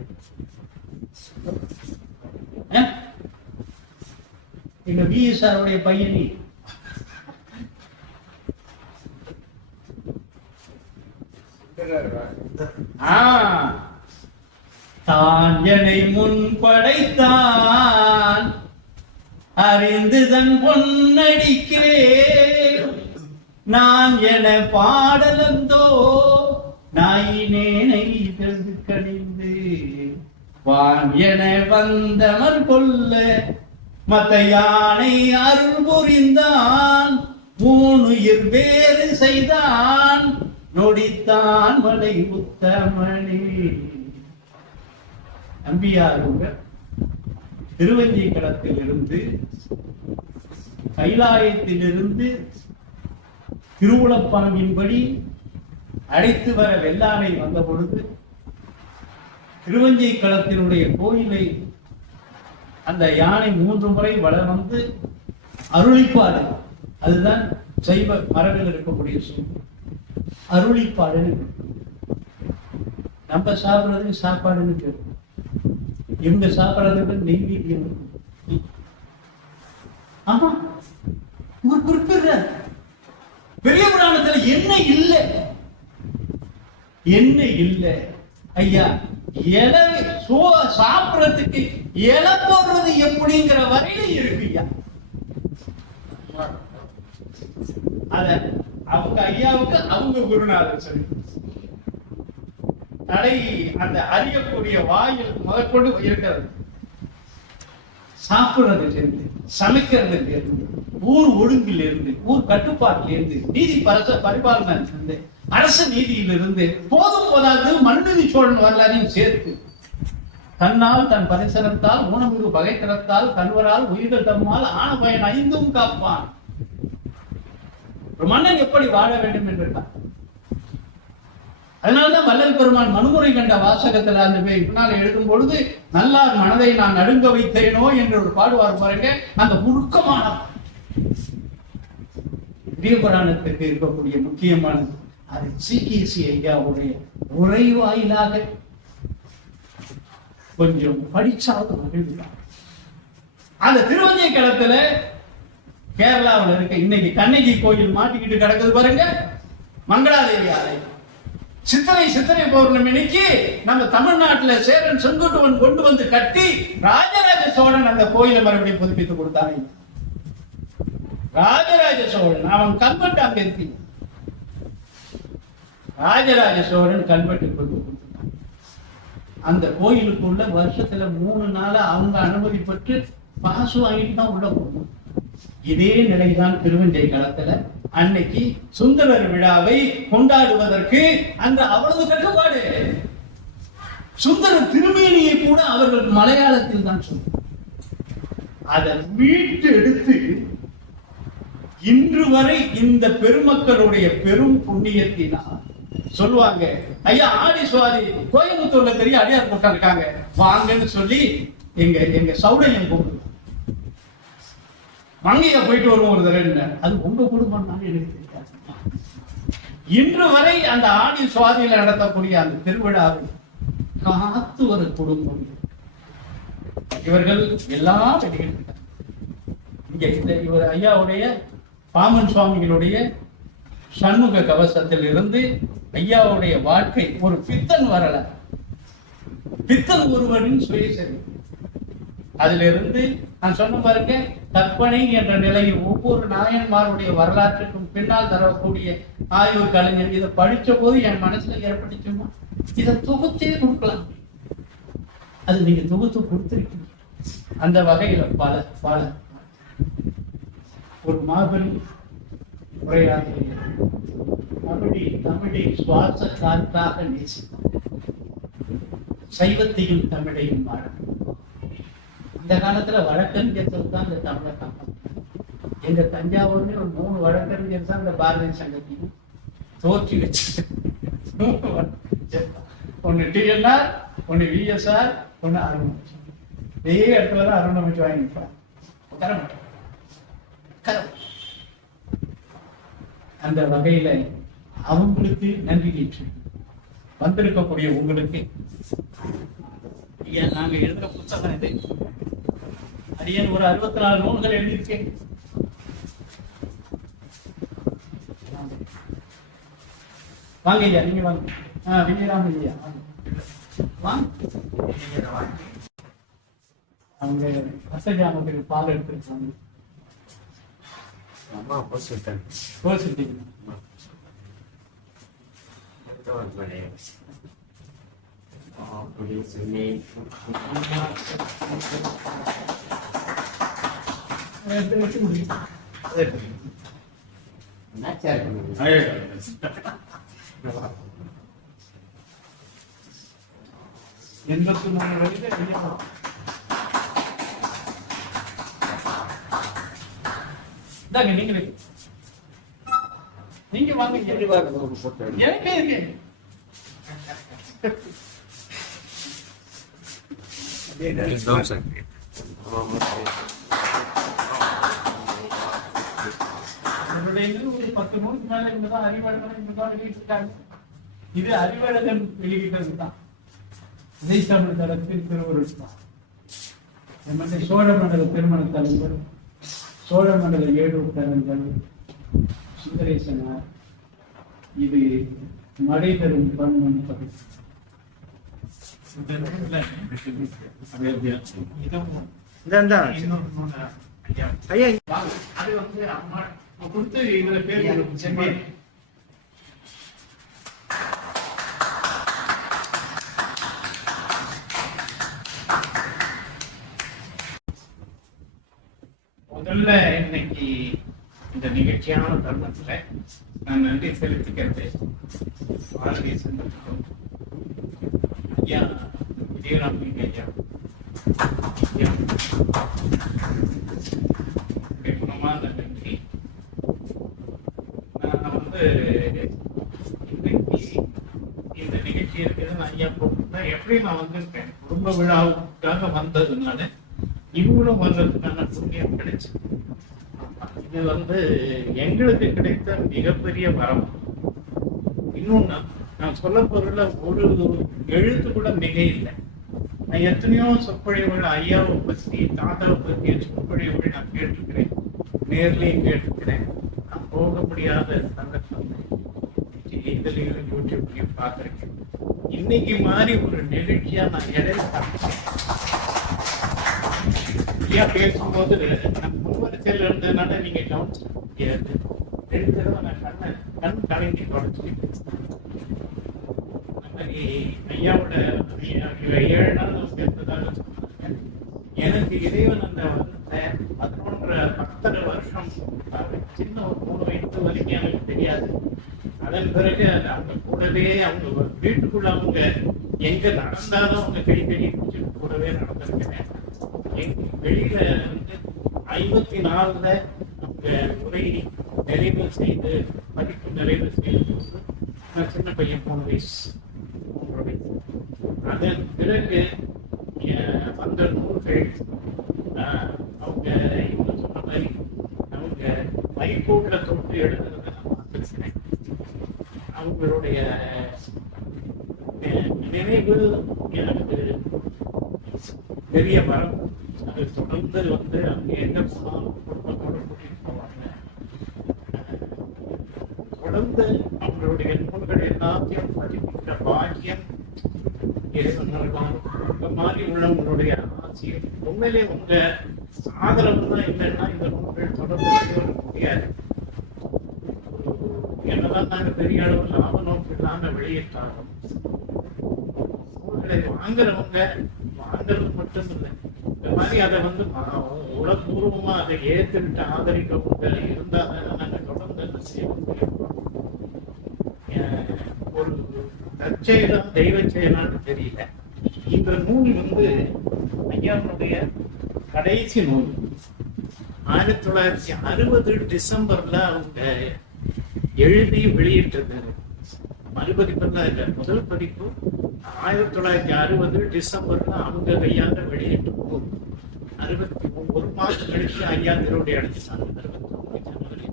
எங்க வி.எஸ்.ஆருடைய பையனி தான் என்னை முன் படைத்தான் அறிந்து தன் பொன்னடிக்கே நான் என பாடலந்தோ நாயினேனை கணிந்து வான் என வந்தமர் கொல்ல மத்த யானை அருள் புரிந்தான் மூணுயிர் வேறு செய்தான் நொடித்தான் மலை உத்தமனே. நம்பியாருங்க திருவஞ்சிக்கலத்திலிருந்து கைலாயத்திலிருந்து திருவுளப்பாங்கின்படி அழைத்து வர வெள்ளானை வந்த பொழுது திருவஞ்சிக்களத்தினுடைய கோயிலை அந்த யானை 3 முறை வளம் வந்து அருளிப்பாடு, அதுதான் சைவ மரபில் இருக்கக்கூடிய சொல், அருளிப்பாடு. நம்ம சாப்பிடுறதுக்கு சாப்பாடுன்னு கேட்கும், இவங்க சாப்பிடுறதுக்கு நெய்வேத்தியம். ஆமா, இவர் குறிப்பிடுறார் பெரிய புராணத்துல என்ன இல்லை, என்ன இல்லை ஐயா. இலை சாப்பிடறதுக்கு இலை போடுறது எப்படிங்கிற வரையில இருக்குயா. அத அவங்க ஐயாவுக்கு அவங்க குருநாதர் சொல்லி தடை அந்த அறியக்கூடிய வாயில் முதற்கொண்டு இருக்கிறது. சாப்பிடுறதுல இருந்து, சமைக்கிறதுல இருந்து, ஊர் ஒழுங்கில் இருந்து, ஊர் கட்டுப்பாட்டில இருந்து, நீதி பரிபாலனை இருந்து, அரசு நீதியிலிருந்து, போதும் போதாது மனுநீதி சோழன் வரலாறையும் சேர்த்து தன்னால் தன் பரிசனத்தால் ஊனமிகு பகைத்தனத்தால் கண்வரால் உயிர்கள் தம்மால் ஆன பயன் 5 காப்பான். ஒரு மன்னன் எப்படி வாழ வேண்டும் என்றார். அதனால்தான் வள்ளல் பெருமான் மனுமுறை கண்ட வாசகத்துல அந்த பின்னால் எழுதும் பொழுது நல்லார் மனதை நான் நடுங்க வைத்தேனோ என்று ஒரு பாடுவார் பாருங்க. அந்த முழுக்கமான பெரிய புராணத்திற்கு இருக்கக்கூடிய முக்கியமானது அது சிகிசி ஐயாவுடைய உரை வாயிலாக கொஞ்சம் படிச்சாவது மகிழ்வுதான். அந்த திருவஞ்சிக்கலத்துல கேரளாவில் இருக்க இன்னைக்கு கண்ணகி கோயில் மாட்டிக்கிட்டு கிடக்குது பாருங்க, மங்களாதேவி ஆலயம். சித்திரை பௌர்ணமிக்கு நம்ம தமிழ்நாட்டுல சேரன் செங்குட்டுவன் கொண்டு வந்து கட்டி ராஜராஜ சோழன் அந்த கோயிலை மறுபடியும் புதுப்பித்து கொடுத்தாங்க. ராஜராஜ சோழன் அவன் கல்வெட்டு அங்க இருக்கு. ராஜராஜ சோழன் கல்வெட்டு கொண்டு கொடுத்தான். அந்த கோயிலுக்குள்ள வருஷத்துல 3 நாளா அவங்க அனுமதி பெற்று பாசு வாங்கிட்டு தான் உள்ள போகணும். இதே நிலைதான் திருவஞ்சிக்கலத்துல அன்னைக்கு சுந்தரர் விழாவை கொண்டாடுவதற்கு அந்த அவ்வளவு கட்டுப்பாடு. சுந்தரர் திருமேனியை கூட அவர்கள் மலையாளத்தில் தான் சொன்னார். அதை மீட்டு எடுத்து இன்று வரை இந்த பெருமக்களுடைய பெரும் புண்ணியத்தினால் சொல்லுவாங்க, ஐயா ஆடி சுவாதி கோயம்புத்தூர்ல பெரிய அடியார் கூட்டம் இருக்காங்க வாங்கன்னு சொல்லி எங்க சௌடையம் கூப்பிடு மங்கையா போயிட்டு வருவோம் ஒரு தடவை. அது உங்க குடும்பம் தான் எனக்கு தெரியாது. இன்று வரை அந்த ஆடி சுவாதியில நடத்தக்கூடிய அந்த திருவிழாவை காத்து ஒரு குடும்பம். இவர்கள் எல்லாம் வெளியிட்டார். இங்க இவர் ஐயாவுடைய பாமன் சுவாமிகளுடைய சண்முக கவசத்தில் இருந்து ஐயாவுடைய வாழ்க்கை ஒரு பித்தன் வரல, பித்தன் ஒருவரின் சுயசரி. அதுல இருந்து நான் சொன்ன பாருங்க, கற்பனை என்ற நிலையில் ஒவ்வொரு நாயன்மாருடைய வரலாற்றுக்கும் பின்னால் தரக்கூடிய ஆய்வு கலைஞர் இதை படிச்ச போது என் மனசுல ஏற்பட்டுச்சுமா, இதை தொகுத்தே கொடுக்கலாம். அது நீங்க தொகுத்து கொடுத்திருக்கீங்க. அந்த வகையில பல பல ஒரு மாபெரும் உரையாற்றிய தமிழை சுவாச காற்றாக நேசிக்கும், சைவத்தையும் தமிழையும் வாழ. அந்த காலத்துல வழக்கறிஞர்கள் தான் இந்த தமிழகம். எங்க தஞ்சாவூர்ல ஒரு 3 வழக்கறிஞர் தான் இந்த பாரதிய சங்கத்தையும் தோற்றி வச்சு. ஒன்னு டிஎன்ஆர், ஒன்னு விஎஸ்ஆர், ஒன்னு அருணமைச்சு. இதே இடத்துலதான் அருணமைச்சு வாங்கிப்பான். அந்த வகையில அவங்களுக்கு நன்றி ஏற்று வந்திருக்கக்கூடிய உங்களுக்கு நாங்க எழுதுற புத்தகம் இது. அரியன் ஒரு 64 நூல்கள் எழுதியிருக்கேன். வாங்க ஐயா, நீங்க வாங்க. விஜயராம ஐயா வாங்க. அவங்க ரசஜாமத்துக்கு பால் எடுத்துருக்காங்க. $83 வயது ஐயா. இந்தாங்க நீங்க வாங்க எனக்கே இருக்கு. அவருடைய இது ஒரு 10 நூலுக்கு மேல இருந்ததான் அறிவழகன் இங்கதான் வெளியிட்டிருக்காங்க. இது அறிவழகன் வெளியிட்டது தான். இதை தமிழ் தளத்தில் திருவருள் தான். சோழ மண்டல திருமண தலைவர், சோழ மண்டல ஏழூட்டரங்கள், சுந்தரேசனார். இது மழை தரும் பன்மன் பகுதி. அது வந்து அம்மா கொடுத்து இதுல பேர் செம்மீன். முதல்ல இன்னைக்கு இந்த நிகழ்ச்சியான தருணத்துல நான் நன்றி செலுத்திக்கிறது பாரதிய சங்கத்துக்கும் ஐயா விஜயராமலிங்க ஐயா குணமான நன்றி. நான் வந்து இன்னைக்கு இந்த நிகழ்ச்சி இருக்குதுன்னு ஐயா போட்டு எப்படி நான் வந்திருக்கேன், குடும்ப விழாவுக்காக வந்ததுனால இவங்களும் வந்ததுக்கான புண்ணியம் கிடைச்சு. இது வந்து எங்களுக்கு கிடைத்த மிகப்பெரிய வரம். இன்னொன்னு நான் சொல்ல பொருள ஒரு எழுத்து கூட மிக இல்லை. நான் எத்தனையோ சொற்பொழிவுகள் ஐயாவை பற்றி, தாத்தாவை பற்றிய சொற்பொழிவுகள் நான் கேட்டிருக்கிறேன், நேர்லையும் கேட்டிருக்கிறேன். நான் போக முடியாத சந்தர்ப்பம் இதுலையும் யூடியூப்லையும் பார்த்துருக்கேன். இன்னைக்கு மாதிரி ஒரு நிகழ்ச்சியா நான் இடையில ஐயா பேசும்போது நான் முன்வரிசையில் இருந்ததுனால நீங்க கவனிச்சு முடியாது. ரெண்டு தடவை நான் கண் கலங்கி தொடச்சு ஐயாவோட 7 நாள் சேர்ந்ததாக சொன்னாங்க. எனக்கு இறைவன் அந்த வந்த 11 வருஷம் சின்ன ஒரு 3 வயசு வரைக்கும் எனக்கு தெரியாது. அதன் பிறகு அவங்க கூடவே அவங்க வீட்டுக்குள்ள அவங்க எங்க நடந்தாலும் அவங்க கை பிடிச்சிட்டு கூடவே நடந்திருக்கிறேன். வெளியில வந்து 54 அவங்க உரை நிறைவு செய்து படிப்பு நிறைவு செய்து நான் சின்ன பையன் 3 வயசு. அதன் பிறகு அந்த நூல்கள் அவங்க இவங்க சொன்ன மாதிரி அவங்க மைக்கூட்ல தொட்டு எழுதுறத நான் பார்த்துருக்கிறேன். அவங்களுடைய நினைவு எனக்கு பெரிய வரம். அது தொடர்ந்து வந்து அவங்க எங்க போனாலும் குடும்பத்தோட கூட்டிட்டு போவாங்க. தொடர்ந்து அவங்களுடைய நூல்கள் எல்லாத்தையும் பதிப்பிக்கிற பாக்கியம் இந்த மாதிரி உள்ளவங்களுடைய ஆசையும் உண்மையிலே உங்க ஆதரவு தான் இல்லைன்னா இந்த நூல்கள் தொடர்ந்து வர முடியாது. என்னதான் நாங்க பெரிய அளவு லாப நோக்கு இல்லாம வெளியிட்டாலும் நூல்களை வாங்குறது மட்டும் இல்லை, இந்த மாதிரி அதை வந்து உளப்பூர்வமா அதை ஏற்றுக்கிட்டு ஆதரிக்கவங்க இருந்தாதான் நாங்க தொடர்ந்து என்ன செய்ய முடியும். ஒரு தற்செயலா தெய்வ செயலான்னு தெரியல. இந்த நூல் வந்து ஐயாவுடைய கடைசி நூல். 1960 டிசம்பர்ல அவங்க எழுதி வெளியிட்டது. மறுபதிப்பெல்லாம் இல்லை, முதல் பதிப்பு 1960 டிசம்பர்ல அவங்க கையால வெளியிட்டு நூல். 61 மாதம் கழிச்சு ஐயா திருவடி அடைஞ்சாங்க 61 ஜனவரி.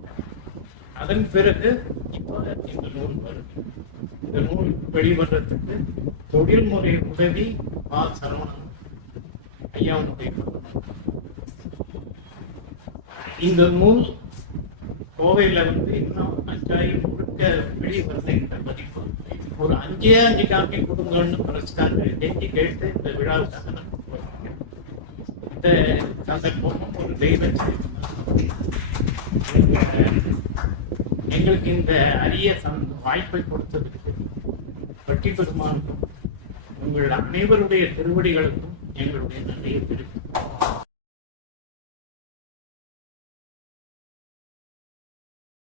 அதன் பிறகு இப்போ இந்த நூல் வருது. இந்த நூல் வெளிவரத்துக்கு தொழில்முறை உதவி சரவணன் ஐயாவுடைய. இந்த நூல் கோவையில வந்து இன்னும் 5,000 முழுக்க வெளிவரல. இந்த பதிப்பு ஒரு 5 காப்பி கொடுங்கன்னு பிரஸ்கார நெஞ்சு கேட்டு இந்த விழாவுக்காக நம்ம இந்த சந்தர்ப்பமும் ஒரு தெய்வ எங்களுக்கு இந்த அரிய வாய்ப்பை கொடுத்ததுக்கு பட்டி பெருமானுக்கும் உங்கள் அனைவருடைய திருவடிகளுக்கும் எங்களுடைய நன்றியை தெரிவித்து